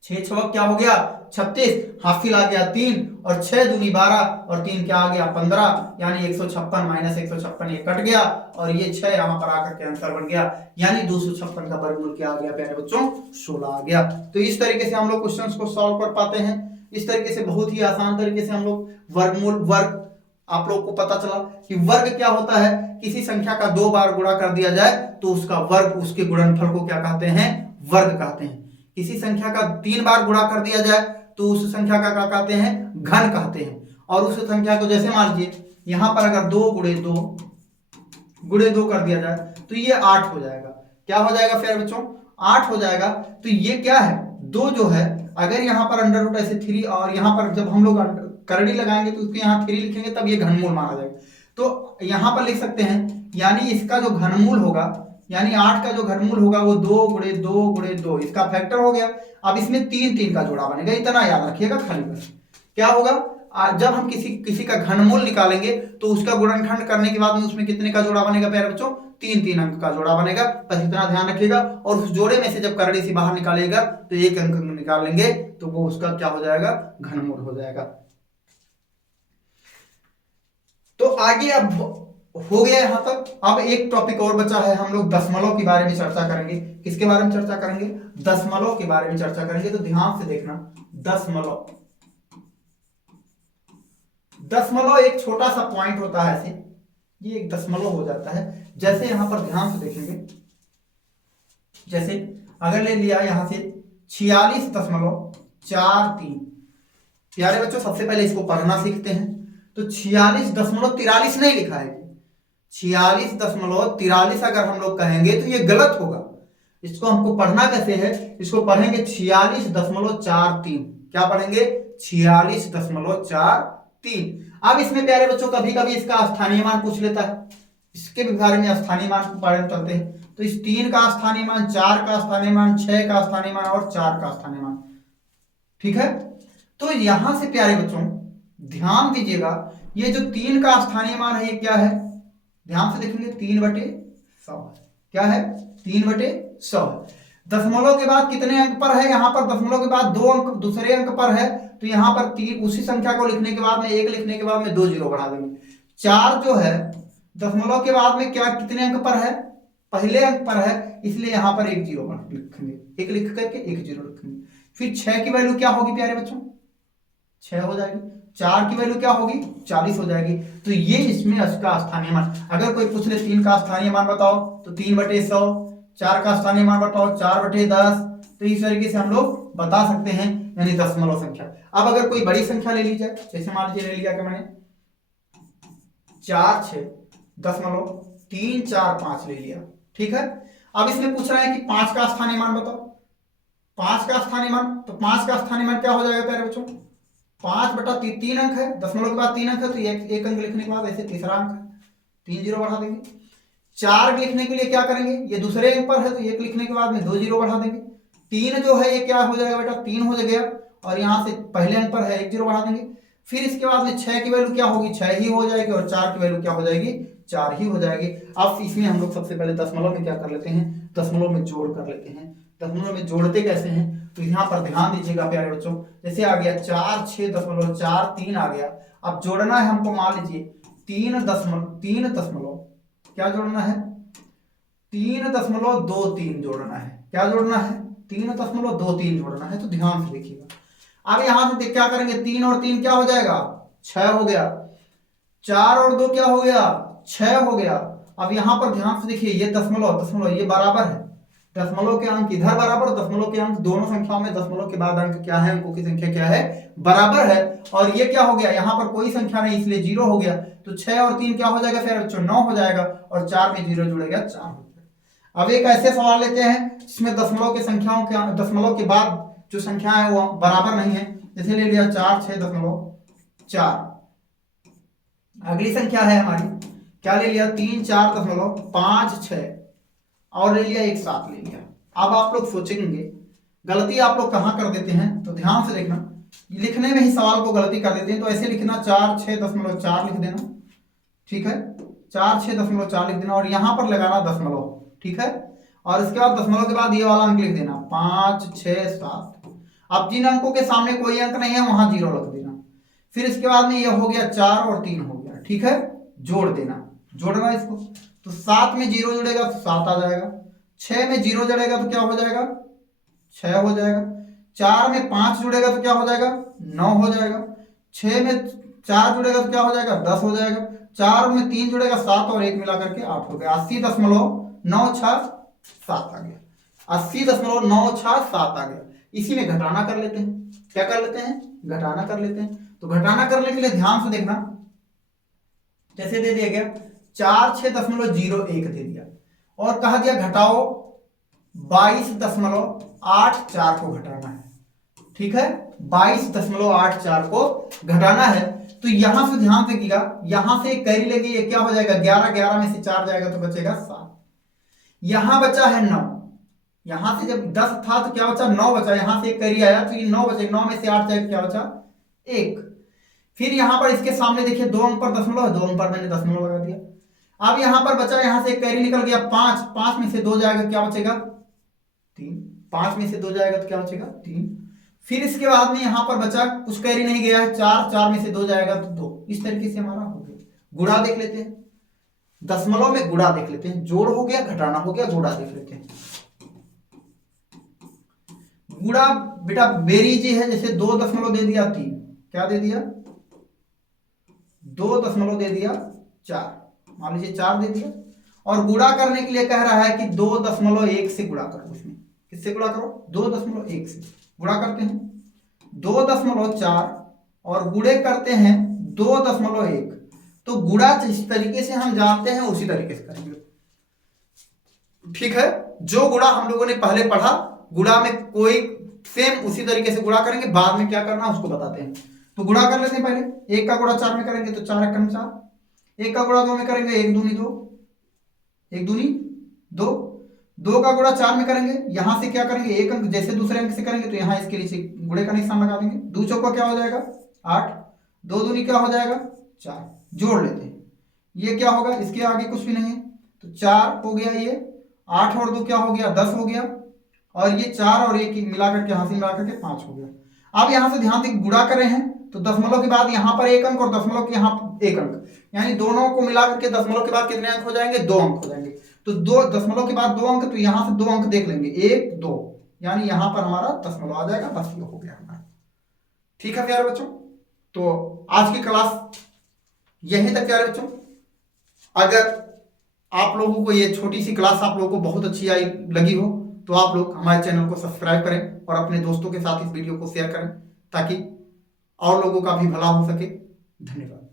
6 छक क्या हो गया? 36, हासिल आ गया 3, और 6 दूनी 12, और 3 क्या आ गया? 15, यानी 156 माइनस 156 ये कट गया, और ये 6 यहां पर आकर के आंसर बन गया। यानी 256 का वर्गमूल क्या आ गया प्यारे बच्चों? 16 आ गया। तो इस तरीके से हम लोग क्वेश्चंस को सॉल्व कर पाते हैं। इस तरीके से बहुत ही आसान तरीके से हम लोग वर्गमूल, वर्ग, आप लोग को पता चला कि वर्ग क्या होता है। किसी संख्या का 2 बार गुणा कर दिया जाए तो उसका वर्ग, उसके गुणनफल को क्या कहते हैं? वर्ग कहते हैं। किसी संख्या का 3 बार गुणा कर दिया जाए तो उस संख्या का क्या कहते हैं? घन कहते हैं। और उस संख्या को जैसे मान लीजिए यहां पर अगर 2 गुणे 2 कर दिया जाए तो ये 8 हो जाएगा। क्या हो जाएगा फिर बच्चों? 8 हो जाएगा। तो ये क्या है? 2 जो है, अगर यहां पर अंडर रूट ऐसे 3, और यहां पर जब हम लोग करड़ी लगाएंगे तो उसके यहां 3 लिखेंगे, तब ये घनमूल माना जाएगा। तो यहां पर लिख सकते हैं, यानी इसका जो घनमूल होगा, यानी 8 का जो घनमूल होगा वो 2 गुणे 2 गुणे 2, इसका फैक्टर हो गया। अब इसमें 3 3 का जोड़ा बनेगा, इतना याद रखिएगा खाली बस। क्या होगा? जब हम किसी का घनमूल निकालेंगे तो उसका गुणनखंड करने के बाद में उसमें कितने का जोड़ा बनेगा प्यारे बच्चों? 3 3 अंक का जोड़ा बनेगा। बस इतना ध्यान रखिएगा। और उस जोड़े में से जब करड़ी से बाहर निकालेगा तो एक अंक निकाल लेंगे, तो वो उसका क्या हो जाएगा? घनमूल हो जाएगा। तो आगे अब हो गया यहां तक। अब एक टॉपिक और बचा है, हम लोग दशमलव के बारे में चर्चा करेंगे। किसके बारे में चर्चा करेंगे? दशमलव के बारे में चर्चा करेंगे। तो ध्यान से देखना, दशमलव, दशमलव एक छोटा सा पॉइंट होता है, ऐसे ये एक दशमलव हो जाता है। जैसे यहां पर ध्यान से देखेंगे, जैसे अगर ले लिया यहां से 46.46 4 3। प्यारे बच्चों सबसे पहले इसको पढ़ना सीखते हैं। तो 46.43 नहीं लिखा है, 46.43 अगर हम लोग कहेंगे तो ये गलत होगा। इसको हमको पढ़ना कैसे है, इसको पढ़ेंगे 46.43। क्या पढ़ेंगे? 46.43। अब इसमें प्यारे बच्चों कभी कभी इसका स्थानीय मान पूछ लेता है, इसके बारे में स्थानीय मान को पालन करते हैं। तो इस 3 का स्थानीय मान, 4 का स्थानीय मान, 6 का स्थानीय मान और 4 का स्थानीय मान। ठीक है, तो यहां से प्यारे बच्चों ध्यान दीजिएगा, ये जो 3 का स्थानीय मान है ये क्या है? ध्यान से देखेंगे 3/100। क्या है? 3/100। दशमलव के बाद कितने अंक पर है? यहाँ पर दशमलव के बाद 2 अंक दूसरे अंक पर है, तो यहाँ पर 3 उसी संख्या को लिखने के बाद में 1 लिखने के बाद में 2 जीरो बढ़ा देंगे। 4 जो है दशमलव के बाद में क्या कितने अंक पर है? पहले अंक पर है, इसलिए यहाँ पर 1 जीरो लिखेंगे, 1 लिख करके 1 जीरो रखेंगे। फिर 6 की वैल्यू क्या होगी प्यारे बच्चों? 6 हो जाएगी। 4 की वैल्यू क्या होगी? 40 हो जाएगी। तो ये इसमें इसका स्थानीय मान। अगर कोई पूछ ले 3 का स्थानीय मान बताओ, तो 3/100। 4 का स्थानीय मान बताओ, 4/10। तो इस तरीके से हम लोग बता सकते हैं, यानी दशमलव संख्या। अब अगर कोई बड़ी संख्या ले ली जाए, जैसे मान लीजिए ले लिया कि मैंने 4,6.345 ले लिया। ठीक है, अब इसमें पूछ रहा है कि 5 का स्थानीय मान बताओ। 5 का स्थानीय मान, तो 5 का स्थानीय मान क्या हो जाएगा प्यारे बच्चों? 5/3 अंक है, दशमलव के बाद 3 अंक है, तो एक अंक लिखने के बाद ऐसे तीसरा अंक है, 3 जीरो बढ़ा देंगे। 4 लिखने के लिए क्या करेंगे? ये दूसरे अंक पर है, तो 1 लिखने के बाद में 2 जीरो बढ़ा देंगे। 3 जो है ये क्या हो जाएगा बेटा? 3 हो गया, और यहाँ से पहले अंक पर है 1 जीरो बढ़ा देंगे। फिर इसके बाद में 6 की वैल्यू क्या होगी? 6 ही हो जाएगी, और 4 की वैल्यू क्या हो जाएगी? 4 ही हो जाएगी। अब इसमें हम लोग सबसे पहले दशमलव में क्या कर लेते हैं? दशमलव में जोड़ कर लेते हैं। दशमलव में जोड़ते कैसे हैं? तो यहाँ पर ध्यान दीजिएगा प्यारे बच्चों, जैसे आ गया 46.43 आ गया। अब जोड़ना है हमको, मान लीजिए 3 दशमलव क्या जोड़ना है? 3.23 जोड़ना है। क्या जोड़ना है? 3.23 जोड़ना है। तो ध्यान से देखिएगा, अब यहां से क्या करेंगे? 3 और 3 क्या हो जाएगा? 6 हो गया। 4 और 2 क्या हो गया? 6 हो गया। अब यहां पर ध्यान से देखिए, ये दशमलव ये बराबर है। दशमलव के अंक इधर बराबर, दशमलव के अंक दोनों संख्याओं में दशमलव के बाद अंक क्या है? अंकों की संख्या क्या है? बराबर है। और ये क्या हो गया? यहाँ पर कोई संख्या नहीं, इसलिए 0 हो गया। तो 6 और 3 क्या हो जाएगा फिर बच्चों? 9 हो जाएगा, और 4 में 0 जुड़ेगा, 4 हो जाएगा। अब एक ऐसे सवाल लेते हैं जिसमें दशमलव के संख्याओं के दशमलव के बाद जो संख्या है वो बराबर नहीं है। जैसे ले लिया 4,6.4। अगली संख्या है हमारी, क्या ले लिया? 3,4.56, और ले लिया 1,7 ले लिया। अब आप लोग सोचेंगे गलती आप लोग कहां कर देते हैं, तो ध्यान से देखना, लिखने में ही सवाल को गलती कर देते हैं। तो ऐसे लिखना 4,6.4 लिख देना। ठीक है, 4,6.4 लिख देना, और यहां पर लगाना दशमलव। ठीक है, और इसके बाद दशमलव के बाद ये वाला अंक लिख देना 5, 6, 7। अब जिन अंकों के सामने कोई अंक नहीं है वहां 0 रख देना। फिर इसके बाद में ये हो गया 4 और 3 हो गया। ठीक है, जोड़ देना, जोड़ना इसको। तो 7 में 0 जुड़ेगा तो 7 आ जाएगा। 6 में 0 जुड़ेगा तो क्या हो जाएगा? 6 हो जाएगा। 4 में 5 जुड़ेगा तो क्या हो जाएगा? 9 हो जाएगा। 6 में 4 जुड़ेगा तो क्या हो जाएगा? 10 हो जाएगा। 4 में 3 जुड़ेगा 7, और 1 मिला करके 8 हो गया। 80.967 आ गया। 80.967 आ गया। इसी में घटाना कर लेते हैं। क्या कर लेते हैं? घटाना कर लेते हैं। तो घटाना करने के लिए ध्यान से देखना, जैसे दे दिया गया 46.01 दे दिया, और कहा दिया घटाओ 22.84 को घटाना है। ठीक है, 22.84 को घटाना है। तो यहां से ध्यान देखिएगा, यहां से कैरी लेंगे, ये क्या हो जाएगा? 11, 11 में से 4 जाएगा तो बचेगा 7। यहां बचा है 9। यहां से जब 10 था तो क्या बचा? 9 बचा। यहां से एक कैरी आया तो ये 9 बचे। 9 में से 8 जाएगा, क्या बचा? 1। फिर यहां पर इसके सामने देखिए 2 अंक पर दशमलव है, 2 अंक पर मैंने दशमलव लगा दिया। अब यहां पर बचा, यहां से एक कैरी निकल गया 5। 5 में से 2 जाएगा, क्या बचेगा? 3। 5 में से 2 जाएगा तो क्या बचेगा? 3। फिर इसके बाद में यहां पर बचा, कुछ कैरी नहीं गया है, 4। 4 में से 2 जाएगा तो 2। इस तरीके से हमारा हो गया। गुणा देख लेते हैं, दशमलव में गुणा देख लेते हैं। जोड़ हो गया, घटाना हो गया, गुणा देख लेते हैं। गुणा बेटा वेरी इजी है। जैसे 2 दशमलव दे दिया 3, क्या दे दिया? 2 दशमलव दे दिया 4, मान लीजिए 4 दे दिया। और गुणा करने के लिए कह रहा है कि 2.1 से गुणा करो। उसमें किससे गुणा करो? 2.1 से गुणा करते हैं। 2.4 और गुणे करते हैं 2.1। तो गुणा जिस तरीके से हम जानते हैं उसी तरीके से करेंगे। ठीक है, जो गुणा हम लोगों ने पहले पढ़ा, गुणा में कोई सेम उसी तरीके से गुणा करेंगे, बाद में क्या करना उसको बताते हैं। तो गुणा कर लेते हैं पहले। 1 का गुणा 4 में करेंगे तो 4 एकम 4। 1 का गुणा 2 में करेंगे 1 दूनी 2, 1 दूनी 2। 2 का गुणा 4 में करेंगे, यहां से क्या करेंगे 1 अंक जैसे दूसरे अंक से करेंगे तो यहां इसके नीचे गुणे का निशान लगा देंगे। 2 चौका क्या हो जाएगा 8, 2 दूनी क्या हो जाएगा 4, जोड़ लेते हैं। ये क्या होगा, इसके आगे कुछ भी नहीं है तो 4 हो गया, ये 8 और 2 क्या हो गया 10 हो गया, और ये 4 और 1 मिलाकर के यहां से मिलाकर के 5 हो गया। अब यहां से ध्यान से गुणा कर रहे हैं तो दशमलव के बाद यहां पर 1 अंक और दशमलव के यहां 1 अंक, यानी दोनों को मिलाकर के दशमलव के बाद कितने अंक हो जाएंगे 2 अंक हो जाएंगे। तो 2 दशमलव के बाद 2 अंक, तो यहां से 2 अंक देख लेंगे 1 2, यानी यहां पर हमारा दशमलव आ जाएगा। बस ये हो गया हमारा। ठीक है प्यारे बच्चों, तो आज की क्लास यहीं तक प्यारे बच्चों। अगर आप लोगों को ये छोटी सी क्लास आप लोगों को बहुत अच्छी आई लगी हो तो आप लोग हमारे चैनल को सब्सक्राइब करें और अपने दोस्तों के साथ इस वीडियो को शेयर करें ताकि और लोगों का भी भला हो सके। धन्यवाद।